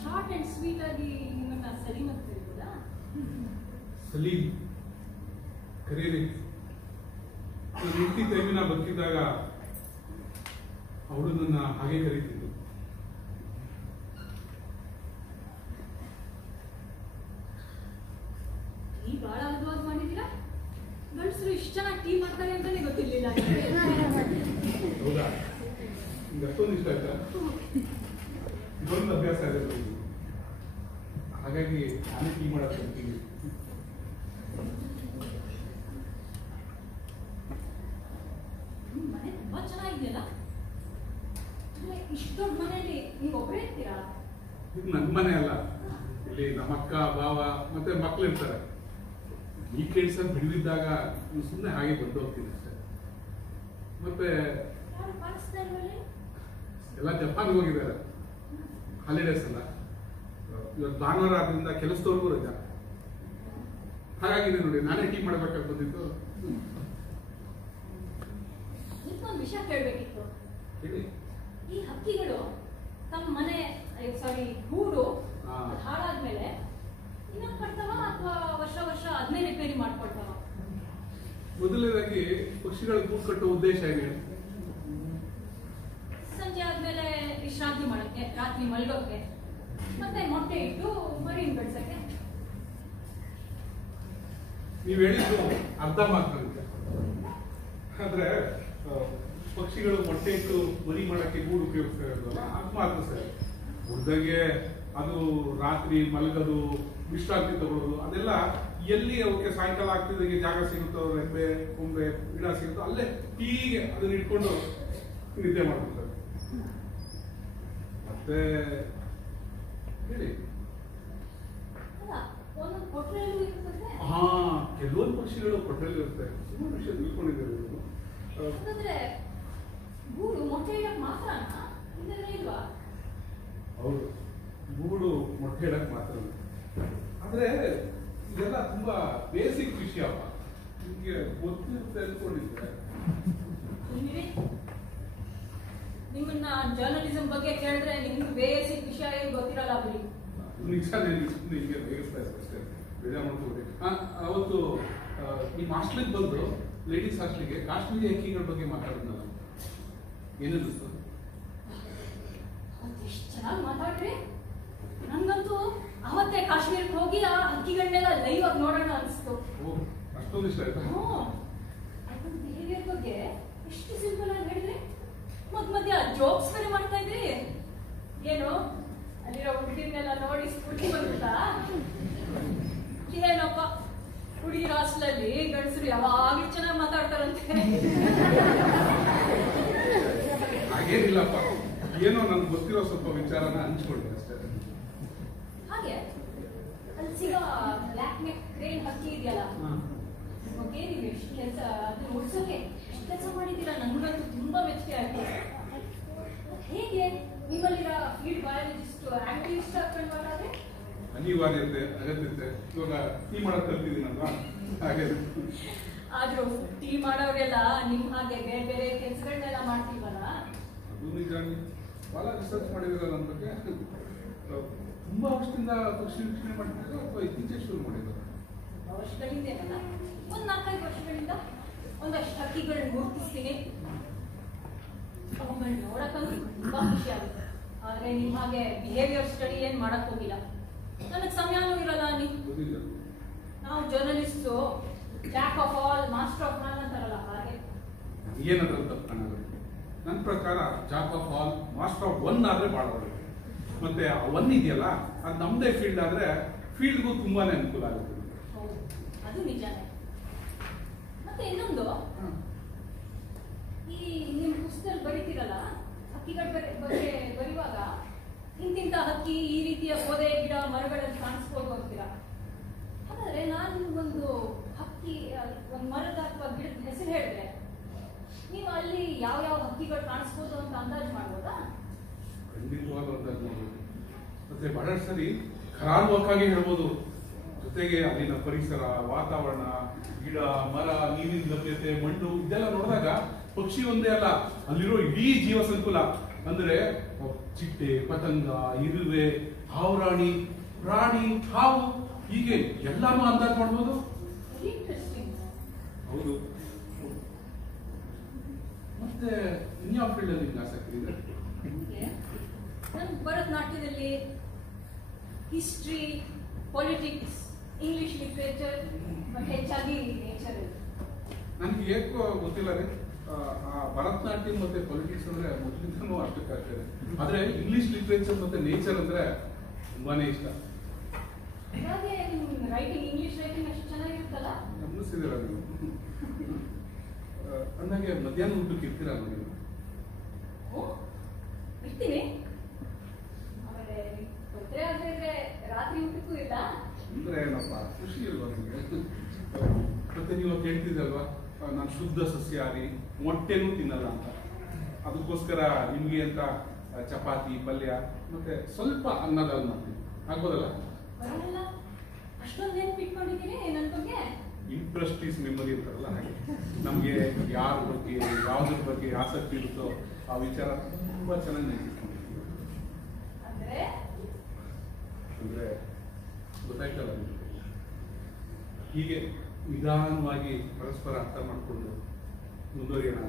ಶಾರ್ಟ್ ಅಂಡ್ ಸ್ವೀಟ್ ಆಗಿ ನಿಮ್ಮನ್ನ ಸಲೀಮ್ ಅಂತ ಕರೀಬೋದಾ? ಸಲೀಮ್ ಕರೀರಿ. ಹೆಂಡತಿ ಟೈಮಿನ ಬದುಕಿದ್ದಾಗ ಅವಳು ನನ್ನ ಹಾಗೆ ಕರೀತಿದ್ದು. ಟೀ ಬಹಳ ಅದ್ಭುತವಾಗಿ ಮಾಡಿದ್ದೀರಾ. ಗಂಡಸರು ಇಷ್ಟು ಚೆನ್ನಾಗಿ ಟೀ ಮಾಡ್ತಾರೆ ಅಂತಾನೆ ಗೊತ್ತಿರ್ಲಿಲ್ಲ. ಹೌದಾ? ನಿಮ್ಗೆ ಅಷ್ಟೊಂದು ಇಷ್ಟ ಆಯ್ತಾ? ಇದೊಂದು ಅಭ್ಯಾಸ ಇದೆ ನನಗೆ. ಹಾಗಾಗಿ ನಾನೇ ಟೀ ಮಾಡೋದು ಕಲ್ತೀನಿ. ಮನೆ ತುಂಬಾ ಚೆನ್ನಾಗಿದೆಯಲ್ಲ. ಇಷ್ಟು ದೊಡ್ಡ ಮನೆಯಲ್ಲಿ ನೀವು ಒಬ್ಬರೇ ಇರ್ತೀರಾ? ಇದು ನನ್ನ ಮನೆ ಅಲ್ಲ. ಇಲ್ಲಿ ನಮ್ಮ ಅಕ್ಕ ಬಾವ ಮತ್ತೆ ಮಕ್ಳು ಇರ್ತಾರೆ. ವೀಕೆಂಡ್ಸ್ ಅಂತ ಬಿಡುವಿದ್ದಾಗ ಸುಮ್ಮನೆ ಹಾಗೆ ಬಂದು ಹೋಗ್ತೀನಿ ಅಷ್ಟೇ. ಮತ್ತೆ ಯಾರು ಪಾಕಿಸ್ತಾನದಲ್ಲಿ? ಎಲ್ಲ ಜಪಾನ್ಗೆ ಹೋಗಿದ್ದಾರೆ ಹಾಲಿಡೇಸ್ ಎಲ್ಲ. ಇವತ್ತು ಭಾನುವಾರ ಆದ್ರಿಂದ ಕೆಲಸದವ್ರಿಗೂ ರಜಾ. ಹಾಗಾಗಿದೆ ನೋಡಿ, ನಾನೇ ಟೀ ಮಾಡ್ಬೇಕಾಗಿ ಬಂದಿದ್ದು. ನಿಮ್ಗೊಂದು ವಿಷಯ ಕೇಳಬೇಕಿತ್ತು. ಹೇಳಿ. ಈ ಹಕ್ಕಿಗಳು ತಮ್ಮ ಮನೆ ಸಾರಿ ಗೂಡು ಹಾ. ಹಾಳಾದ್ಮೇಲೆ ಇನ್ನೊಂದು ಕಟ್ತಾವ ಅಥವಾ ವರ್ಷ ವರ್ಷ ಅದನ್ನೇ ರಿಪೇರಿ ಮಾಡ್ಕೊಳ್ತಾವ? ಮೊದಲನೇದಾಗಿ ಪಕ್ಷಿಗಳ ಗೂಡು ಕಟ್ಟುವ ಉದ್ದೇಶ ಏನು? ಸಂಜೆ ಆದ್ಮೇಲೆ ವಿಶ್ರಾಂತಿ ಮಾಡಕ್ಕೆ, ರಾತ್ರಿ ಮಲ್ಗೋಕೆ, ಮತ್ತೆ ಮೊಟ್ಟೆ ಇಟ್ಟು ಮರಿನ್ ಬೆಳ್ಸಕ್ಕೆ. ನೀವು ಹೇಳಿದ್ದು ಅರ್ಧ ಮಾತ್ರ ನಿಜ. ಆದ್ರೆ ಪಕ್ಷಿಗಳು ಮೊಟ್ಟೆ ಇಟ್ಟು ಮರಿ ಮಾಡಕ್ಕೆ ಗೂಡು ಉಪಯೋಗಿಸ್ತಾ ಇರೋದಲ್ಲ, ಅದು ಮಾತ್ರ ಸರಿ. ಉಳಿದಾಗೆ ಅದು ರಾತ್ರಿ ಮಲಗೋದು, ವಿಶ್ರಾಂತಿ ತಗೊಳ್ಳೋದು, ಅದೆಲ್ಲ ಎಲ್ಲಿ ಅವಕ್ಕೆ ಸಾಯಂಕಾಲ ಆಗ್ತಿದ್ದಾಗೆ ಜಾಗ ಸಿಗುತ್ತೋ, ರೆಂಬೆ ಕೊಂಬೆ ಗಿಡ ಸಿಗುತ್ತೋ ಅಲ್ಲೇ ಹೀಗೆ ಅದನ್ನ ಇಟ್ಕೊಂಡು ನಿದ್ದೆ ಮಾಡ್ಬಿಡ್ತಾರೆ. ಮತ್ತೆ ಹೇಳಿ. ಅಲ್ಲ, ಒಂದೊಂದು ಕೊಟ್ರೆಯಲ್ಲೂ ಇರ್ತದೆ. ಹಾ, ಕೆಲವೊಂದು ಪಕ್ಷಿಗಳು ಕೊಟ್ಟಲ್ಲಿ ಇರುತ್ತೆ. ಸುಮಾರು ವಿಷಯ ತಿಳ್ಕೊಂಡಿದ್ದಾರೆ ಇವರು. ಹಾಗಾದ್ರೆ ಗೂಡು ಮೊಟ್ಟೆ ಇಡಕ್ ಮಾತ್ರನಾ? ಇಲ್ಲದ್ರೆ ಇಲ್ವಾ? ಹೌದು, ಗೂಡು ಮೊಟ್ಟೆ ಇಡಕ್ ಮಾತ್ರ. ಆದ್ರೆ ಇದೆಲ್ಲ ತುಂಬಾ ಬೇಸಿಕ್ ವಿಷಯಪ್ಪ. ನಿಮ್ಗೆ ಗೊತ್ತಿರುತ್ತೆ ಅನ್ಕೊಂಡಿದ್ರೆ. ನೀವೇ ನಿಮ್ಮನ್ನ ಜರ್ನಲಿಸಂ ಬಗ್ಗೆ ಕೇಳಿದ್ರೆ ನಿಮ್ಗೆ ಬೇಸಿಕ್ ವಿಷಯ ಏನು ಗೊತ್ತಿರಲ್ಲ ಬಿಡಿ. ನಿಜ, ಹಿಂಗೆ ಬೇಯಿಸ್ತಾ ಇದ್ದಾರೆ ಅಷ್ಟೇ, ಬೇಜಾರು ಮಾಡ್ಕೋಬೇಡಿ. ಅವತ್ತು ನಿಮ್ಮ ಹಾಸ್ಟೆಲ್ಗೆ ಬಂದು ಲೇಡೀಸ್ ಹಾಸ್ಟೆಲ್ಗೆ ಕಾಶ್ಮೀರಿ ಹಕ್ಕಿಗಳ ಬಗ್ಗೆ ಮಾತಾಡಿದ್ನಲ್ಲ, ಏನಿಸ್ತು? ಎಷ್ಟು ಚೆನ್ನಾಗಿ ಮಾತಾಡ್ರಿ. ನಂಗಂತೂ ಅವತ್ತೇ ಕಾಶ್ಮೀರಕ್ಕೆ ಹೋಗಿ ಆ ಹಕ್ಕಿಗಳನ್ನೆಲ್ಲ ಲೈವ್ ಆಗಿ ನೋಡೋಣ ಅನಿಸ್ತು. ಓ, ಅಷ್ಟೊಂದು ಇಷ್ಟ ಆಯ್ತಾ? ಅದೊಂದು ಬಿಹೇವಿಯರ್ ಬಗ್ಗೆ ಎಷ್ಟು ಸಿಂಪಲ್ ಆಗಿ ಹೇಳಿದ್ರಿ. ಮಧ್ಯ ಜೋಕ್ಸ್ ಬೇರೆ ಮಾಡ್ತಾ ಇದ್ರಿ. ಏನು ಅಲ್ಲಿರೋ ಹುಡುಗಿರ್ನೆಲ್ಲ ನೋಡಿ ಸ್ಫೂರ್ತಿ ಬಂದ್ಬಿಟ್ಟ? ಏನಪ್ಪ, ಹುಡುಗಿರ ಹಾಸ್ಟೆಲಲ್ಲಿ ಗಂಡಸರು ಯಾವಾಗ್ಲೂ ಚೆನ್ನಾಗಿ ಮಾತಾಡ್ತಾರಂತೆ. ಹಾಗೇನಿಲ್ಲಪ್ಪ, ಏನೋ ನನ್ಗೆ ಗೊತ್ತಿರೋ ಸ್ವಲ್ಪ ವಿಚಾರನ ಹಂಚ್ಕೊಂಡೆ ಅಷ್ಟೇ. ಹಾಗೆ ಅಲ್ಲಿ ಸಿಗೋ ಬ್ಲ್ಯಾಕ್ ನೆಕ್ ಕ್ರೇನ್ ಹಕ್ಕಿ ಇದೆಯಲ್ಲ, ಓಕೆ, ನೀವು ಎಷ್ಟು ಕೆಲಸ ಅದನ್ನ ಉಳಿಸೋಕೆ ಎಷ್ಟು ಕೆಲಸ ಮಾಡಿದ್ದೀರಾ, ನನ್ಗಂತೂ ತುಂಬಾ ಮೆಚ್ಚುಗೆ ಆಯ್ತು. ಹೇಗೆ ನಿಮ್ಮಲ್ಲಿರೋ ಫೀಲ್ಡ್ ಬಯಾಲಜಿಸ್ಟ್ ಆಕ್ಟಿವಿಸ್ಟ್ ಹಾಕೊಂಡು ಮಾಡಾದ್ರೆ? ಅನಿವಾರ್ಯತೆ, ಅಗತ್ಯತೆ. ಇವಾಗ ಟೀ ಮಾಡಕ್ ಕಲ್ತಿದ್ದೀನಲ್ವಾ, ಹಾಗೆ. ಆದ್ರೂ ಟೀ ಮಾಡೋರೆಲ್ಲ ನಿಮ್ ಹಾಗೆ ಬೇರೆ ಬೇರೆ ಕೆಲಸಗಳನ್ನೆಲ್ಲ ಮಾಡ್ತೀವಲ್ಲ? ಅದು ನಿಜ. ಬಹಳ ರಿಸರ್ಚ್ ಮಾಡಿದ್ರೆ ನನ್ನ ಬಗ್ಗೆ. ತುಂಬಾ ವರ್ಷದಿಂದ ಪಕ್ಷಿ ವೀಕ್ಷಣೆ ಮಾಡ್ತಿದ್ರು ಅಥವಾ ಇತ್ತೀಚೆಗೆ ಶುರು ಮಾಡಿದ್ರು? ವರ್ಷಗಳಿಂದೇನಲ್ಲ, ಒಂದು ಒಂದಷ್ಟು ಹಕ್ಕಿಗಳನ್ನ ಗುರುತಿಸ್ತೀನಿ. ಅವುಗಳನ್ನ ನೋಡಕ್ಕಂತೂ ತುಂಬಾ ಖುಷಿ ಆಗುತ್ತೆ. ಆದ್ರೆ ನಿಮ್ ಹಾಗೆ ಬಿಹೇವಿಯರ್ ಸ್ಟಡಿ ಏನ್ ಮಾಡಕ್ ಹೋಗಿಲ್ಲ. ನನಗ್ ಸಮಯನೂ ಇರಲ್ಲ. ನಾವು journalist Jack of all master of non ಅಂತಾರಲ್ಲ ಹಾಗೆ. ಏನಾದ್ರೂ ತಪ್ಪು ಕಾಣೋದು. ನನ್ನ ಪ್ರಕಾರ Jack of all master of one ಆದ್ರೆ ಬಹಳ ಒಳ್ಳೆಯದು. ಮತ್ತೆ ಆ ಒನ್ ಇದೆಯಲ್ಲ ಅದು ನಮ್ದೇ ಫೀಲ್ಡ್ ಆದ್ರೆ ಫೀಲ್ಡ್ಗೂ ತುಂಬಾನೇ ಅನುಕೂಲ ಆಗುತ್ತೆ. ಹೌದು, ಅದು ನಿಜಾನೇ. ಮತ್ತೆ ಇನ್ನೊಂದು, ಈ ನಿಮ್ ಪುಸ್ತಕದಲ್ಲಿ ಬರೀತಿರಲ್ಲ ಹಕ್ಕಿಗಳ ಬಗ್ಗೆ ಬರೆಯುವಾಗ ಇಂತಿಂತ ಹಕ್ಕಿ ಈ ರೀತಿಯ ಪೊದೆ ಗಿಡ ಮರಗಳಲ್ಲಿ ಕಾಣಿಸ್ಬೋದು ಅಂತೀರಾ. ಹಾಗಾದ್ರೆ ನಾನು ಒಂದು ಹಕ್ಕಿ ಒಂದು ಮರದ ಅಥವಾ ಗಿಡದ ಹೆಸರು ಹೇಳಿದ್ರೆ ನೀವು ಅಲ್ಲಿ ಯಾವ ಯಾವ ಹಕ್ಕಿಗಳು ಕಾಣಿಸ್ಬೋದು ಅಂತ ಅಂದಾಜು ಮಾಡ್ಬೋದಾ? ಖಂಡಿತವಾಗ್ಲೂ ಅಂದಾಜು ಮಾಡ್ಬೋದು. ಮತ್ತೆ ಬಹಳಷ್ಟು ಸರಿ ಖರಾರುವಾಕಾಗಿ ಹೇಳ್ಬೋದು. ಜೊತೆಗೆ ಅಲ್ಲಿನ ಪರಿಸರ, ವಾತಾವರಣ, ಗಿಡ, ಮರ, ನೀರಿನ ಲಭ್ಯತೆ, ಮಣ್ಣು ಇದೆಲ್ಲ ನೋಡಿದಾಗ ಪಕ್ಷಿ ಒಂದೇ ಅಲ್ಲ, ಅಲ್ಲಿರೋ ಇಡೀ ಜೀವ ಸಂಕುಲ ಅಂದ್ರೆ ಚಿಟ್ಟೆ, ಪತಂಗ, ಇರುವೆ, ಹಾವುರಾಣಿ, ಪ್ರಾಣಿ, ಹಾವು ಹೀಗೆ ಎಲ್ಲಾನು ಅಂದಾಜು ಮಾಡ್ಬೋದು. ಇಂಟ್ರೆಸ್ಟಿಂಗ್. ಹೌದು. ಮತ್ತೆ ಇನ್ಯಾವ ಫೀಲ್ಡ್ ಅಲ್ಲಿ ನಿಮ್ಗೆ ಆಸಕ್ತಿ ಇದೆ? ನಾನು ಭರತನಾಟ್ಯದಲ್ಲಿ ಹಿಸ್ಟ್ರಿ, ಪೊಲಿಟಿಕ್ಸ್, ಇಂಗ್ಲಿಷ್ ಲಿಟ್ರೇಚರ್ ಮತ್ತೆ ಹೆಚ್ಚಾಗಿ ನೇಚರ್. ನನ್ಗೆ ಏಕೋ ಗೊತ್ತಿಲ್ಲ ರೀ, ಭರತನಾಟ್ಯ ಮತ್ತೆ ಪೊಲಿಟಿಕ್ಸ್ ಅಂದ್ರೆ ಮೊದಲಿಂದನೂ ಅಷ್ಟಕ್ಕಾಗ್ತದೆ. ಆದ್ರೆ ಇಂಗ್ಲಿಷ್ ಲಿಟ್ರೇಚರ್ ಮತ್ತೆ ನೇಚರ್ ಅಂದ್ರೆ ತುಂಬಾನೇ ಇಷ್ಟ. ಹಾಗೆ ನಿಮ್ ರೈಟಿಂಗ್, ಇಂಗ್ಲಿಷ್ ರೈಟಿಂಗ್ ಅಷ್ಟು ಚೆನ್ನಾಗಿರುತ್ತಲ್ಲ. ಗಮನಿಸಿದಿರ ನೀವು? ಅಂದಾಗೆ ಮಧ್ಯಾಹ್ನ ಊಟಕ್ಕೆ ಇರ್ತೀರಲ್ಲ ನೀವು? ಇರ್ತೀನಿ. ಆಮೇಲೆ ತೊಂದರೆ ಆಗದಿದ್ರೆ ರಾತ್ರಿ ಊಟಕ್ಕೂ ಇಲ್ಲ. ಅಂದ್ರೆ ಏನಪ್ಪ ಖುಷಿ ಇಲ್ವಾ ನಿಮ್ಗೆ? ಮತ್ತೆ ನೀವು ಕೇಳ್ತಿದ್ದಲ್ವಾ ನಾನು ಶುದ್ಧ ಸಸ್ಯಾಹಾರಿ, ಮೊಟ್ಟೆನೂ ತಿನ್ನಲ್ಲ ಅಂತ. ಅದಕ್ಕೋಸ್ಕರ ನಿಮ್ಗೆ ಅಂತ ಚಪಾತಿ, ಪಲ್ಯ ಮತ್ತೆ ಸ್ವಲ್ಪ ಅನ್ನದಾಲ್ ಮಾಡ್ತೀನಿ. ಆಗ್ಬೋದಲ್ಲ? ಬರಲ್ಲ. ಅಷ್ಟೊಂದು ನೆನ್ಪಿಟ್ಕೊಂಡಿದ್ದೀನಿ ನನ್ನ ಬಗ್ಗೆ. ಇಂಟ್ರೆಸ್ಟ್ ಈಸ್ ಮೆಮೊರಿ ಅಂತಾರಲ್ಲ ಹಾಗೆ. ನಮ್ಗೆ ಯಾರ ಬಗ್ಗೆ, ಯಾವ್ದ್ರ ಬಗ್ಗೆ ಆಸಕ್ತಿ ಇರುತ್ತೋ ಆ ವಿಚಾರ ತುಂಬಾ ಚೆನ್ನಾಗಿ ನೆನಪಿಟ್ಕೊಂಡಿರ್ತೀವಿ. ಅಂದ್ರೆ ಗೊತ್ತಾಯ್ತಲ್ಲ ನಿಮ್ಗೆ. ಹೀಗೆ ನಿಧಾನವಾಗಿ ಪರಸ್ಪರ ಅರ್ಥ ಮಾಡಿಕೊಂಡು ಮುಂದುವರಿಯೋಣ.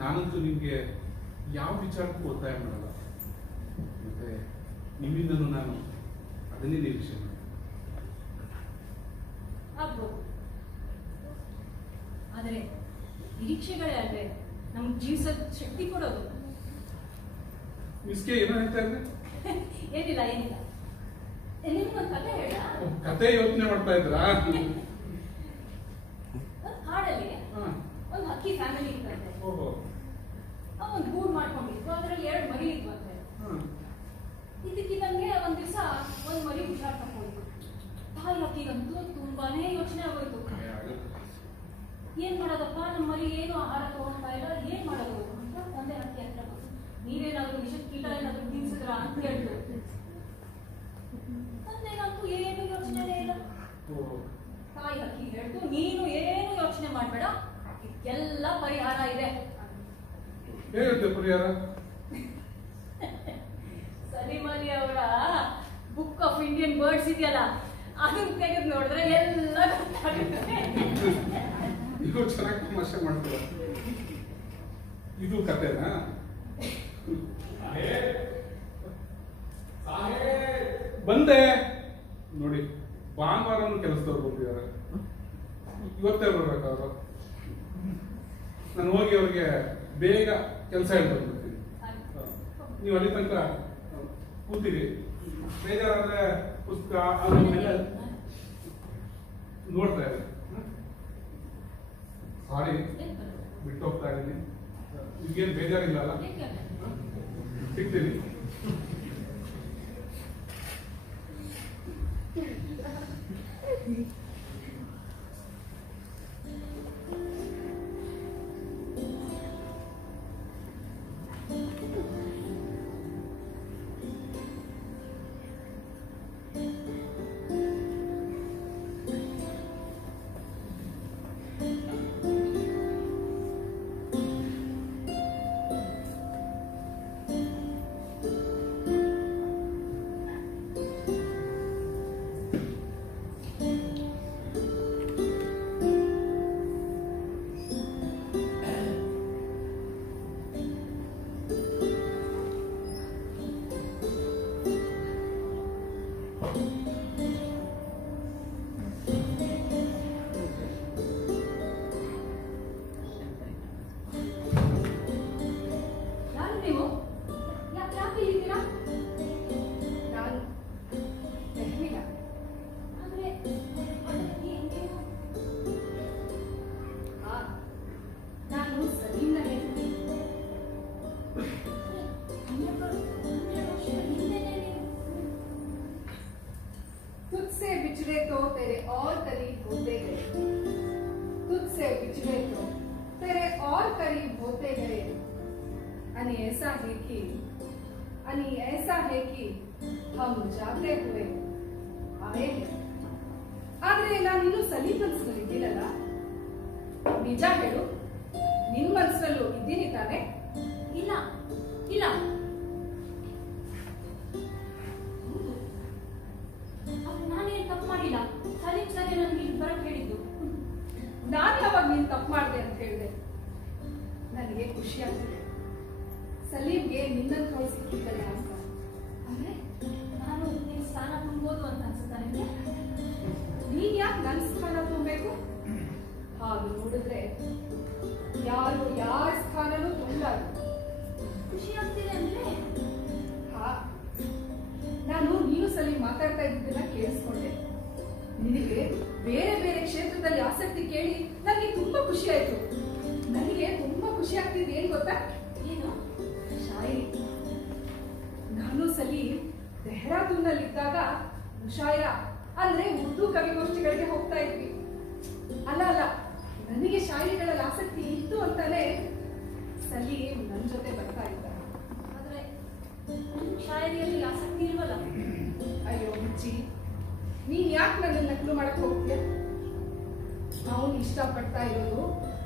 ನಾನಂತೂ ನಿಮ್ಗೆ ಯಾವ ವಿಚಾರಕ್ಕೂ ಒತ್ತಾಯ ಮಾಡಲ್ಲ, ಮತ್ತೆ ನಿಮ್ಮಿಂದನೂ ನಾನು ಅದನ್ನೇ ನಿರೀಕ್ಷೆ ಮಾಡ್ತೀನಿ. ಆಗ್ಬೋದು. ಆದರೆ ನಿರೀಕ್ಷೆಗಳೇ ಅಲ್ವೇ ನಮ್ಗೆ ಜೀವಿಸೋದ್ ಶಕ್ತಿ ಕೊಡೋದು. ಮಿಸ್ಕೆ ಏನೋ ಹೇಳ್ತಾ ಇದ್ರೆ? ಏನಿಲ್ಲ ಏನಿಲ್ಲ. ನಿಮ್ಗೊಂದು ಕಥೆ ಹೇಳ. ಕತೆ ಯೋಚನೆ ಮಾಡ್ತಾ ಇದ್ರಾ? ಹಾಡಲ್ಲಿ ಒಂದು ಹಕ್ಕಿ ಫ್ಯಾಮಿಲಿ ಇತ್ತಂತೆ. ಒಂದು ಗೂಡು ಮಾಡ್ಕೊಂಡಿತ್ತು, ಅದರಲ್ಲಿ 2 ಮರಿ ಇದ್ವಂತೆ. ಇದಕ್ಕಿದ್ದಂಗೆ ಒಂದ್ ದಿವಸ ಒಂದು ಮರಿ ಹುಷಾರ್ ತಕ್ಕೋಯ್ತು. ತಾಯಿ ಹಕ್ಕಿಗಂತೂ ತುಂಬಾನೇ ಯೋಚನೆ ಆಗೋಯ್ತು. ಏನ್ ಮಾಡೋದಪ್ಪ, ನಮ್ಮ ಮರಿ ಏನು ಆಹಾರ ತಗೊಳ್ತಾ ಇಲ್ಲ, ಏನ್ ಮಾಡೋದು ಅಂತ ತಂದೆ ಹಕ್ಕಿ ಹತ್ರ ಬಂತು. ನೀವೇನಾದ್ರೂ ವಿಷದ ಕೀಟ ಏನಾದ್ರೂ ತಿನ್ಸಿದ್ರ ಅಂತ ಹೇಳ್ತು. ತಂದೆಗಂತೂ ಏನು ಯೋಚನೆನೇ ಇಲ್ಲ. ತಾಯಿ ಹಕ್ಕಿ ಹೇಳ್ತು, ನೀನು ಏನು ಯೋಚನೆ ಮಾಡ್ಬೇಡ, ಎಲ್ಲ ಪರಿಹಾರ ಇದೆ. ಹೇಳುತ್ತೆ ಪರಿಹಾರ? ಸಲೀಂ ಅಲಿ ಅವರ ಬುಕ್ ಆಫ್ ಇಂಡಿಯನ್ ಬರ್ಡ್ಸ್ ಇದೆಯಲ್ಲ, ಅದನ್ನ ತೆಗೆದು ನೋಡಿದ್ರೆ ಎಲ್ಲ ಗೊತ್ತಾಗುತ್ತೆ. ಇದು ಚೆನ್ನಾಗಿ ತಮಾಷೆ ಮಾಡ್ತೀರ. ಇದು ಕತೆನಾ? ಬಂದೆ ನೋಡಿ, ಭಾನುವಾರನು ಕೆಲಸದವ್ರು ಬಂದಿದ್ದಾರೆ. ಇವತ್ತೇ ಬರ್ಬೇಕು ಅವರು. ನಾನು ಹೋಗಿ ಅವ್ರಿಗೆ ಬೇಗ ಕೆಲಸ ಹೇಳ್ಕೊಂಡ್ಬಿಡ್ತೀನಿ. ನೀವು ಅಲ್ಲಿ ತನಕ ಕೂತೀರಿ. ಬೇಜಾರಾದ್ರೆ ಪುಸ್ತಕ ಅದನ್ನೆಲ್ಲ ನೋಡ್ತಾ ಇರಿ. ಸಾರಿ ಬಿಟ್ಟು ಹೋಗ್ತಾ ಇದ್ದೀನಿ. ಈಗೇನು ಬೇಜಾರಿಲ್ಲ ಅಲ್ಲ? ಸಿಗ್ತೀನಿ. अनि ऐसा है कि हम जाते हुए आए ಆದ್ರೆ ನಾನು ಇನ್ನು ಸಲೀಂ ಮನಸ್ಸಿನಲ್ಲಿ ಇದ್ದಿಲ್ಲಲ್ಲ. ನಿಜ ಹೇಳು, ನಿನ್ ಮನಸ್ಸಲ್ಲೂ ಇದ್ದೀನಿ ತಾನೆ? ಇಲ್ಲ ಇಲ್ಲ, ನಾನೇನ್ ತಪ್ಪು ಮಾಡಿಲ್ಲ. ಸಲೀಂ ಸರಿ ನನ್ಗೆ ಇಲ್ಲಿ ಬರಕ್ ಹೇಳಿದ್ದು. ನಾನು ಯಾವಾಗ ನೀನ್ ತಪ್ಪು ಮಾಡಿದೆ ಅಂತ ಹೇಳಿದೆ? ನನಗೆ ಖುಷಿ ಆಗ್ತಿದೆ ಸಲೀಂಗೆ ನಿನ್ನನ್ನು ಕೈ ಸಿಕ್ಕಿದ್ದಲ್ಲ ಅಂತ. ಅಂದ್ರೆ ನಾನು ನಿನ್ ಸ್ಥಾನ ತುಂಬೋದು ಅಂತ ಅನ್ಸುತ್ತಾ ನಿಮ್ಗೆ? ನೀನ್ ಯಾಕೆ ನನ್ನ ಸ್ಥಾನ ತುಂಬಬೇಕು? ಹಾಗೆ ನೋಡಿದ್ರೆ ಯಾರು ಯಾರ ಸ್ಥಾನನೂ ತುಂಬಾರು. ಖುಷಿ ಆಗ್ತಿದೆ ಅಂದ್ರೆ ಹಾ, ನಾನು ನೀನು ಸಲೀಂ ಮಾತಾಡ್ತಾ ಇದ್ದನ್ನ ಕೇಳಿಸ್ಕೊಂಡೆ. ನಿನಗೆ ಬೇರೆ ಬೇರೆ ಕ್ಷೇತ್ರದಲ್ಲಿ ಆಸಕ್ತಿ ಕೇಳಿ ನನಗೆ ತುಂಬಾ ಖುಷಿ ಆಯ್ತು. ನನಗೆ ತುಂಬಾ ಖುಷಿ ಆಗ್ತಿದೆ ಏನ್ ಗೊತ್ತಾ? ಏನು? ಶಾಯರಿ. ನಾನು ಸಲೀಂ ಡೆಹ್ರಾಡೂನ್ನಲ್ಲಿದ್ದಾಗ ಮುಷಾಯರ ಅಂದ್ರೆ ಉರ್ದು ಕವಿಗೋಷ್ಠಿಗಳಿಗೆ ಹೋಗ್ತಾ ಇದ್ವಿ. ಅಲ್ಲ ನನಗೆ ಶಾಯರಿಗಳಲ್ಲಿ ಆಸಕ್ತಿ ಇತ್ತು ಅಂತಾನೆ ಸಲೀಂ ನನ್ನ ಜೊತೆ ಬರ್ತಾ ಇದ್ದ. ಆದ್ರೆ ಶಾಯರಿಯಲ್ಲಿ ಆಸಕ್ತಿ ಇಲ್ವಲ್ಲ? ಅಯ್ಯೋ ಹುಚ್ಚಿ, ನೀನ್ ಯಾಕೆ ನನ್ನ ನಕಲು ಮಾಡಕ್ ಹೋಗ್ತೀಯ? ಅವನು ಇಷ್ಟಪಡ್ತಾ ಇರೋದು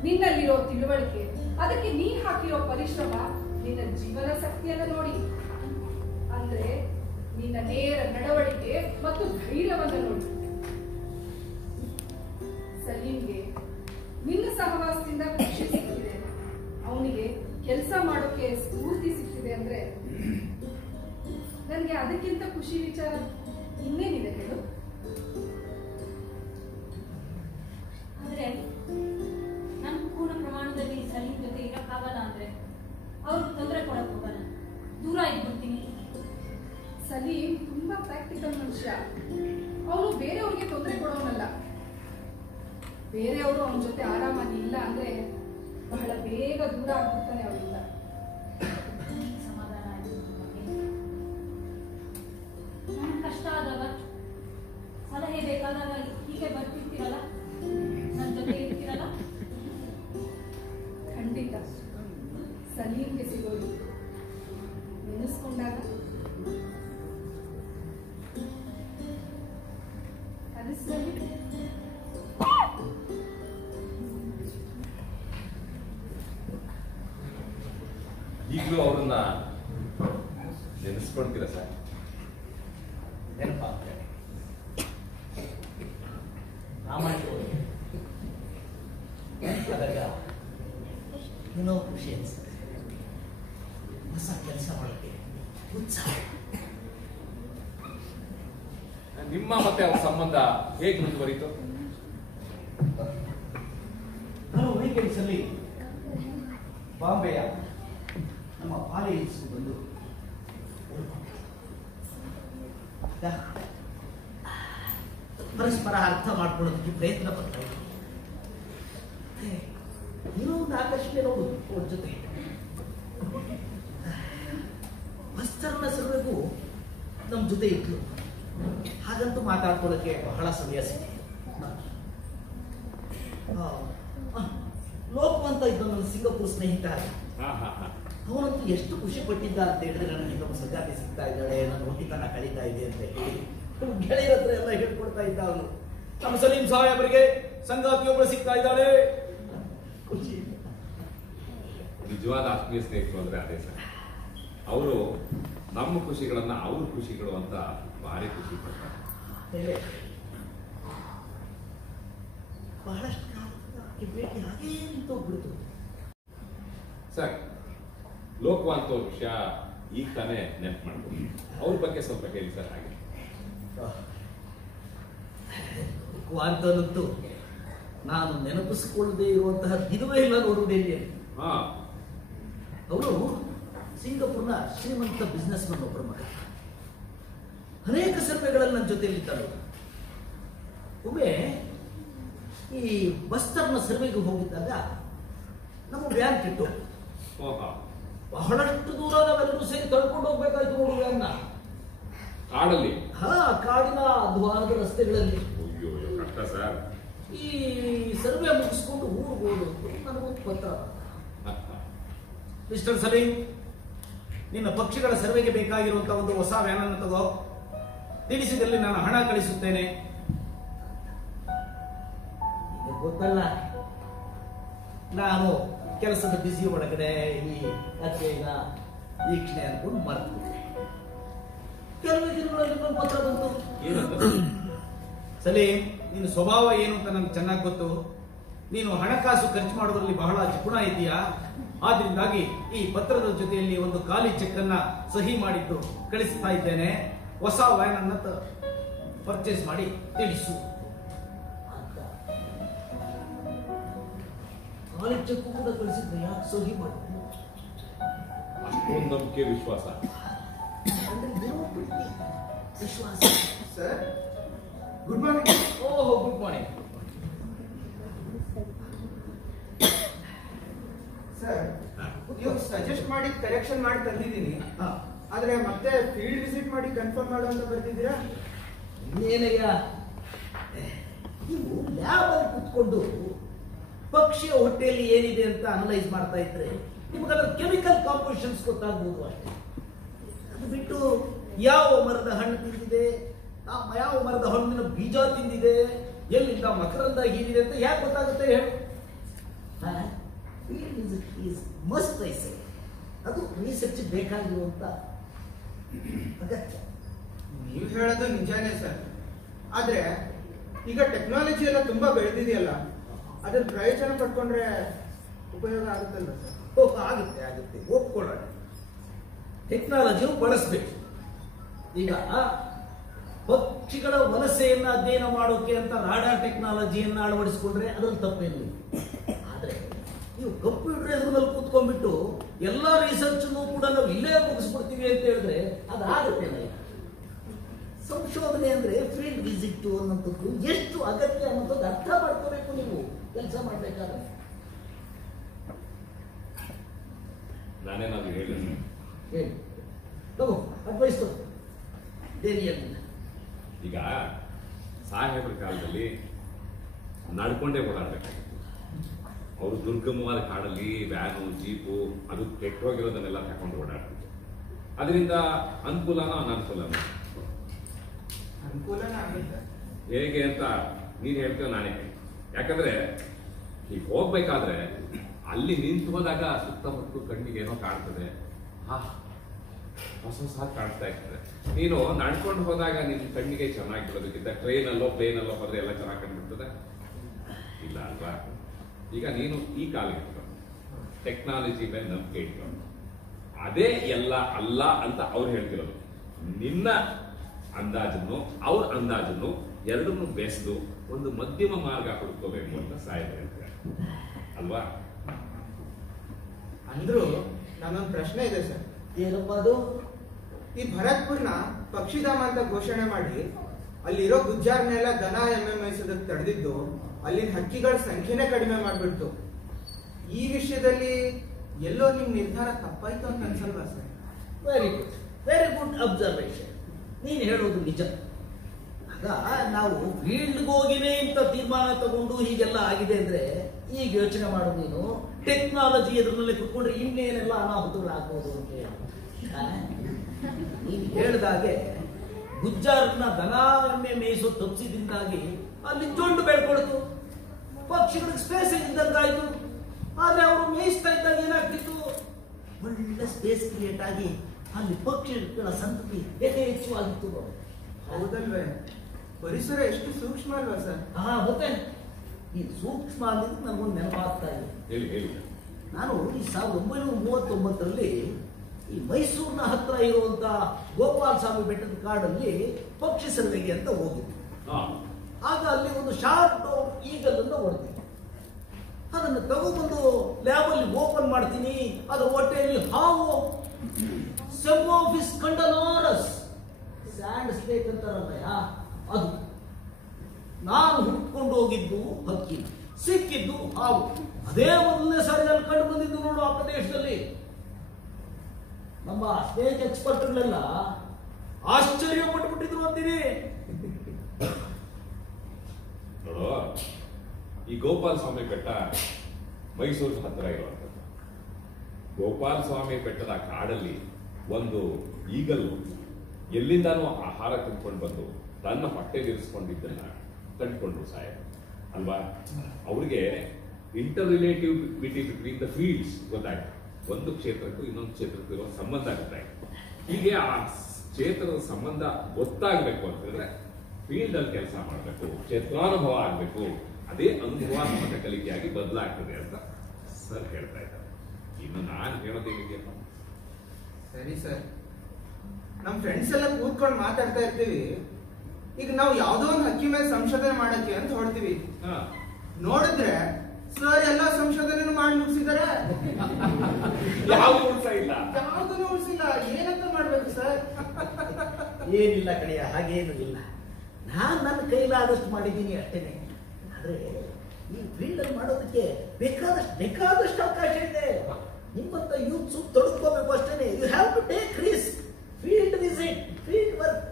ನಿನ್ನಲ್ಲಿರೋ ತಿಳುವಳಿಕೆ, ಅದಕ್ಕೆ ನೀನ್ ಹಾಕಿರೋ ಪರಿಶ್ರಮ, ನಿನ್ನ ಜೀವನ ಶಕ್ತಿಯನ್ನ ನೋಡಿ. ಅಂದ್ರೆ ನಿನ್ನ ನೇರ ನಡವಳಿಕೆ ಮತ್ತು ಧೈರ್ಯವನ್ನ ನೋಡಿ. ಸಲೀಂಗೆ ನಿನ್ನ ಸಹವಾಸದಿಂದ ಖುಷಿ ಸಿಕ್ಕಿದೆ, ಅವನಿಗೆ ಕೆಲಸ ಮಾಡೋಕೆ ಸ್ಫೂರ್ತಿ ಸಿಕ್ಕಿದೆ ಅಂದ್ರೆ ನನ್ಗೆ ಅದಕ್ಕಿಂತ ಖುಷಿ ವಿಚಾರ ಇನ್ನೇನಿದೆ ಹೇಳು? ಆದ್ರೆ ನನ್ ಪೂರ್ಣ ಪ್ರಮಾಣದಲ್ಲಿ ಸಲೀಂ ಜೊತೆ ಇರಕ್ಕಾಗಲ್ಲ ಅಂದ್ರೆ ಅವ್ರಿಗೆ ತೊಂದರೆ ಕೊಡಕ್ ಹೋಗಲ್ಲ, ದೂರ ಇದ್ಬಿಡ್ತೀನಿ. ಸಲೀಂ ತುಂಬಾ ಪ್ರಾಕ್ಟಿಕಲ್ ಮನುಷ್ಯ. ಅವನು ಬೇರೆಯವ್ರಿಗೆ ತೊಂದರೆ ಕೊಡೋನಲ್ಲ. ಬೇರೆಯವರು ಅವನ ಜೊತೆ ಆರಾಮಾಗಿ ಇಲ್ಲ ಅಂದ್ರೆ ಬಹಳ ಬೇಗ ದೂರ ಆಗ್ಬಿಡ್ತಾನೆ ಅವರಿಂದ. ಸಮಾಧಾನ ಆಯ್ತು. ನನ್ ಕಷ್ಟ ಆದಾಗ ಸಲಹೆ ಬೇಕಾದಾಗ ಹೀಗೆ ಬರ್ತಿರ್ತೀರಲ್ಲ, ನನ್ ಜೊತೆ ಇರ್ತೀರಲ್ಲ. ಖಂಡಿತ ಸಲೀಂಗೆ ಸಿಗೋದು ನೆನೆಸ್ಕೊಂಡಾಗ ಕನಸಿನಲ್ಲಿ ಈಗಲೂ ಅವ್ರನ್ನ ನೆನೆಸ್ಕೊಳ್ತೀರಾ ಸರ್? ನೆನಪಾಗ್ತದೆ. ಪ್ರಾಮಾಣಿಕವಾಗಿ ನೆನಪಾದಾಗ ಏನೋ ಖುಷಿ ಅನಿಸುತ್ತೆ. ಹೊಸ ಕೆಲಸ ಮಾಡೋಕ್ಕೆ ಉತ್ಸಾಹ. ನಿಮ್ಮ ಮತ್ತೆ ಅವ್ರ ಸಂಬಂಧ ಹೇಗೆ ಮುಂದುವರಿತು? ನಾನು ವೀಕೆಂಡ್ಸ್ ಅಲ್ಲಿ ಬಾಂಬೆಯ ನಮ್ಮ ಕಾಲೇಜ್ ಬಂದು ಪರಸ್ಪರ ಅರ್ಥ ಮಾಡ್ಕೊಳ್ಳೋದಕ್ಕೆ ಪ್ರಯತ್ನ ಪಡ್ತಾ ಇದ್ದೆ. ಏನೋ ಒಂದು ಆಕರ್ಷಣೆ ನೋಡುದು ಅವ್ರ ಜೊತೆ. ವಸ್ತರ್ನ ಸರ್ವೆಗೂ ನಮ್ಮ ಜೊತೆ ಇತ್ತು. ಹಾಗಂತೂ ಮಾತಾಡ್ಕೊಳ್ಳೋಕೆ ಬಹಳ ಸಮಯ ಸಿಕ್ಕಿದೆ. ಲೋಕ ಅಂತ ಇದ್ದ ನನ್ನ ಸಿಂಗಾಪುರ್ ಸ್ನೇಹಿತ, ಅವನಂತೂ ಎಷ್ಟು ಖುಷಿ ಪಟ್ಟಿದ್ದ ಅಂತ ಹೇಳಿದ್ರೆ, ನನಗೆ ಇನ್ನೊಬ್ಬ ಸಂಗಾತಿ ಸಿಗ್ತಾ ಇದ್ದಾಳೆ, ನನ್ನ ಹೊಟ್ಟಿತನ ಕಳೀತಾ ಇದೆ ಅಂತ ಹೇಳಿ ಗೆಳೆಯರ ಹತ್ರ ಎಲ್ಲ ಹೇಳ್ಕೊಡ್ತಾ ಇದ್ದ ಅವನು. ನಮ್ಮ ಸಲೀಂ ಸಾಹೇಬರಿಗೆ ಸಂಗಾತಿಯೊಬ್ಬಳು ಸಿಗ್ತಾ ಇದ್ದಾಳೆ. ಖುಷಿ. ನಿಜವಾದ ಆತ್ಮೀಯ ಸ್ನೇಹಿತರು ಅಂದ್ರೆ ಅದೇ ಸರ್. ಅವರು ನಮ್ಮ ಖುಷಿಗಳನ್ನ ಅವ್ರ ಖುಷಿಗಳು ಅಂತ ಭಾರಿ ಖುಷಿ ಪಡ್ತಾರೆ. ಬಹಳಷ್ಟು ಕಾಲಕ್ಕೆ ಭೇಟಿ ಹಾಗೇ ನಿಂತೋಗ್ಬಿಡ್ತು ಸರ್. ಲೋಕವಾಂತ ವಿಷಯ ಈಗ ತಾನೇ ನೆನಪು ಮಾಡ್ಬೋದು. ಅವ್ರ ಬಗ್ಗೆ ಸ್ವಲ್ಪ ಹೇಳಿ ಸರ್. ಹಾಗೆ ಕ್ವಾಂತನಂತೂ ನಾನು ನೆನಪಿಸಿಕೊಳ್ಳದೆ ಇರುವಂತಹ ದಿನವೇ ಇಲ್ಲ ನೋಡುವುದೇನೆ. ಅವರು ಸಿಂಗಾಪುರ್ನ ಶ್ರೀಮಂತ ಬಿಸ್ನೆಸ್ ಮನ್ ಒಬ್ಬರ ಮಗ. ಅನೇಕ ಸರ್ವೆಗಳಲ್ಲಿ ನನ್ನ ಜೊತೆಯಲ್ಲಿದ್ದರು. ಒಮ್ಮೆ ಈ ಬಸ್ತರ್ನ ಸರ್ವೆಗೆ ಹೋಗಿದ್ದಾಗ ನಮ್ಮ ವ್ಯಾನ್ ಕೆಟ್ಟು ಬಹಳಷ್ಟು ದೂರ ನಾವೆಲ್ಲರೂ ಸೇರಿ ತಳ್ಕೊಂಡು ಹೋಗ್ಬೇಕಾಯ್ತು ನೋಡು ವ್ಯಾನ್ನ. ಕಾಡಲ್ಲಿ? ಕಾಡಿನ ದ್ವಾರದ ರಸ್ತೆಗಳಲ್ಲಿ. ಕಷ್ಟ ಸರ್. ಈ ಸರ್ವೆ ಮುಗಿಸ್ಕೊಂಡು ಊರಿಗೆ ಹೋಗೋದು ನನಗೊಂದು ಪತ್ರ. ಮಿಸ್ಟರ್ ಸಲೀಂ, ನಿನ್ನ ಪಕ್ಷಿಗಳ ಸರ್ವೆಗೆ ಬೇಕಾಗಿರುವಂತಹ ಒಂದು ಹೊಸ ವ್ಯಾನ್ ಅನ್ನು ತಗೋ. ತಿಳಿಸಿದಲ್ಲಿ ನಾನು ಹಣ ಕಳಿಸುತ್ತೇನೆ. ನಿನಗೆ ಗೊತ್ತಲ್ಲ, ನಾನು ಕೆಲಸದ ಬಿಸಿ ಒಳಗಡೆ ಈ ಅಧ್ಯಯನ ವೀಕ್ಷಣೆ ಅನ್ಕೊಂಡು ಮರ್ತು. ಕೆಲವು ದಿನಗಳಲ್ಲಿ ಒಂದು ಪತ್ರ ಬಂತು. ಏನಂತ? ಸಲೀಂ, ನಿನ್ನ ಸ್ವಭಾವ ಏನು ಅಂತ ನನಗೆ ಚೆನ್ನಾಗಿ ಗೊತ್ತು. ನೀನು ಹಣಕಾಸು ಖರ್ಚು ಮಾಡೋದ್ರಲ್ಲಿ ಬಹಳ ಜಿಪುಣ ಇದೆಯಾ. ಆದ್ರಿಂದಾಗಿ ಈ ಪತ್ರದ ಜೊತೆಯಲ್ಲಿ ಒಂದು ಖಾಲಿ ಚೆಕ್ ಅನ್ನ ಸಹಿ ಮಾಡಿದ್ದು ಕಳಿಸ್ತಾ ಇದ್ದೇನೆ. ಹೊಸ ವ್ಯಾನ್ ಅನ್ನ ಪರ್ಚೇಸ್ ಮಾಡಿ ತಿಳಿಸು ಅಂತ. ಖಾಲಿ ಚೆಕ್ ಕೂಡ ಕಳಿಸಿದ್ರೆ ಯಾಕೆ ಸಹಿ ಮಾಡಿ? ಅಷ್ಟೊಂದು ನಂಬಿಕೆ ವಿಶ್ವಾಸ. ಅಂದ್ರೆ ಏನೋ ಪ್ರೀತಿ, ವಿಶ್ವಾಸ. Sir, good morning. ಓಹೋ, ಗುಡ್ ಮಾರ್ನಿಂಗ್. ಸರ್, ಇವಾಗ ಸಜೆಸ್ಟ್ ಮಾಡಿ ಕರೆಕ್ಷನ್ ಮಾಡಿ ತಂದಿದ್ದೀನಿ. ಹಾ, ಆದ್ರೆ ಮತ್ತೆ ಫೀಲ್ಡ್ ವಿಸಿಟ್ ಮಾಡಿ ಕನ್ಫರ್ಮ್ ಮಾಡು ಅಂತ ಬರ್ತಿದ್ದೀರಾ? ಇನ್ನೇನಯ್ಯ, ನೀವು ಲ್ಯಾಬ್ ಅಲ್ಲಿ ಕುತ್ಕೊಂಡು ಪಕ್ಷಿಯ ಹೊಟ್ಟೆಯಲ್ಲಿ ಏನಿದೆ ಅಂತ ಅನಲೈಸ್ ಮಾಡ್ತಾ ಇದ್ರೆ ನಿಮ್ಗೆ ಅದರ ಕೆಮಿಕಲ್ ಕಾಂಪೋಸಿಷನ್ಸ್ ಗೊತ್ತಾಗ್ಬೋದು ಅಷ್ಟೇ. ಅದು ಬಿಟ್ಟು ಯಾವ ಮರದ ಹಣ್ಣು ತಿಂದಿದೆ, ಯಾವ ಮರದ ಹಣ್ಣಿನ ಬೀಜ ತಿಂದಿದೆ, ಎಲ್ಲಿಂದ ಮಕರಂದ ಹೀರಿದೆ ಅಂತ ಯಾಕೆ ಗೊತ್ತಾಗುತ್ತೆ ಹೇಳು? ಮಸ್ಟ್ ಐ ಸೇ, ಅದು ರಿಸರ್ಚ್ ಬೇಕಾಗಿರುವಂತ ಅಗತ್ಯ. ನೀವು ಹೇಳೋದು ನಿಜಾನೇ ಸರ್. ಆದ್ರೆ ಈಗ ಟೆಕ್ನಾಲಜಿ ಎಲ್ಲ ತುಂಬಾ ಬೆಳೆದಿದೆಯಲ್ಲ, ಅದ್ರ ಪ್ರಯೋಜನ ಪಡ್ಕೊಂಡ್ರೆ ಉಪಯೋಗ ಆಗುತ್ತಲ್ಲ ಸರ್? ಆಗುತ್ತೆ ಆಗುತ್ತೆ, ಒಪ್ಕೊಳ್ಳೋಣ. ಟೆಕ್ನಾಲಜಿಯು ಬಳಸಬೇಕು. ಈಗ ಪಕ್ಷಿಗಳ ವಲಸೆಯನ್ನ ಅಧ್ಯಯನ ಮಾಡೋಕೆ ಅಂತ ರಾಡಾರ್ ಟೆಕ್ನಾಲಜಿಯನ್ನ ಅಳವಡಿಸಿಕೊಂಡ್ರೆ ಅದ್ರಲ್ಲಿ ತಪ್ಪೇನಿಲ್ಲ. ಆದ್ರೆ ನೀವು ಕಂಪ್ಯೂಟರ್ ಎದುರಲ್ಲಿ ಕೂತ್ಕೊಂಡ್ಬಿಟ್ಟು ಎಲ್ಲಾ ರಿಸರ್ಚ್ ಕೂಡ ನಾವು ಇಲ್ಲೇ ಮುಗಿಸ್ಬಿಡ್ತೀವಿ ಅಂತ ಹೇಳಿದ್ರೆ ಅದಾಗುತ್ತೆ. ಸಂಶೋಧನೆ ಅಂದ್ರೆ ಫೀಲ್ಡ್ ವಿಸಿಟ್ ಅನ್ನೋಂಥದ್ದು ಎಷ್ಟು ಅಗತ್ಯ ಅನ್ನೋದು ಅರ್ಥ ಮಾಡ್ಕೋಬೇಕು ನೀವು ಕೆಲಸ ಮಾಡ್ಬೇಕಾದ್ರೆ. ನಾನೇನಾದ್ರು ಹೇಳಿದ್ರೆ ಹೇಳಿ, ತಗೋ ಅಡ್ವೈಸ್ ತಗೋ. ದೇವಿಯಲ್ಲಿ ಈಗ ಸಾಹೇಬ್ರ ಕಾಲದಲ್ಲಿ ನಡ್ಕೊಂಡೇ ಓಡಾಡ್ಬೇಕಾಗಿತ್ತು. ಅವರು ದುರ್ಗಮವಾದ ಕಾಡಲ್ಲಿ ವ್ಯಾನು ಜೀಪು ಅದು ಕೆಟ್ಟೋಗಿರೋದನ್ನೆಲ್ಲ ತಕೊಂಡು ಓಡಾಡ್ತಿದ್ರು. ಅದರಿಂದ ಅನುಕೂಲನೋ ಅನನುಕೂಲನೋ? ಅನುಕೂಲನೇ ಆಗುತ್ತೆ. ಹೇಗೆ ಅಂತ ನೀನ್ ಹೇಳ್ತೀವ ನಾನೇ. ಯಾಕಂದ್ರೆ ಈಗ ಹೋಗ್ಬೇಕಾದ್ರೆ ಅಲ್ಲಿ ನಿಂತು ಹೋದಾಗ ಸುತ್ತಮುತ್ತ ಕಣ್ಣಿಗೆ ಏನೋ ಕಾಣ್ತದೆ, ಹೊಸ ಹೊಸ ಕಾಣಿಸ್ತಾ ಇರ್ತದೆ. ನೀನು ನಡ್ಕೊಂಡು ಹೋದಾಗ ನಿನ್ ಕಣ್ಣಿಗೆ ಚೆನ್ನಾಗಿ ಬಿಡೋದಕ್ಕಿಂತ ಟ್ರೈನಲ್ಲೋ ಪ್ಲೇನಲ್ಲೋ ಹೋದ್ರೆ ಎಲ್ಲ ಚೆನ್ನಾಗಿ ಕಂಡುಬಿಡ್ತದೆ ಇಲ್ಲ ಅಲ್ವಾ? ಈಗ ನೀನು ಈ ಕಾಲಕ್ಕೆ ಟೆಕ್ನಾಲಜಿ ಮೇಲೆ ನಂಬಿಕೆ ಇಟ್ಕೊಂಡು ಅದೇ ಎಲ್ಲ ಅಲ್ಲ ಅಂತ ಅವ್ರು ಹೇಳ್ತಿರೋದು. ನಿನ್ನ ಅಂದಾಜನ್ನು ಅವ್ರ ಅಂದಾಜನ್ನು ಎರಡನ್ನೂ ಬೆಸೆದು ಒಂದು ಮಧ್ಯಮ ಮಾರ್ಗ ಹುಡುಕೋಬೇಕು ಅಂತ ಸಾಹಿತ್ಯ ಹೇಳ್ತಾರೆ ಅಲ್ವಾ? ಅಂದ್ರು ನನ್ನೊಂದು ಪ್ರಶ್ನೆ ಇದೆ ಸರ್. ಏನಪ್ಪ ಅದು? ಈ ಭರತ್ಪುರ್ನ ಪಕ್ಷಿಧಾಮ ಅಂತ ಘೋಷಣೆ ಮಾಡಿ ಅಲ್ಲಿರೋ ಗುಜ್ಜಾರ್ನೆಲ್ಲ ದನ ಎಮ್ಮೆ ಮೇಯಿಸೋದಕ್ಕೆ ತಡೆದಿದ್ದು ಅಲ್ಲಿನ ಹಕ್ಕಿಗಳ ಸಂಖ್ಯೆನೇ ಕಡಿಮೆ ಮಾಡ್ಬಿಡ್ತು. ಈ ವಿಷಯದಲ್ಲಿ ಎಲ್ಲೋ ನಿಮ್ ನಿರ್ಧಾರ ತಪ್ಪಾಯ್ತು ಅಂತ ಅನ್ಸಲ್ವಾ ಸರ್? Very good observation. ನೀನು ಹೇಳೋದು ನಿಜ. ಆಗ ನಾವು ಫೀಲ್ಡ್ಗೆ ಹೋಗಿನೇ ಇಂಥ ತೀರ್ಮಾನ ತಗೊಂಡು ಹೀಗೆಲ್ಲ ಆಗಿದೆ ಅಂದ್ರೆ ಈಗ ಯೋಚನೆ ಮಾಡು ನೀನು. ಟೆಕ್ನಾಲಜಿ ಎದುರಿನಲ್ಲಿ ಕುತ್ಕೊಂಡ್ರೆ ಇನ್ನೇನೆಲ್ಲ ಅನಾಹುತಗಳು ಆಗ್ಬೋದು ಅಂತ ನೀನು ಹೇಳಿದಾಗೆ ಗುಜ್ಜಾರ್ನ ದನ ಎಮ್ಮೆ ಮೇಯಿಸೋ ತಪ್ಪಿಸಿದಿಂದಾಗಿ ಅಲ್ಲಿ ಜೊಂಡು ಬೆಳ್ಕೊಳ್ತು, ಪಕ್ಷಿಗಳಿಗೆ ಸ್ಪೇಸ್ ಇದ್ದಂಗಾಯ್ತು. ಆದ್ರೆ ಅವರು ಮೇಯಿಸ್ತಾ ಇದ್ದಾಗ ಏನಾಗ್ತಿತ್ತು, ಒಳ್ಳೆ ಸ್ಪೇಸ್ ಕ್ರಿಯೇಟ್ ಆಗಿ ಅಲ್ಲಿ ಪಕ್ಷಿಗಳ ಸಂತತಿ ಯಥೇಚ್ಛವಾಗಿತ್ತು. ಹೌದಲ್ವೇ? ಪರಿಸರ ಎಷ್ಟು ಸೂಕ್ಷ್ಮ ಅಲ್ವಾ ಸರ್? ಮತ್ತೆ ಈ ಸೂಕ್ಷ್ಮ ಆಗಿದ್ದು ನನಗೊಂದು ನೆನಪಾಗ್ತಾ ಇದೆ. ಹೇಳಿ ಹೇಳಿ. ನಾನು ಈ 1939ರಲ್ಲಿ ಈ ಮೈಸೂರಿನ ಹತ್ರ ಇರುವಂತ ಗೋಪಾಲ ಸ್ವಾಮಿ ಬೆಟ್ಟದ ಕಾಡಲ್ಲಿ ಪಕ್ಷಿ ಸರ್ವೆಗೆ ಅಂತ ಹೋಗಿದ್ದೆ. ಆಗ ಅಲ್ಲಿ ಒಂದು ಶಾರ್ಟ್ ಈಗಲ್ ಅನ್ನು ಹೊಡೆದಿದ್ದೆ. ಅದನ್ನು ತಗೊಬಂದು ಲ್ಯಾಬ್ ಅಲ್ಲಿ ಓಪನ್ ಮಾಡ್ತೀನಿ. ಅದರ ಹೊಟ್ಟೆಯಲ್ಲಿ ಹಾವು, ಸೆಮೋಫಿಸ್ ಕಂಡಲಾರಸ್, ಸ್ಯಾಂಡ್ ಸ್ನೇಕ್ ಅಂತಾರಲ್ಲ ಅದು. ನಾನು ಹುಟ್ಕೊಂಡು ಹೋಗಿದ್ದು ಹಕ್ಕಿ, ಸಿಕ್ಕಿದ್ದು ಹಾವು. ಅದೇ ಮೊದಲನೇ ಸಾರಿ ನಾನು ಕಂಡು ಬಂದಿದ್ದು ನೋಡು ಆ ಪ್ರದೇಶದಲ್ಲಿ. ನಮ್ಮ ಸ್ನೇಕ್ ಎಕ್ಸ್ಪರ್ಟ್ಗಳೆಲ್ಲ ಆಶ್ಚರ್ಯ ಪಟ್ಟುಬಿಟ್ಟಿದ್ರು ಅಂತೀನಿ. ನೋಡು, ಈ ಗೋಪಾಲ ಸ್ವಾಮಿ ಬೆಟ್ಟ ಮೈಸೂರು ಹತ್ತಿರ ಇರುವಂಥದ್ದು. ಗೋಪಾಲ ಸ್ವಾಮಿ ಬೆಟ್ಟದ ಕಾಡಲ್ಲಿ ಒಂದು ಈಗಲ್ ಎಲ್ಲಿಂದಾನು ಆಹಾರ ತಿಂದ್ಕೊಂಡು ಬಂದು ತನ್ನ ಹೊಟ್ಟೆಗೆ ಇರಿಸ್ಕೊಂಡಿದ್ದನ್ನ ಕಂಡುಕೊಂಡ್ರು ಸಾಯ ಅಲ್ವಾ. ಅವ್ರಿಗೆ inter relativity between the fields ಗೊತ್ತಾಯ್ತು. ಒಂದು ಕ್ಷೇತ್ರಕ್ಕೂ ಇನ್ನೊಂದು ಕ್ಷೇತ್ರಕ್ಕೂ ಇರೋ ಸಂಬಂಧ ಗೊತ್ತಾಯ್ತು. ಹೀಗೆ ಆ ಕ್ಷೇತ್ರದ ಸಂಬಂಧ ಗೊತ್ತಾಗಬೇಕು ಅಂತ ಹೇಳಿದ್ರೆ ಫೀಲ್ಡ್ ಅಲ್ಲಿ ಕೆಲಸ ಮಾಡಬೇಕು, ಕ್ಷೇತ್ರಾನುಭವ ಆಗಬೇಕು. ಅದೇ ಅನುಭವಾತ್ಮಕ ಕಲಿಕೆಯಾಗಿ ಬದಲಾಗ್ತದೆ ಅಂತ ಸರ್ ಹೇಳ್ತಾ ಇದ್ದಾರೆ. ಇನ್ನು ನಾನು ಹೇಳೋದೇನಿದೆ, ಸರಿ ಸರ್, ನಮ್ ಫ್ರೆಂಡ್ಸ್ ಎಲ್ಲ ಕೂತ್ಕೊಂಡು ಮಾತಾಡ್ತಾ ಇರ್ತೀವಿ. ಈಗ ನಾವು ಯಾವ್ದೋ ಒಂದು ಹಕ್ಕಿ ಮೇಲೆ ಸಂಶೋಧನೆ ಮಾಡಕ್ಕೆ ಅಂತ ಹೊಡ್ತೀವಿ. ನೋಡಿದ್ರೆ ಸರ್ ಎಲ್ಲ ಸಂಶೋಧನೆ ಮಾಡಿ ಮುಗಿಸಿದಾರೆ, ಯಾವ್ದು ಉಳಿಸ ಇಲ್ಲ, ಯಾವ್ದನ್ನು ಉಳಿಸಿಲ್ಲ. ಏನಂತ ಮಾಡ್ಬೇಕು ಸರ್? ಏನಿಲ್ಲ ಕಡೆಯ, ಹಾಗೇನು ಇಲ್ಲ. ನಾನು ನನ್ನ ಕೈಲಾದಷ್ಟು ಮಾಡಿದ್ದೀನಿ ಅಷ್ಟೇನೆ. ಆದ್ರೆ ಈ ಫೀಲ್ಡ್ ಅಲ್ಲಿ ಮಾಡೋದಕ್ಕೆ ಬೇಕಾದಷ್ಟು ಅವಕಾಶ ಇದೆ. ನಿಮ್ಮಂತ ಯೂತ್ಸು ತೊಡಕೋಬೇಕು ಅಷ್ಟೇನೆ. You have to take risk, field visit, field work.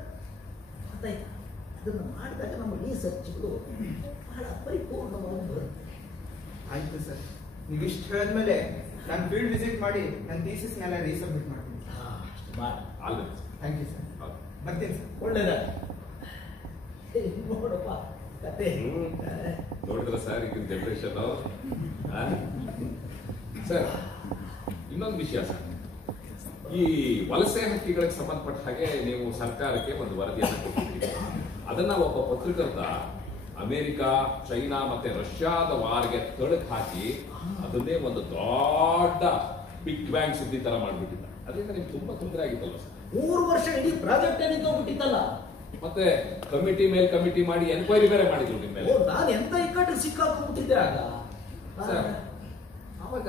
ಗೊತ್ತಾಯ್ತಾ? ಅದನ್ನು ಮಾಡಿದಾಗ ನಮ್ಮ ರಿಸರ್ಚ್ಗಳು ಬಹಳ ಪರಿಪೂರ್ಣವಾಗಿ ಬರುತ್ತೆ. ಆಯ್ತು ಸರ್, ನೀವಿಷ್ಟು ಹೇಳಿದ್ಮೇಲೆ ನಾನು ಫೀಲ್ಡ್ ವಿಸಿಟ್ ಮಾಡಿ ನನ್ನ ಥೀಸಿಸ್ನೆಲ್ಲ ರೀಸಬ್ಮಿಟ್ ಮಾಡ್ತೀನಿ. ಥ್ಯಾಂಕ್ ಯು ಸರ್, ಬರ್ತೀನಿ ಸರ್. ಒಳ್ಳೆಯದ ನೋಡಪ್ಪ ಕತೆ. ನೋಡಿದ್ರ ಸರ್ ಈಗಿನ ಜನರೇಷನ್. ಸರ್ ಇನ್ನೊಂದು ವಿಷಯ ಸರ್, ಈ ವಲಸೆ ಹಕ್ಕಿಗಳಿಗೆ ಸಂಬಂಧಪಟ್ಟ ಹಾಗೆ ನೀವು ಸರ್ಕಾರಕ್ಕೆ ಒಂದು ವರದಿಯನ್ನು ಕೊಟ್ಟಿದ್ದೀರಿ. ಅದನ್ನ ಒಬ್ಬ ಪತ್ರಕರ್ತ ಅಮೆರಿಕ, ಚೈನಾ ಮತ್ತೆ ರಷ್ಯಾದ ವಾರ್ಗೆ ತೊಡಕ್ ಹಾಕಿ ಅದನ್ನೇ ಒಂದು ದೊಡ್ಡ ಬಿಗ್ ಬ್ಯಾಂಗ್ ಸುದ್ದಿ ತರ ಮಾಡ್ಬಿಟ್ಟಿದ್ದ. ಅದರಿಂದ ನಿಮ್ಗೆ ತುಂಬಾ ತೊಂದರೆ ಆಗಿತ್ತಲ್ಲ ಸರ್? 3 ವರ್ಷ ಇಡೀ ಪ್ರಾಜೆಕ್ಟ್ ನಿಂತೋಗ್ಬಿಟ್ಟಿತ್ತಲ್ಲ. ಮತ್ತೆ ಕಮಿಟಿ ಮೇಲೆ ಕಮಿಟಿ ಮಾಡಿ ಎನ್ಕ್ವೈರಿ ಬೇರೆ ಮಾಡಿದ್ರು ನಿಮ್ಮ ಮೇಲೆ. ನಾನು ಎಂತ ಇಕ್ಕಟ್ಟಿಗೆ ಸಿಕ್ಕಾಕೊಂಡ್ಬಿಟ್ಟಿದ್ದೆ ಆಗ. ಸರ್ ಅವಾಗ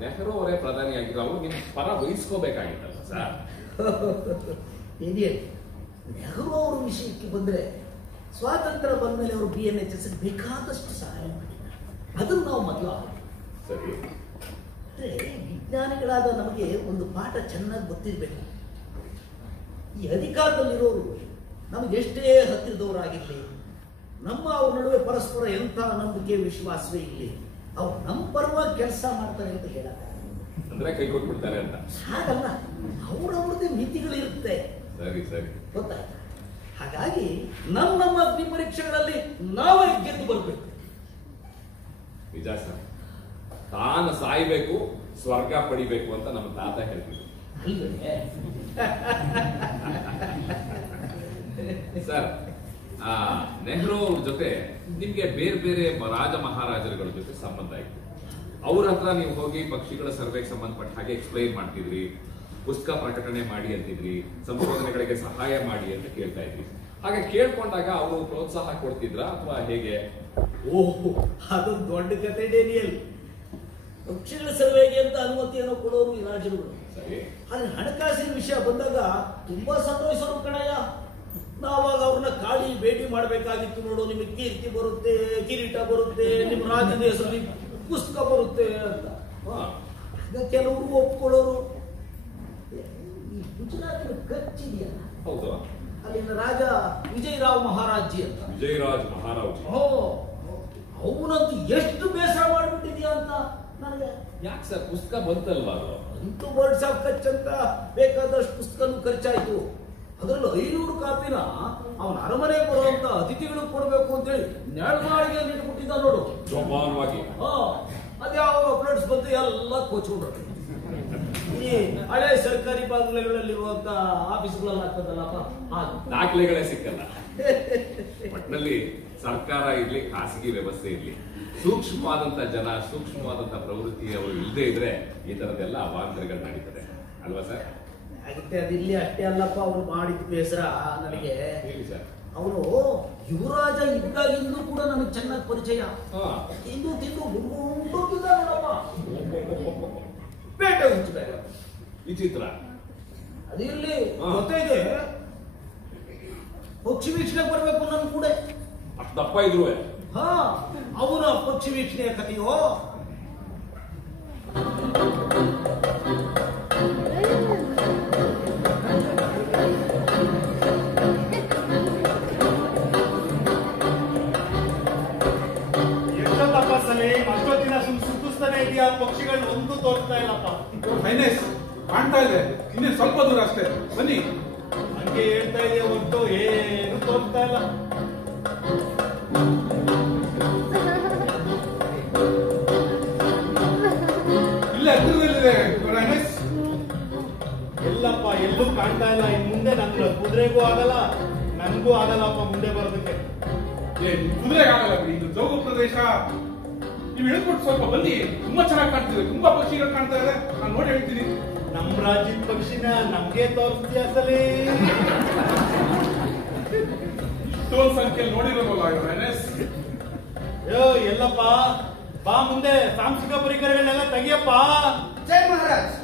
ನೆಹರು ಅವರೇ ಪ್ರಧಾನಿಯಾಗಿದ್ರು, ಅವರು ನಿಮ್ ಪರ ವಹಿಸ್ಕೋಬೇಕಾಗಿತ್ತಲ್ಲ ಸರ್? ನೆಹರು ಅವರ ವಿಷಯಕ್ಕೆ ಬಂದ್ರೆ ಸ್ವಾತಂತ್ರ್ಯ ಬಂದ ಮೇಲೆ ಅವರು BNHS ಬೇಕಾದಷ್ಟು ಸಹಾಯ ಮಾಡಿದ್ದಾರೆ. ಅದನ್ನು ನಾವು ಮೊದಲು ಸರಿ. ಅಂದ್ರೆ ವಿಜ್ಞಾನಿಗಳಾದ ನಮಗೆ ಒಂದು ಪಾಠ ಚೆನ್ನಾಗಿ ಗೊತ್ತಿರಬೇಕು. ಈ ಅಧಿಕಾರದಲ್ಲಿರೋರು ನಮ್ಗೆ ಎಷ್ಟೇ ಹತ್ತಿರದವರಾಗಿರ್ಲಿ, ಅವ್ರ ನಡುವೆ ಪರಸ್ಪರ ಎಂಥ ನಂಬಿಕೆ ವಿಶ್ವಾಸವೇ ಇರಲಿ, ಅವ್ರು ನಮ್ಮ ಪರವಾಗಿ ಕೆಲಸ ಮಾಡ್ತಾರೆ ಅಂತ ಹೇಳಕ ಅಂದ್ರೆ ಕೈ ಕೊಟ್ಬಿಡ್ತಾರೆ ಅಂತ ಹಾಗಲ್ಲ, ಅವ್ರವ್ರದ್ದೇ ಮಿತಿಗಳಿರುತ್ತೆ. ಸರಿ ಸರಿ, ಗೊತ್ತಾಯ್ತಾ? ಹಾಗಾಗಿ ನಮ್ಮ ಅಗ್ನಿ ಪರೀಕ್ಷೆಗಳಲ್ಲಿ ನಾವೇ ಗೆದ್ದು ಬರ್ಬೇಕು. ನಿಜ ಸರ್, ತಾನು ಸಾಯ್ಬೇಕು, ಸ್ವರ್ಗ ಪಡಿಬೇಕು ಅಂತ ನಮ್ಮ ತಾತ ಹೇಳ್ತಿದ್ರು ಸರ್. ನೆಹರು ಅವ್ರ ಜೊತೆ ನಿಮ್ಗೆ ಬೇರೆ ಬೇರೆ ರಾಜ ಮಹಾರಾಜರುಗಳ ಜೊತೆ ಸಂಬಂಧ ಇತ್ತು. ಅವ್ರ ಹತ್ರ ನೀವು ಹೋಗಿ ಪಕ್ಷಿಗಳ ಸರ್ವೆಗೆ ಸಂಬಂಧಪಟ್ಟ ಹಾಗೆ ಎಕ್ಸ್ಪ್ಲೈನ್ ಮಾಡ್ತಿದ್ರಿ, ಪುಸ್ತಕ ಪ್ರಕಟಣೆ ಮಾಡಿ ಅಂತಿದ್ರಿ, ಸಂಶೋಧನೆಗಳಿಗೆ ಸಹಾಯ ಮಾಡಿ ಅಂತ ಕೇಳ್ತಾ ಇದ್ರಿ. ಹಾಗೆ ಕೇಳ್ಕೊಂಡಾಗ ಅವರು ಪ್ರೋತ್ಸಾಹ ಕೊಡ್ತಿದ್ರ ಅಥವಾ ಹೇಗೆ? ಓಹ್, ಅದೊಂದು ದೊಡ್ಡ ಕತೆ ಡೇನಿಯಲ್. ಪಕ್ಷಿಗಳ ಸರ್ವೆಗೆ ಅಂತ ಅನುಮತಿಯನ್ನು ಕೊಡೋರು ಈ ರಾಜರುಗಳು. ಸರಿ. ಆದ್ರೆ ಹಣಕಾಸಿನ ವಿಷಯ ಬಂದಾಗ ತುಂಬಾ ಸಂತೋಷರು ಕಣಯ್ಯ. ನಾವಾಗ ಅವ್ರನ್ನ ಕಾಳಿ ಭೇಟಿ ಮಾಡ್ಬೇಕಾಗಿತ್ತು. ನೋಡು, ನಿಮಗೆ ಕೀರ್ತಿ ಬರುತ್ತೆ, ಕಿರೀಟ ಬರುತ್ತೆ, ನಿಮ್ಮ ರಾಜ್ಯದ ಹೆಸರಲ್ಲಿ ಪುಸ್ತಕ ಬರುತ್ತೆ ಅಂತ. ಕೆಲವರು ಒಪ್ಕೊಳ್ಳೋರು. ಈ ಗುಜರಾತಿನ ಕಚ್ ಇದೆಯಲ್ಲ, ಹೌದು, ಅಲ್ಲಿನ ರಾಜ ವಿಜಯರಾವ್ ಮಹಾರಾಜಿ ಅಂತ. ವಿಜಯರಾಜ್ ಮಹಾರಾಜ್. ಅವನಂತೂ ಎಷ್ಟು ಬೇಸರ ಮಾಡ್ಬಿಟ್ಟಿದ್ಯಾ ಅಂತ ನನಗೆ. ಯಾಕೆ ಸರ್, ಪುಸ್ತಕ ಬಂತಲ್ವಾ ಅದು? ಅಂತೂ ವರ್ಡ್ಸ್ ಆಫ್ ಕಚ್ ಅಂತ ಬೇಕಾದಷ್ಟು ಪುಸ್ತಕನೂ ಖರ್ಚಾಯ್ತು. ಅದರಲ್ಲೂ 500 ಕಾಪಿನ ಅವನ ಅರಮನೆಗೆ ಬರುವಂತ ಅತಿಥಿಗಳು ಕೊಡಬೇಕು ಅಂತೇಳಿ ನೆಳಮಾಳಿಗೆ ನಿಂತುಬಿಟ್ಟಿದ್ದ ನೋಡು ಜೋಪಾನವಾಗಿ. ಅದ್ಯಾವ ಫ್ಲಡ್ಸ್ ಬಂದು ಎಲ್ಲ ಕೊಚ್ಕೊಂಡ್ರು. ಈ ಹಳೆ ಸರ್ಕಾರಿ ಬಾಗಿಲುಗಳಲ್ಲಿರುವಂತ ಆಫೀಸ್ಗಳಲ್ಲಿ ಆಗ್ತದಲ್ಲಪ್ಪ, ದಾಖಲೆಗಳೇ ಸಿಕ್ಕಲ್ಲ. ಒಟ್ಟಿನಲ್ಲಿ ಸರ್ಕಾರ ಇರ್ಲಿ, ಖಾಸಗಿ ವ್ಯವಸ್ಥೆ ಇರ್ಲಿ, ಸೂಕ್ಷ್ಮವಾದಂತ ಜನ, ಸೂಕ್ಷ್ಮವಾದಂತ ಪ್ರವೃತ್ತಿ ಅವರು ಇಲ್ಲದೆ ಇದ್ರೆ ಈ ತರದೆಲ್ಲ ಅವಾಂತರಗಳು ನಡೀತದೆ ಅಲ್ವಾ ಸರ್? ಹಾಗಿತ್ತೆ ಅದಿಲ್ಲಿ ಅಷ್ಟೇ ಅಲ್ಲಪ್ಪ, ಅವ್ರು ಮಾಡಿದ ಬೇಸರ ನನಗೆ. ಹೇಳಿ ಸರ್. ಅವನು ಯುವರಾಜ ಇದ್ದಾಗಿಂದು ಕೂಡ ನನಗೆ ಚೆನ್ನಾಗಿ ಪರಿಚಯ. ತಿಂದು ಗುಂಡೋಗಿದ್ದ ನೋಡಪ್ಪ, ಪೇಟೆ ಹುಚ್ಚಬೇಕು. ಈ ಚಿತ್ರ ಅದಿರ್ಲಿ, ಜೊತೆಗೆ ಪಕ್ಷಿ ವೀಕ್ಷಣೆ ಬರ್ಬೇಕು ನನ್ ಕೂಡ. ಅಷ್ಟು ದಪ್ಪ ಇದ್ರು. ಅವನ ಪಕ್ಷಿ ವೀಕ್ಷಣೆಯ ಕಥೆಯೋ ಎಷ್ಟೊತ್ತಪ್ಪ ಸಲೇ, ಅಷ್ಟೊತ್ತಿನ ಸುತ್ತಿಸ್ತಾನೆ ಇದೆಯಾ, ಪಕ್ಷಿಗಳು ಒಂದು ತೋರ್ತಾ ಇಲ್ಲಪ್ಪ. ಫೈನೆಸ್ ಕಾಣ್ತಾ ಇದೆ, ಇನ್ನೇ ಸ್ವಲ್ಪ ದೂರ ಅಷ್ಟೇ, ಬನ್ನಿ. ಹಂಗೆ ಹೇಳ್ತಾ ಇದೆಯಾ ಹೊರತು ಏನು ತೋರಿಸ್ತಾ ಇಲ್ಲ. ಇಲ್ಲೇ ಹತ್ರದಲ್ಲಿದೆ ರಮೇಶ್. ಎಲ್ಲಪ್ಪ ಎಲ್ಲೂ ಕಾಣ್ತಾ ಇಲ್ಲ. ಇನ್ ಮುಂದೆ ನನ್ನ ಕುದುರೆಗೂ ಆಗಲ್ಲ, ನನ್ಗೂ ಆಗಲ್ಲಪ್ಪ ಮುಂದೆ ಬರೋದಕ್ಕೆ. ಕುದುರೆ ಆಗಲ್ಲ ಬಿಡಿ, ಇದು ಜೋಗ ಪ್ರದೇಶ. ನೀವು ಹೇಳ್ಕೊಟ್ಟು ಸ್ವಲ್ಪ ಬನ್ನಿ, ತುಂಬಾ ಚೆನ್ನಾಗಿ ಕಾಣ್ತಿದೆ, ತುಂಬಾ ಪಕ್ಷಿಗಳು ಕಾಣ್ತಾ ಇದೆ, ನಾನು ನೋಡಿ ಹೇಳ್ತೀನಿ. ನಮ್ ರಾಜ್ಯದ ಪಕ್ಷಿನ ನಮ್ಗೆ ತೋರಿಸ್ತೀಯ ಸಲಿ? ಇಷ್ಟೊಂದು ಸಂಖ್ಯೆಯಲ್ಲಿ ನೋಡಿರೋಲ್ಲ ರಮೇಶ್. ಎಲ್ಲಪ್ಪ ಬಾ ಮುಂದೆ, ಸಾಂಸ್ಕೃತಿಕ ಪರಿಕರಗಳನ್ನೆಲ್ಲ ತೆಗಿಯಪ್ಪ. ಜೈ ಮಹಾರಾಜ್.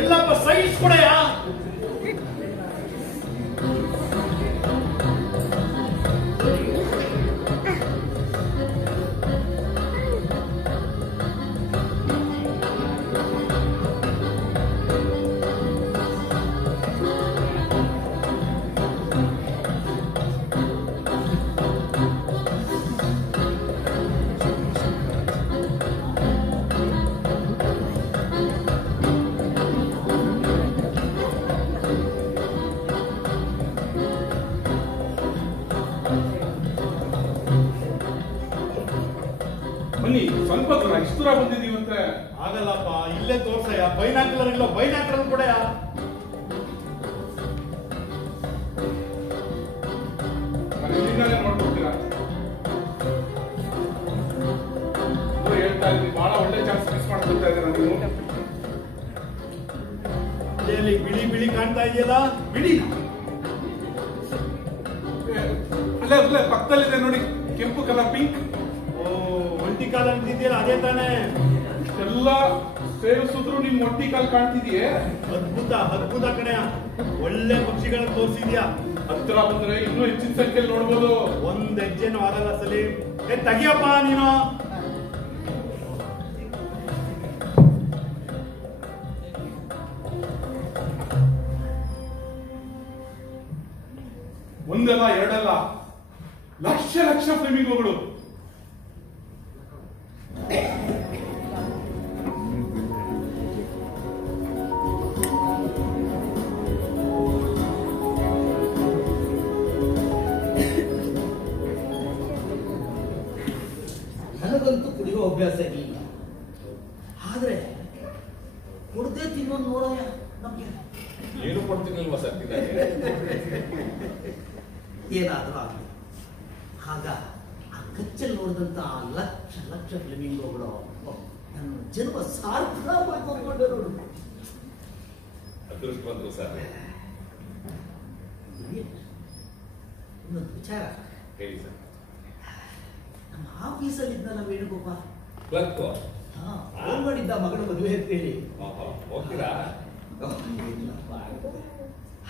ಎಲ್ಲಪ್ಪ ಸೈಜ್ ಕೊಡಯ್ಯ. ಬನ್ನಿ, ಸ್ವಲ್ಪ ದೂರ, ಇಷ್ಟು ದೂರ ಬಂದಿದೀವಂತೆ. ಆಗಲ್ಲಪ್ಪ, ಇಲ್ಲೇ ತೋರ್ಸಯ್ಯ. ಬೈನಾಕ್ಯುಲರ್ ಇಲ್ಲ, ಬೈನಾಕ್ಯುಲರ್ ಕೊಡಯ್ಯ. ಇಲ್ಲಿಂದಾನೆ ನೋಡ್ಕೊಡ್ತೀರಾ? ಹೇಳ್ತಾ ಇದ್ದೀನಿ, ಬಹಳ ಒಳ್ಳೆ ಚಾನ್ಸ್ ಮಿಸ್ ಮಾಡ್ಕೊಳ್ತಾ ಇದ್ದೀರಾ ನೀವು. ಇಲ್ಲಿ ಬಿಳಿ ಬಿಳಿ ಕಾಣ್ತಾ ಇದೆಯಲ್ಲ, ಬಿಡಿ. ಅಲ್ಲೇ ಅಲ್ಲೇ ಪಕ್ಕದಲ್ಲಿದೆ ನೋಡಿ, ಕೆಂಪು ಕಲರ್ ಪಿಂಕ್. ಒಂಟಿ ಕಾಲ ಅಂತಿದ್ಯಲ್ಲ, ಅದೇ ತಾನೇ? ಎಲ್ಲ ಸೇರಿಸಿದ್ರು ನಿಮ್ ಒಟ್ಟಿ ಕಾಲ್ ಕಾಣ್ತಿದೆಯೇ? ಅದ್ಭುತ ಅದ್ಭುತ ಕಣೆಯ. ಒಳ್ಳೆ ಪಕ್ಷಿಗಳನ್ನ ತೋರಿಸಿದ್ಯಾ. ಹತ್ರ ಬಂದ್ರೆ ಇನ್ನೂ ಹೆಚ್ಚಿನ ಸಂಖ್ಯೆಯಲ್ಲಿ ನೋಡ್ಬೋದು. ಒಂದ್ ಹೆಜ್ಜೆನೂ ಆಗಲ್ಲ ಸಲೀಂ. ತೆಗಿಯಪ್ಪ ನೀನು. ಒಂದಲ್ಲ ಎರಡಲ್ಲ, ಲಕ್ಷ ಲಕ್ಷ ಫ್ಲೆಮಿಂಗೋಗಳು. ನನಗಂತೂ ಕುಡಿಯೋ ಅಭ್ಯಾಸ ಇಲ್ಲ, ಆದ್ರೆ ಕುಡ್ದೇ ತಿನ್ನೋದು ನೋಡೋಣ ನಮ್ಗೆ. ಏನು ಕೊಡ್ತೀನಿಲ್ವಾ ಸರ್? ಏನಾದ್ರೂ ಆಗಲಿ, ಆಗ ಆ ಕಚ್ಚಲ್ಲಿ ನೋಡಿದಂತ ಆ ಲಕ್ಷ ಲಕ್ಷ ಫ್ಲೆಮಿಂಗೋಗಳು ನನ್ನ ಜನ್ಮ ಸಾರ್ಥಕ ಮಾಡ್ಕೊಂಡ್ಕೊಂಡೆ ನೋಡು. ಅದೃಷ್ಟ ಬಂದ್ರು ಸರ್. ಇನ್ನೊಂದು ವಿಚಾರ ಹೇಳಿ ಸರ್. ನಮ್ಮ ಆಫೀಸಲ್ಲಿ ಇದ್ದ ವೇಣುಗೋಪಾಲ್ ಕ್ಲರ್ಕ್ ಫೋನ್ ಮಾಡಿದ್ದ ಮಗಳ ಮದುವೆ ಅಂತ ಹೇಳಿ. ಹೋಗ್ತೀರಾ?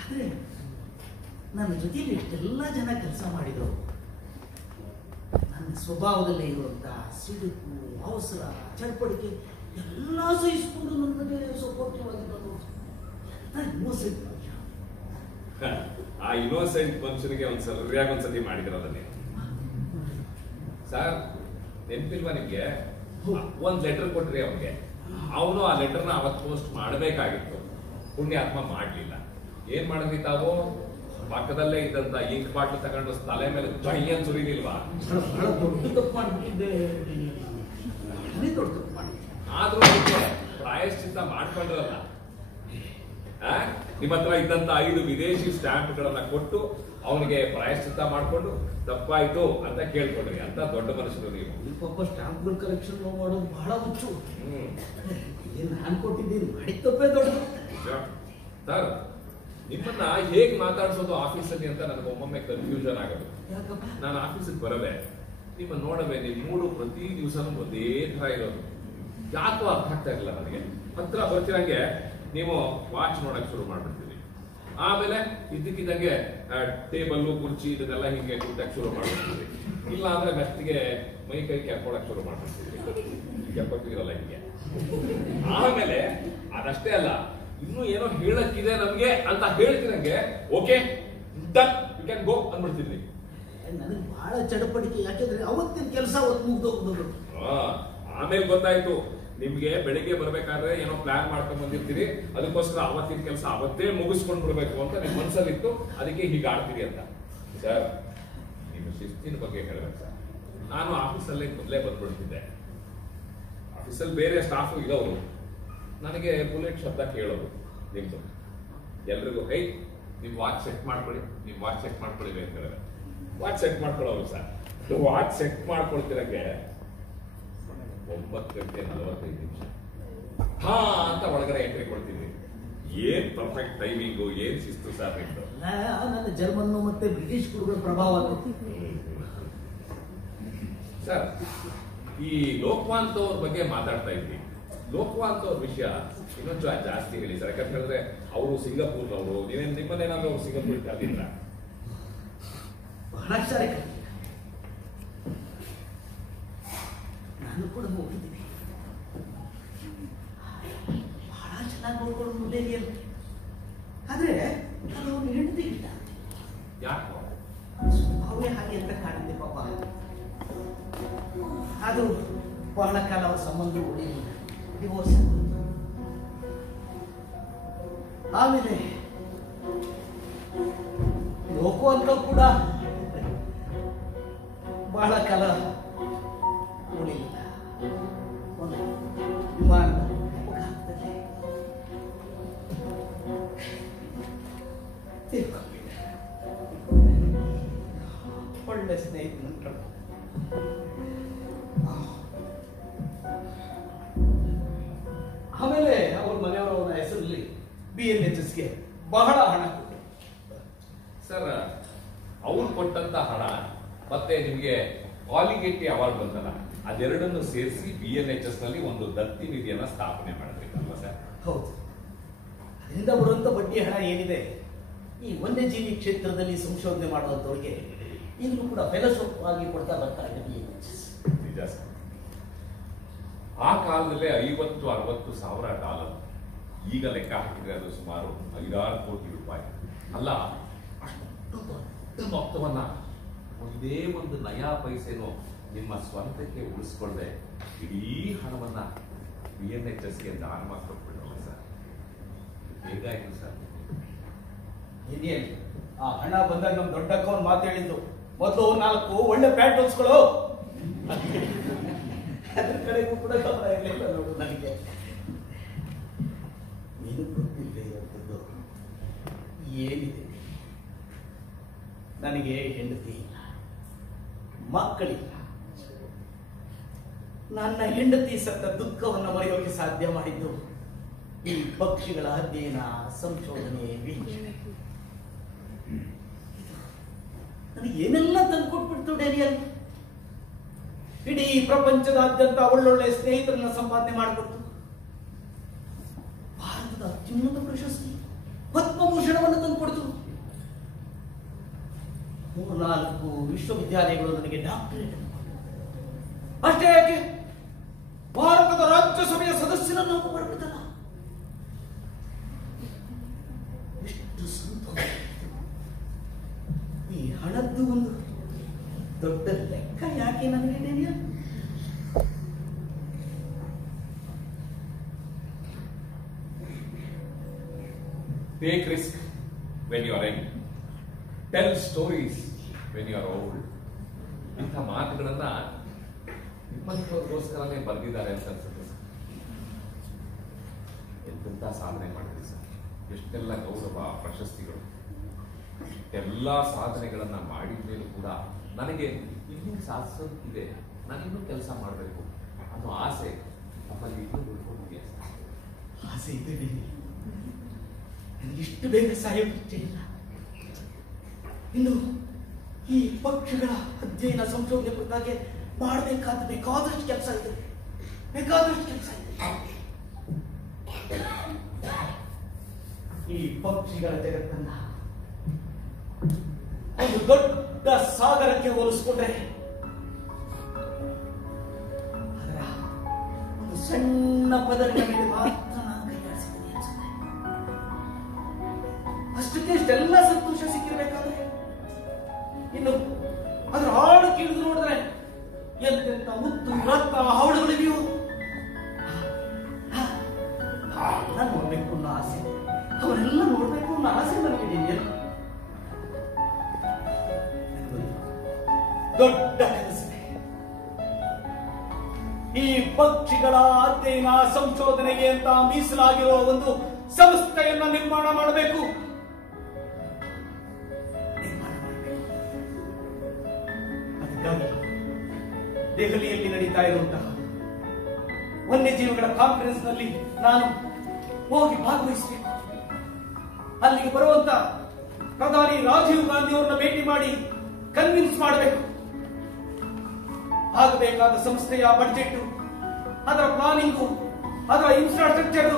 ಆದ್ರೆ ನನ್ನ ಜೊತೆಲಿ ಎಷ್ಟೆಲ್ಲ ಜನ ಕೆಲಸ ಮಾಡಿದ್ರು. ನನ್ನ ಸ್ವಭಾವದಲ್ಲೇ ಇರುವಂತ ಸಿಡುಕು, ಅವಸರ, ಚಡ್ಪಡಿಕೆ ಎಲ್ಲ ಸಹಿಸಿಕೊಂಡು ನನಗೆ ಸಪೋರ್ಟಿವ್ ಆಗಿದ್ದು. ನಾನು ಇನ್ನೋಸೆಂಟ್ ಮನುಷ್ಯ. ಆ ಇನ್ನೋಸೆಂಟ್ ಮನುಷ್ಯನಿಗೆ ಸರಿಯಾಗಿ ಒಂದ್ಸತಿ ಮಾಡಿದಿರಲ್ಲ ನೀವು ಸರ್. ನೆನಪಿಲ್ವಾ ನಿಮ್ಗೆ? ಒಂದ್ ಲೆಟರ್ ಕೊಟ್ರಿ ಅವನಿಗೆ, ಅವನು ಆ ಲೆಟರ್ನ ಅವತ್ತು ಪೋಸ್ಟ್ ಮಾಡಬೇಕಾಗಿತ್ತು. ಪುಣ್ಯಾತ್ಮ ಮಾಡ್ಲಿಲ್ಲ. ಏನ್ ಮಾಡಿದ್ರಿ ತಾವು? ಪಕ್ಕದಲ್ಲೇ ಇದ್ದಂತ ಇಂಕ್ ಬಾಟ್ಲು ತಗೊಂಡು ತಲೆ ಮೇಲೆ ಜೈಯನ್ ಸುರಿಲಿಲ್ವಾ? ಬಹಳ ದೊಡ್ಡ ತಪ್ಪು ಮಾಡ್ಬಿಟ್ಟಿದ್ದೆ, ದೊಡ್ಡ ತಪ್ಪು ಮಾಡಿ. ಆದ್ರೂ ಪ್ರಾಯಶ್ಚಿತ್ತ ಮಾಡ್ಕೊಂಡ್ರಲ್ಲ. ನಿಮ್ಮ ಹತ್ರ ಇದ್ದಂತ 5 ವಿದೇಶಿ ಸ್ಟ್ಯಾಂಪ್ಗಳನ್ನ ಕೊಟ್ಟು ಅವನಿಗೆ ಪ್ರಾಯಶ್ಚಿತ್ತ ಮಾಡ್ಕೊಂಡು ತಪ್ಪಾಯ್ತು ಅಂತ ಕೇಳ್ಕೊಂಡ್ರಿ. ಅಂತ ದೊಡ್ಡ ಮನುಷ್ಯರು ನೀವು. ಪಾಪ ಸ್ಟಾಂಪ್ಗಳ ಕಲೆಕ್ಷನ್ ಮಾಡೋದು ಬಹಳ ಹುಚ್ಚು. ನಾನು ಕೊಟ್ಟಿದ್ದೀನಿ, ಮಾಡಿ ತಪ್ಪೇ ದೊಡ್ಡದು. ಸರ್, ನಿಮ್ಮನ್ನ ಹೇಗ್ ಮಾತಾಡ್ಸೋದು ಆಫೀಸಲ್ಲಿ ಅಂತ ನನಗೆ ಒಮ್ಮೊಮ್ಮೆ ಕನ್ಫ್ಯೂಷನ್ ಆಗೋದು. ನಾನು ಆಫೀಸಿಗೆ ಬರವೆ, ನಿಮ್ಮ ನೋಡವೆ, ನಿಮ್ಮ ಮೂಡು ಪ್ರತಿ ದಿವಸನೂ ಒಂದೇ ತರ ಇರೋದು. ಯಾಕೋ ಅರ್ಥ ಆಗ್ತಾ ಇರಲಿಲ್ಲ ನನಗೆ. ಹತ್ರ ಬರ್ತಿರಂಗೆ ನೀವು ವಾಚ್ ನೋಡಕ್ ಶುರು ಮಾಡ್ಬಿಡ್ತೀವಿ. ಆಮೇಲೆ ಇದ್ದಕ್ಕಿದ್ದಂಗೆ ಟೇಬಲ್ಲು ಕುರ್ಚಿ ಇದನ್ನೆಲ್ಲ ಹಿಂಗೆ ಕುಟ್ಟಕ್ಕೆ ಶುರು ಮಾಡ್ಬಿಡ್ತೀವಿ. ಇಲ್ಲ ಅಂದ್ರೆ ನೆಕ್ಸ್ಟ್ಗೆ ಮೈ ಕೈ ಕೆರ್ಕೊಳಕ್ ಶುರು ಮಾಡ್ಬಿಡ್ತೀವಿ. ಕೆರ್ಕೊಳ್ತಿರಲ್ಲ ಹಿಂಗೆ. ಆಮೇಲೆ ಅದಷ್ಟೇ ಅಲ್ಲ, ಇನ್ನೂ ಏನೋ ಹೇಳಕ್ಕಿದೆ ನಮ್ಗೆ ಅಂತ ಹೇಳ್ತಿರಂಗೆ okay done you can go ಅಂದ್ಬಿಡ್ತಿದ್ವಿ. ನನಗೆ ಬಹಳ ಚಡಪಡಿಕೆ, ಯಾಕೆಂದ್ರೆ ಅವತ್ತಿನ ಕೆಲಸ ಅವತ್ತು ಮುಗ್ದೋಗ್ಬೋದು. ಆಮೇಲೆ ಗೊತ್ತಾಯ್ತು ನಿಮ್ಗೆ ಬೆಳಿಗ್ಗೆ ಬರ್ಬೇಕಾದ್ರೆ ಏನೋ ಪ್ಲಾನ್ ಮಾಡ್ಕೊಂಡ್ ಬಂದಿರ್ತೀರಿ, ಅದಕ್ಕೋಸ್ಕರ ಅವತ್ತಿನ ಕೆಲಸ ಅವತ್ತೇ ಮುಗಿಸ್ಕೊಂಡ್ ಬಿಡ್ಬೇಕು ಅಂತ ನಿಮ್ ಮನ್ಸಲ್ಲಿತ್ತು, ಅದಕ್ಕೆ ಹೀಗೆ ಆಡ್ತೀರಿ ಅಂತ. ಸರ್ ನಿಮ್ಮ ಶಿಸ್ತಿನ ಬಗ್ಗೆ ಹೇಳ್ಬೇಕು ಸರ್. ನಾನು ಆಫೀಸಲ್ಲೇ ಮೊದಲೇ ಬಂದ್ಬಿಡ್ತಿದ್ದೆ. ಆಫೀಸಲ್ಲಿ ಬೇರೆ ಸ್ಟಾಫ್ ಇರೋರು ನನಗೆ ಬುಲೆಟ್ ಶಬ್ದ ಕೇಳೋದು ನಿಮ್ದು. ಎಲ್ರಿಗೂ ಹೈ ನಿಮ್ ವಾಚ್ ಸೆಟ್ ಮಾಡ್ಕೊಳ್ಳಿ, ನಿಮ್ ವಾಚ್ ಸೆಟ್ ಮಾಡ್ಕೊಳ್ಳಿ ಅಂತ ಹೇಳಿದ್ರೆ ವಾಚ್ ಸೆಟ್ ಮಾಡ್ಕೊಳ್ಳೋರು ಸರ್. ವಾಚ್ ಸೆಟ್ ಮಾಡ್ಕೊಳ್ತಿರಂಗೆ 9:45 ಹಾ ಅಂತ ಒಳಗಡೆ ಎಂಟ್ರಿ ಕೊಡ್ತಿದ್ವಿ. ಏನ್ ಪರ್ಫೆಕ್ಟ್ ಟೈಮಿಂಗು, ಏನ್ ಶಿಸ್ತು ಸರ್ ನಿಮ್ದು. ನನ್ನ ಜರ್ಮನ್ ಮತ್ತೆ ಬ್ರಿಟಿಷ್ ಗುರುಗಳ ಪ್ರಭಾವ ಸರ್. ಈ ಲೋಕವಾಂತ್ ಅವ್ರ ಬಗ್ಗೆ ಮಾತಾಡ್ತಾ ಇದ್ವಿ. ಲೋಕವಾಂತ್ ಅವ್ರ ವಿಷಯ ಇನ್ನೊಂದು ಜಾಸ್ತಿ ಹೇಳಿ ಸರ್. ಯಾಕಂತ ಹೇಳಿದ್ರೆ ಅವರು ಸಿಂಗಾಪುರ್ನವರು, ನೀವೇನು ನಿಮ್ಮನ್ನೇನಾದ್ರೂ ಅವ್ರು ಸಿಂಗಾಪುರ್ ಕಲಿಲ್ಲ? ಬಹಳ ಸಾರಿ ನಾನು ಕೂಡ ಹೋಗಿದ್ದೀನಿ. ಬಹಳ ಚೆನ್ನಾಗಿ ನೋಡ್ಕೊಂಡು ಮುಂದೇನಿಯಲ್ಲ. ಆದ್ರೆ ಅದು ಅವ್ನ ಹೆಂಡತಿ ಇಷ್ಟ. ಯಾಕೋ ಅವೇ ಹಾಗೆ ಅಂತ ಕಾಣುತ್ತೆ ಪಾಪ. ಅದು ಬಹಳ ಕಾಲ ಅವ್ರ ಸಂಬಂಧ ಉಳಿಯಲಿಲ್ಲ, ಡಿವೋರ್ಸ್. ಆಮೇಲೆ ಲೋಕೋ ಅಂತ ಕೂಡ ಬಹಳ ಕಾಲ ಉಳಿಲಿಲ್ಲ. ಒಂದು ವಿಮಾನ ಅಪಘಾತದಲ್ಲಿ ತೀರ್ಕೊಂಡ್ಬಿಟ್ಟ. ಒಳ್ಳೆ ಸ್ನೇಹಿತರು. ಆಮೇಲೆ ಅವ್ರ ಮನೆಯವರ ಹೆಸರಲ್ಲಿ BNHSಗೆ ಬಹಳ ಹಣ ಕೊಟ್ಟರು ಸರ್. ಅವ್ರು ಕೊಟ್ಟಂತ ಹಣ ಮತ್ತೆ ನಿಮ್ಗೆ ಕಾಲಿಗೆಟ್ಟಿ ಅವಾರ್ಡ್ ಬಂತಲ್ಲ, ಅದೆರಡನ್ನು ಸೇರಿಸಿ BNHS ನಲ್ಲಿ ಒಂದು ದತ್ತಿ ನಿಧಿಯನ್ನ ಸ್ಥಾಪನೆ ಮಾಡಬೇಕಲ್ವಾ ಸರ್? ಹೌದು. ಅದರಿಂದ ಬರುವಂತ ಬಡ್ಡಿ ಹಣ ಏನಿದೆ, ಈ ವನ್ಯಜೀವಿ ಕ್ಷೇತ್ರದಲ್ಲಿ ಸಂಶೋಧನೆ ಮಾಡುವಂತವ್ರಿಗೆ ಈಗಲೂ ಕೂಡ ಫೆಲೋಶಿಪ್ ಆಗಿ ಕೊಡ್ತಾ ಬರ್ತಾ ಇದೆ BNHS. ನಿಜ ಸರ್. ಆ ಕಾಲದಲ್ಲೇ 50-60 ಸಾವಿರ ಡಾಲರ್. ಈಗ ಲೆಕ್ಕ ಹಾಕಿದ್ರೆ ಅದು ಸುಮಾರು 5-6 ಕೋಟಿ ರೂಪಾಯಿ. ಅಲ್ಲ, ಅಷ್ಟು ದೊಡ್ಡ ಮೊತ್ತವನ್ನ ಒಂದೇ ಒಂದು ನಯಾ ಪೈಸೆನೋ ನಿಮ್ಮ ಸ್ವಂತಕ್ಕೆ ಉಳಿಸ್ಕೊಳ್ಳದೆ ಇಡೀ ಹಣವನ್ನ BNHSಗೆ ದಾನ ಮಾಡ್ಕೊಟ್ಬಿಡಲ್ಲ ಸರ್. ಹೇಗಾಯ್ತು ಸರ್? ಇನ್ನೇನು ಆ ಹಣ ಬಂದಾಗ ನಮ್ ದೊಡ್ಡಕ್ಕವ್ರು ಮಾತು ಹೇಳಿದ್ದು, ಮೊದಲು 4 ಒಳ್ಳೆ ಪ್ಯಾಂಟ್ ಹೊಲ್ಸ್ಕೊಳ್ಳೋ. ಅದ್ರ ಕಡೆಗೂ ಕೂಡ ಗಮನ ಇರಲಿಲ್ಲ ನೋಡು ನನಗೆ. ಏನು ಗೊತ್ತಿಲ್ಲ ಇವತ್ತದ್ದು ಏನಿದೆ. ನನಗೆ ಹೆಂಡತಿ ಇಲ್ಲ, ಮಕ್ಕಳಿಲ್ಲ. ನನ್ನ ಹೆಂಡತಿ ಸತ್ತ ದುಃಖವನ್ನು ಮರೆಯೋಕೆ ಸಾಧ್ಯ ಮಾಡಿದ್ದು ಈ ಪಕ್ಷಿಗಳ ಅಧ್ಯಯನ, ಸಂಶೋಧನೆ, ವೀಕ್ಷಣೆ. ನನಗೆ ಏನೆಲ್ಲ ತಂದುಕೊಟ್ಬಿಡ್ತು ಡೇರಿಯಲ್. ಇಡೀ ಪ್ರಪಂಚದಾದ್ಯಂತ ಒಳ್ಳೊಳ್ಳೆ ಸ್ನೇಹಿತರನ್ನ ಸಂಪಾದನೆ ಮಾಡಿಕೊಟ್ಟು ಭಾರತದ ಅತ್ಯುನ್ನತ ಪ್ರಶಸ್ತಿ ಪದ್ಮಭೂಷಣವನ್ನು ತಂದುಕೊಡ್ತು. 3-4 ವಿಶ್ವವಿದ್ಯಾಲಯಗಳು ನನಗೆ ಡಾಕ್ಟರೇಟ್. ಅಷ್ಟೇ ಯಾಕೆ, ಭಾರತದ ರಾಜ್ಯಸಭೆಯ ಸದಸ್ಯರನ್ನು ಮಾಡಿಬಿಡ್ತಲ್ಲ. ಎಷ್ಟು ಸಂತೋಷ. ಈ ಹಣದ್ದು ಒಂದು ದೊಡ್ಡ ಲೆಕ್ಕ ಯಾಕೆ ನನಗೆ ಡೇರಿಯಲ್? Take risk when you are young. Tell stories when you are old. ಇಂಥ ಮಾತುಗಳನ್ನ ನಿಮ್ಮಂಥವ್ರಿಗೋಸ್ಕರನೇ ಬರೆದಿದ್ದಾರೆ ಅಂತ ಅನ್ಸುತ್ತೆ ಸರ್. ಎಂತೆಂಥ ಸಾಧನೆ ಮಾಡಿದ್ರಿ ಸರ್. ಎಷ್ಟೆಲ್ಲ ಗೌರವ, ಪ್ರಶಸ್ತಿಗಳು, ಎಲ್ಲ ಸಾಧನೆಗಳನ್ನ ಮಾಡಿದ ಮೇಲೂ ಕೂಡ ನನಗೆ ಇನ್ನೂ ಸಾಧಿಸೋದಿದೆ, ನಾನಿನ್ನೂ ಕೆಲಸ ಮಾಡಬೇಕು ಅನ್ನೋ ಆಸೆ ನಮ್ಮಲ್ಲಿ ಇನ್ನೂ ಉಳ್ಕೊಂಡಿದೆಯಾ ಸರ್? ಆಸೆ ಇದೆ. ನನಗೆ ಇಷ್ಟು ಬೇಗ ಸಾಯೋಕೆ ಇಲ್ಲ. ಇನ್ನು ಈ ಪಕ್ಷಿಗಳ ಅಧ್ಯಯನ, ಸಂಶೋಧನೆ ಕುರಿತಾಗೆ ಬೇಕಾದಷ್ಟು ಕೆಲಸ ಇದೆ, ಬೇಕಾದಷ್ಟು ಕೆಲಸ ಇದೆ. ಈ ಪಕ್ಷಿಗಳ ಜಗತ್ತನ್ನ ಒಂದು ದೊಡ್ಡ ಸಾಗರಕ್ಕೆ ಹೋಲಿಸ್ಕೊಂಡ್ರೆ ಅದರ ಒಂದು ಸಣ್ಣ ಪದರಿನ ಮೇಲೆ ಮಾತ್ರ ನಾನು ಕೈಯಾಡಿಸಿದ್ದೀನಿ ಅನ್ಸುತ್ತೆ. ಅಷ್ಟಕ್ಕೆ ಇಷ್ಟೆಲ್ಲ ಸಂತೋಷ ಸಿಕ್ಕಿರ್ಬೇಕಾದ್ರೆ ಇನ್ನು ಅದ್ರ ಹಾಡು ಕೇಳಿದು ನೋಡಿದ್ರೆ ಎಂತೆಂತ ಮುತ್ತು ರಕ್ತ ಹಾಡುಗಳಿವೆಯೋ ನಾನು ನೋಡ್ಬೇಕು ಅನ್ನೋ ಆಸೆ, ಅವರೆಲ್ಲ ನೋಡ್ಬೇಕು ಅನ್ನೋ ಆಸೆ ನನಗೆ ದೊಡ್ಡ ಕನಸಿದೆ. ಈ ಪಕ್ಷಿಗಳ ಅಧ್ಯಯನ ಸಂಶೋಧನೆಗೆ ಅಂತ ಮೀಸಲಾಗಿರುವ ಒಂದು ಸಂಸ್ಥೆಯನ್ನ ನಿರ್ಮಾಣ ಮಾಡಬೇಕು. ಅದಕ್ಕಾಗಿ ದೆಹಲಿಯಲ್ಲಿ ನಡೀತಾ ಇರುವಂತಹ ವನ್ಯಜೀವಿಗಳ ಕಾನ್ಫರೆನ್ಸ್ ನಲ್ಲಿ ನಾನು ಹೋಗಿ ಭಾಗವಹಿಸಬೇಕು. ಅಲ್ಲಿಗೆ ಬರುವಂತ ಪ್ರಧಾನಿ ರಾಜೀವ್ ಗಾಂಧಿ ಅವರನ್ನ ಭೇಟಿ ಮಾಡಿ ಕನ್ವಿನ್ಸ್ ಮಾಡಬೇಕು. ಆಗಬೇಕಾದ ಸಂಸ್ಥೆಯ ಬಡ್ಜೆಟ್, ಅದರ ಪ್ಲಾನಿಂಗು, ಅದರ ಇನ್ಫ್ರಾಸ್ಟ್ರಕ್ಚರ್,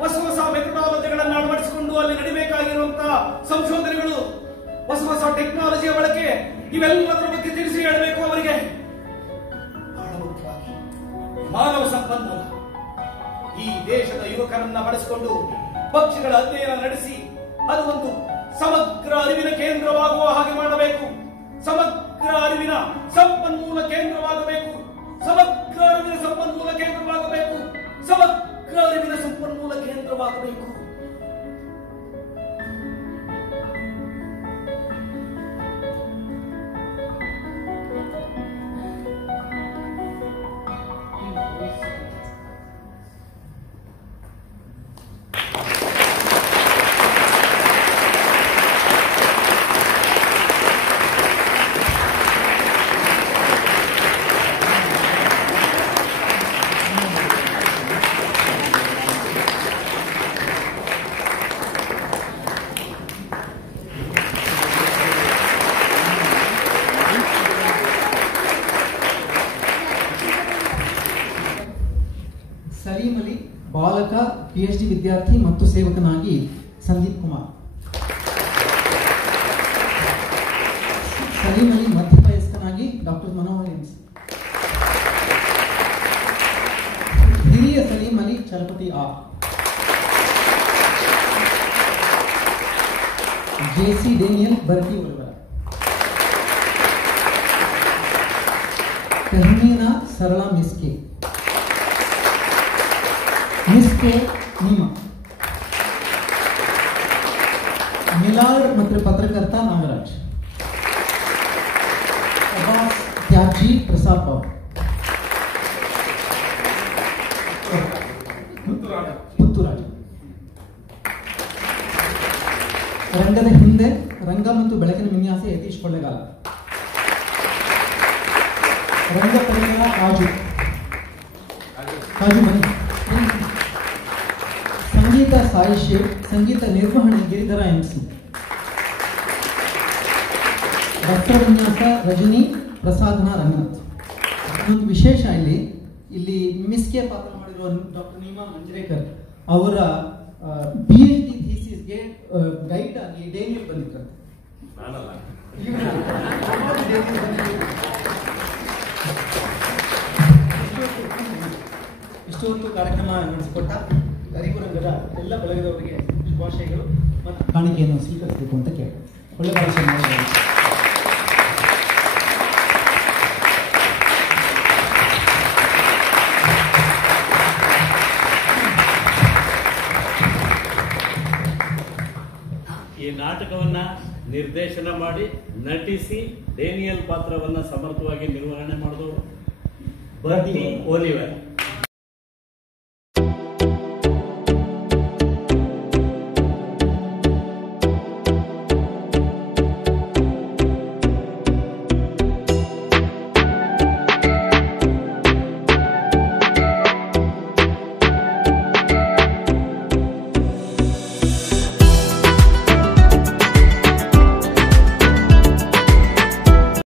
ಹೊಸ ಹೊಸ ಮೆಥಡಾಲಜಿಗಳನ್ನು ಅಳವಡಿಸಿಕೊಂಡು ಅಲ್ಲಿ ನಡೀಬೇಕಾಗಿರುವಂತಹ ಸಂಶೋಧನೆಗಳು, ಹೊಸ ಹೊಸ ಟೆಕ್ನಾಲಜಿಯ ಬಳಕೆ, ಇವೆಲ್ಲದರ ಬಗ್ಗೆ ತಿಳಿಸಿ ಹೇಳಬೇಕು ಅವರಿಗೆ. ಬಹಳ ಮುಖ್ಯವಾಗಿ ಮಾನವ ಸಂಪನ್ಮೂಲ, ಈ ದೇಶದ ಯುವಕರನ್ನ ಬಳಸಿಕೊಂಡು ಪಕ್ಷಿಗಳ ಅಧ್ಯಯನ ನಡೆಸಿ ಅದು ಒಂದು ಸಮಗ್ರ ಅರಿವಿನ ಕೇಂದ್ರವಾಗುವ ಹಾಗೆ ಮಾಡಬೇಕು. ಸಮಗ್ರ ಅರಿವಿನ ಸಂಪನ್ಮೂಲ ಕೇಂದ್ರವಾಗಬೇಕು. ಸಮಗ್ರ ಅರಿವಿನ ಸಂಪನ್ಮೂಲ ಕೇಂದ್ರವಾಗಬೇಕು. ಸಮಗ್ರ ಅರಿವಿನ ಸಂಪನ್ಮೂಲ ಕೇಂದ್ರವಾಗಬೇಕು. ಸಲೀಂ ಅಲಿ ಬಾಲಕ PhD ವಿದ್ಯಾರ್ಥಿ ಮತ್ತು ಸೇವಕನಾಗಿ ಸಂದೀಪ್ ಕುಮಾರ್. ಸಲೀಂ ಅಲಿ ಮಧ್ಯವಯಸ್ಕನಾಗಿ ಡಾಕ್ಟರ್ ಮನೋಹರ್ ಎಂ. ಹಿರಿಯ Salim Ali Chalapathi R. JC Daniel ಬರ್ಕಿ ಒಳವರ. ತಹಮೀನಾ ಸರಳಾ ಮಿಸ್ಕೆ. ಮಿಸ್ಕೆ ನೀಮಾ. ಮಿಲಾರ್ಡ್ ಮತ್ತು ಪತ್ರಕರ್ತ ನಾಗರಾಜ್. ಅಬ್ಬಾಸ್ ತ್ಯಾಜ್ಜಿ ಪ್ರಸಾದ್ ಪವರ್. ಪುತ್ತೂರಾಜ. ರಂಗದ ಹಿಂದೆ ರಂಗ ಮತ್ತು ಬೆಳಕಿನ ವಿನ್ಯಾಸ ಯತೀಶ್ ಕೊಳ್ಳೆಗಾಲ. ರಂಗ ಪರಿಮಳ ಕಾಜು ಬನ್ನಿ. ಸಂಗೀತ ಸಾಯಿ ಶೇವ್. ಸಂಗೀತ ನಿರ್ವಹಣೆ ಗಿರಿಧರ MC. ವಸ್ತ್ರ ವಿನ್ಯಾಸ ರಜನಿ ಪ್ರಸಾದನ ರಂಗನಾಥ್. ಒಂದು ವಿಶೇಷ ಇಲ್ಲಿ ಮಿಸ್ಕೆ ಪಾತ್ರ ಮಾಡಿರುವ ಡಾಕ್ಟರ್ ನೀಮಾ ಮಂಜ್ರೇಕರ್ ಅವರ PhD ಥೀಸಿಸ್ಗೆ ಗೈಡ್ ಆಗಿ ಡೇನಿಯಲ್ ಬಂದಿದ್ರಂತೆ. ಇಷ್ಟೊಂದು ಕಾರ್ಯಕ್ರಮ ನಡೆಸಿಕೊಟ್ಟ ಹರಿಪುರಂಗದ ಎಲ್ಲ ಬಳಗದವರಿಗೆ ಶುಭಾಶಯಗಳು ಮತ್ತು ಕಾಣಿಕೆಯನ್ನು ಸ್ವೀಕರಿಸಬೇಕು ಅಂತ ಕೇಳಿ ಒಳ್ಳೆ ಭಾಷೆ ಮಾಡಿದ್ದಾರೆ. ಈ ನಾಟಕವನ್ನ ನಿರ್ದೇಶನ ಮಾಡಿ ನಟಿಸಿ ಡೇನಿಯಲ್ ಪಾತ್ರವನ್ನ ಸಮರ್ಥವಾಗಿ ನಿರ್ವಹಣೆ ಮಾಡಿದವರು ಬರ್ನಿ ಓಲಿವರ್.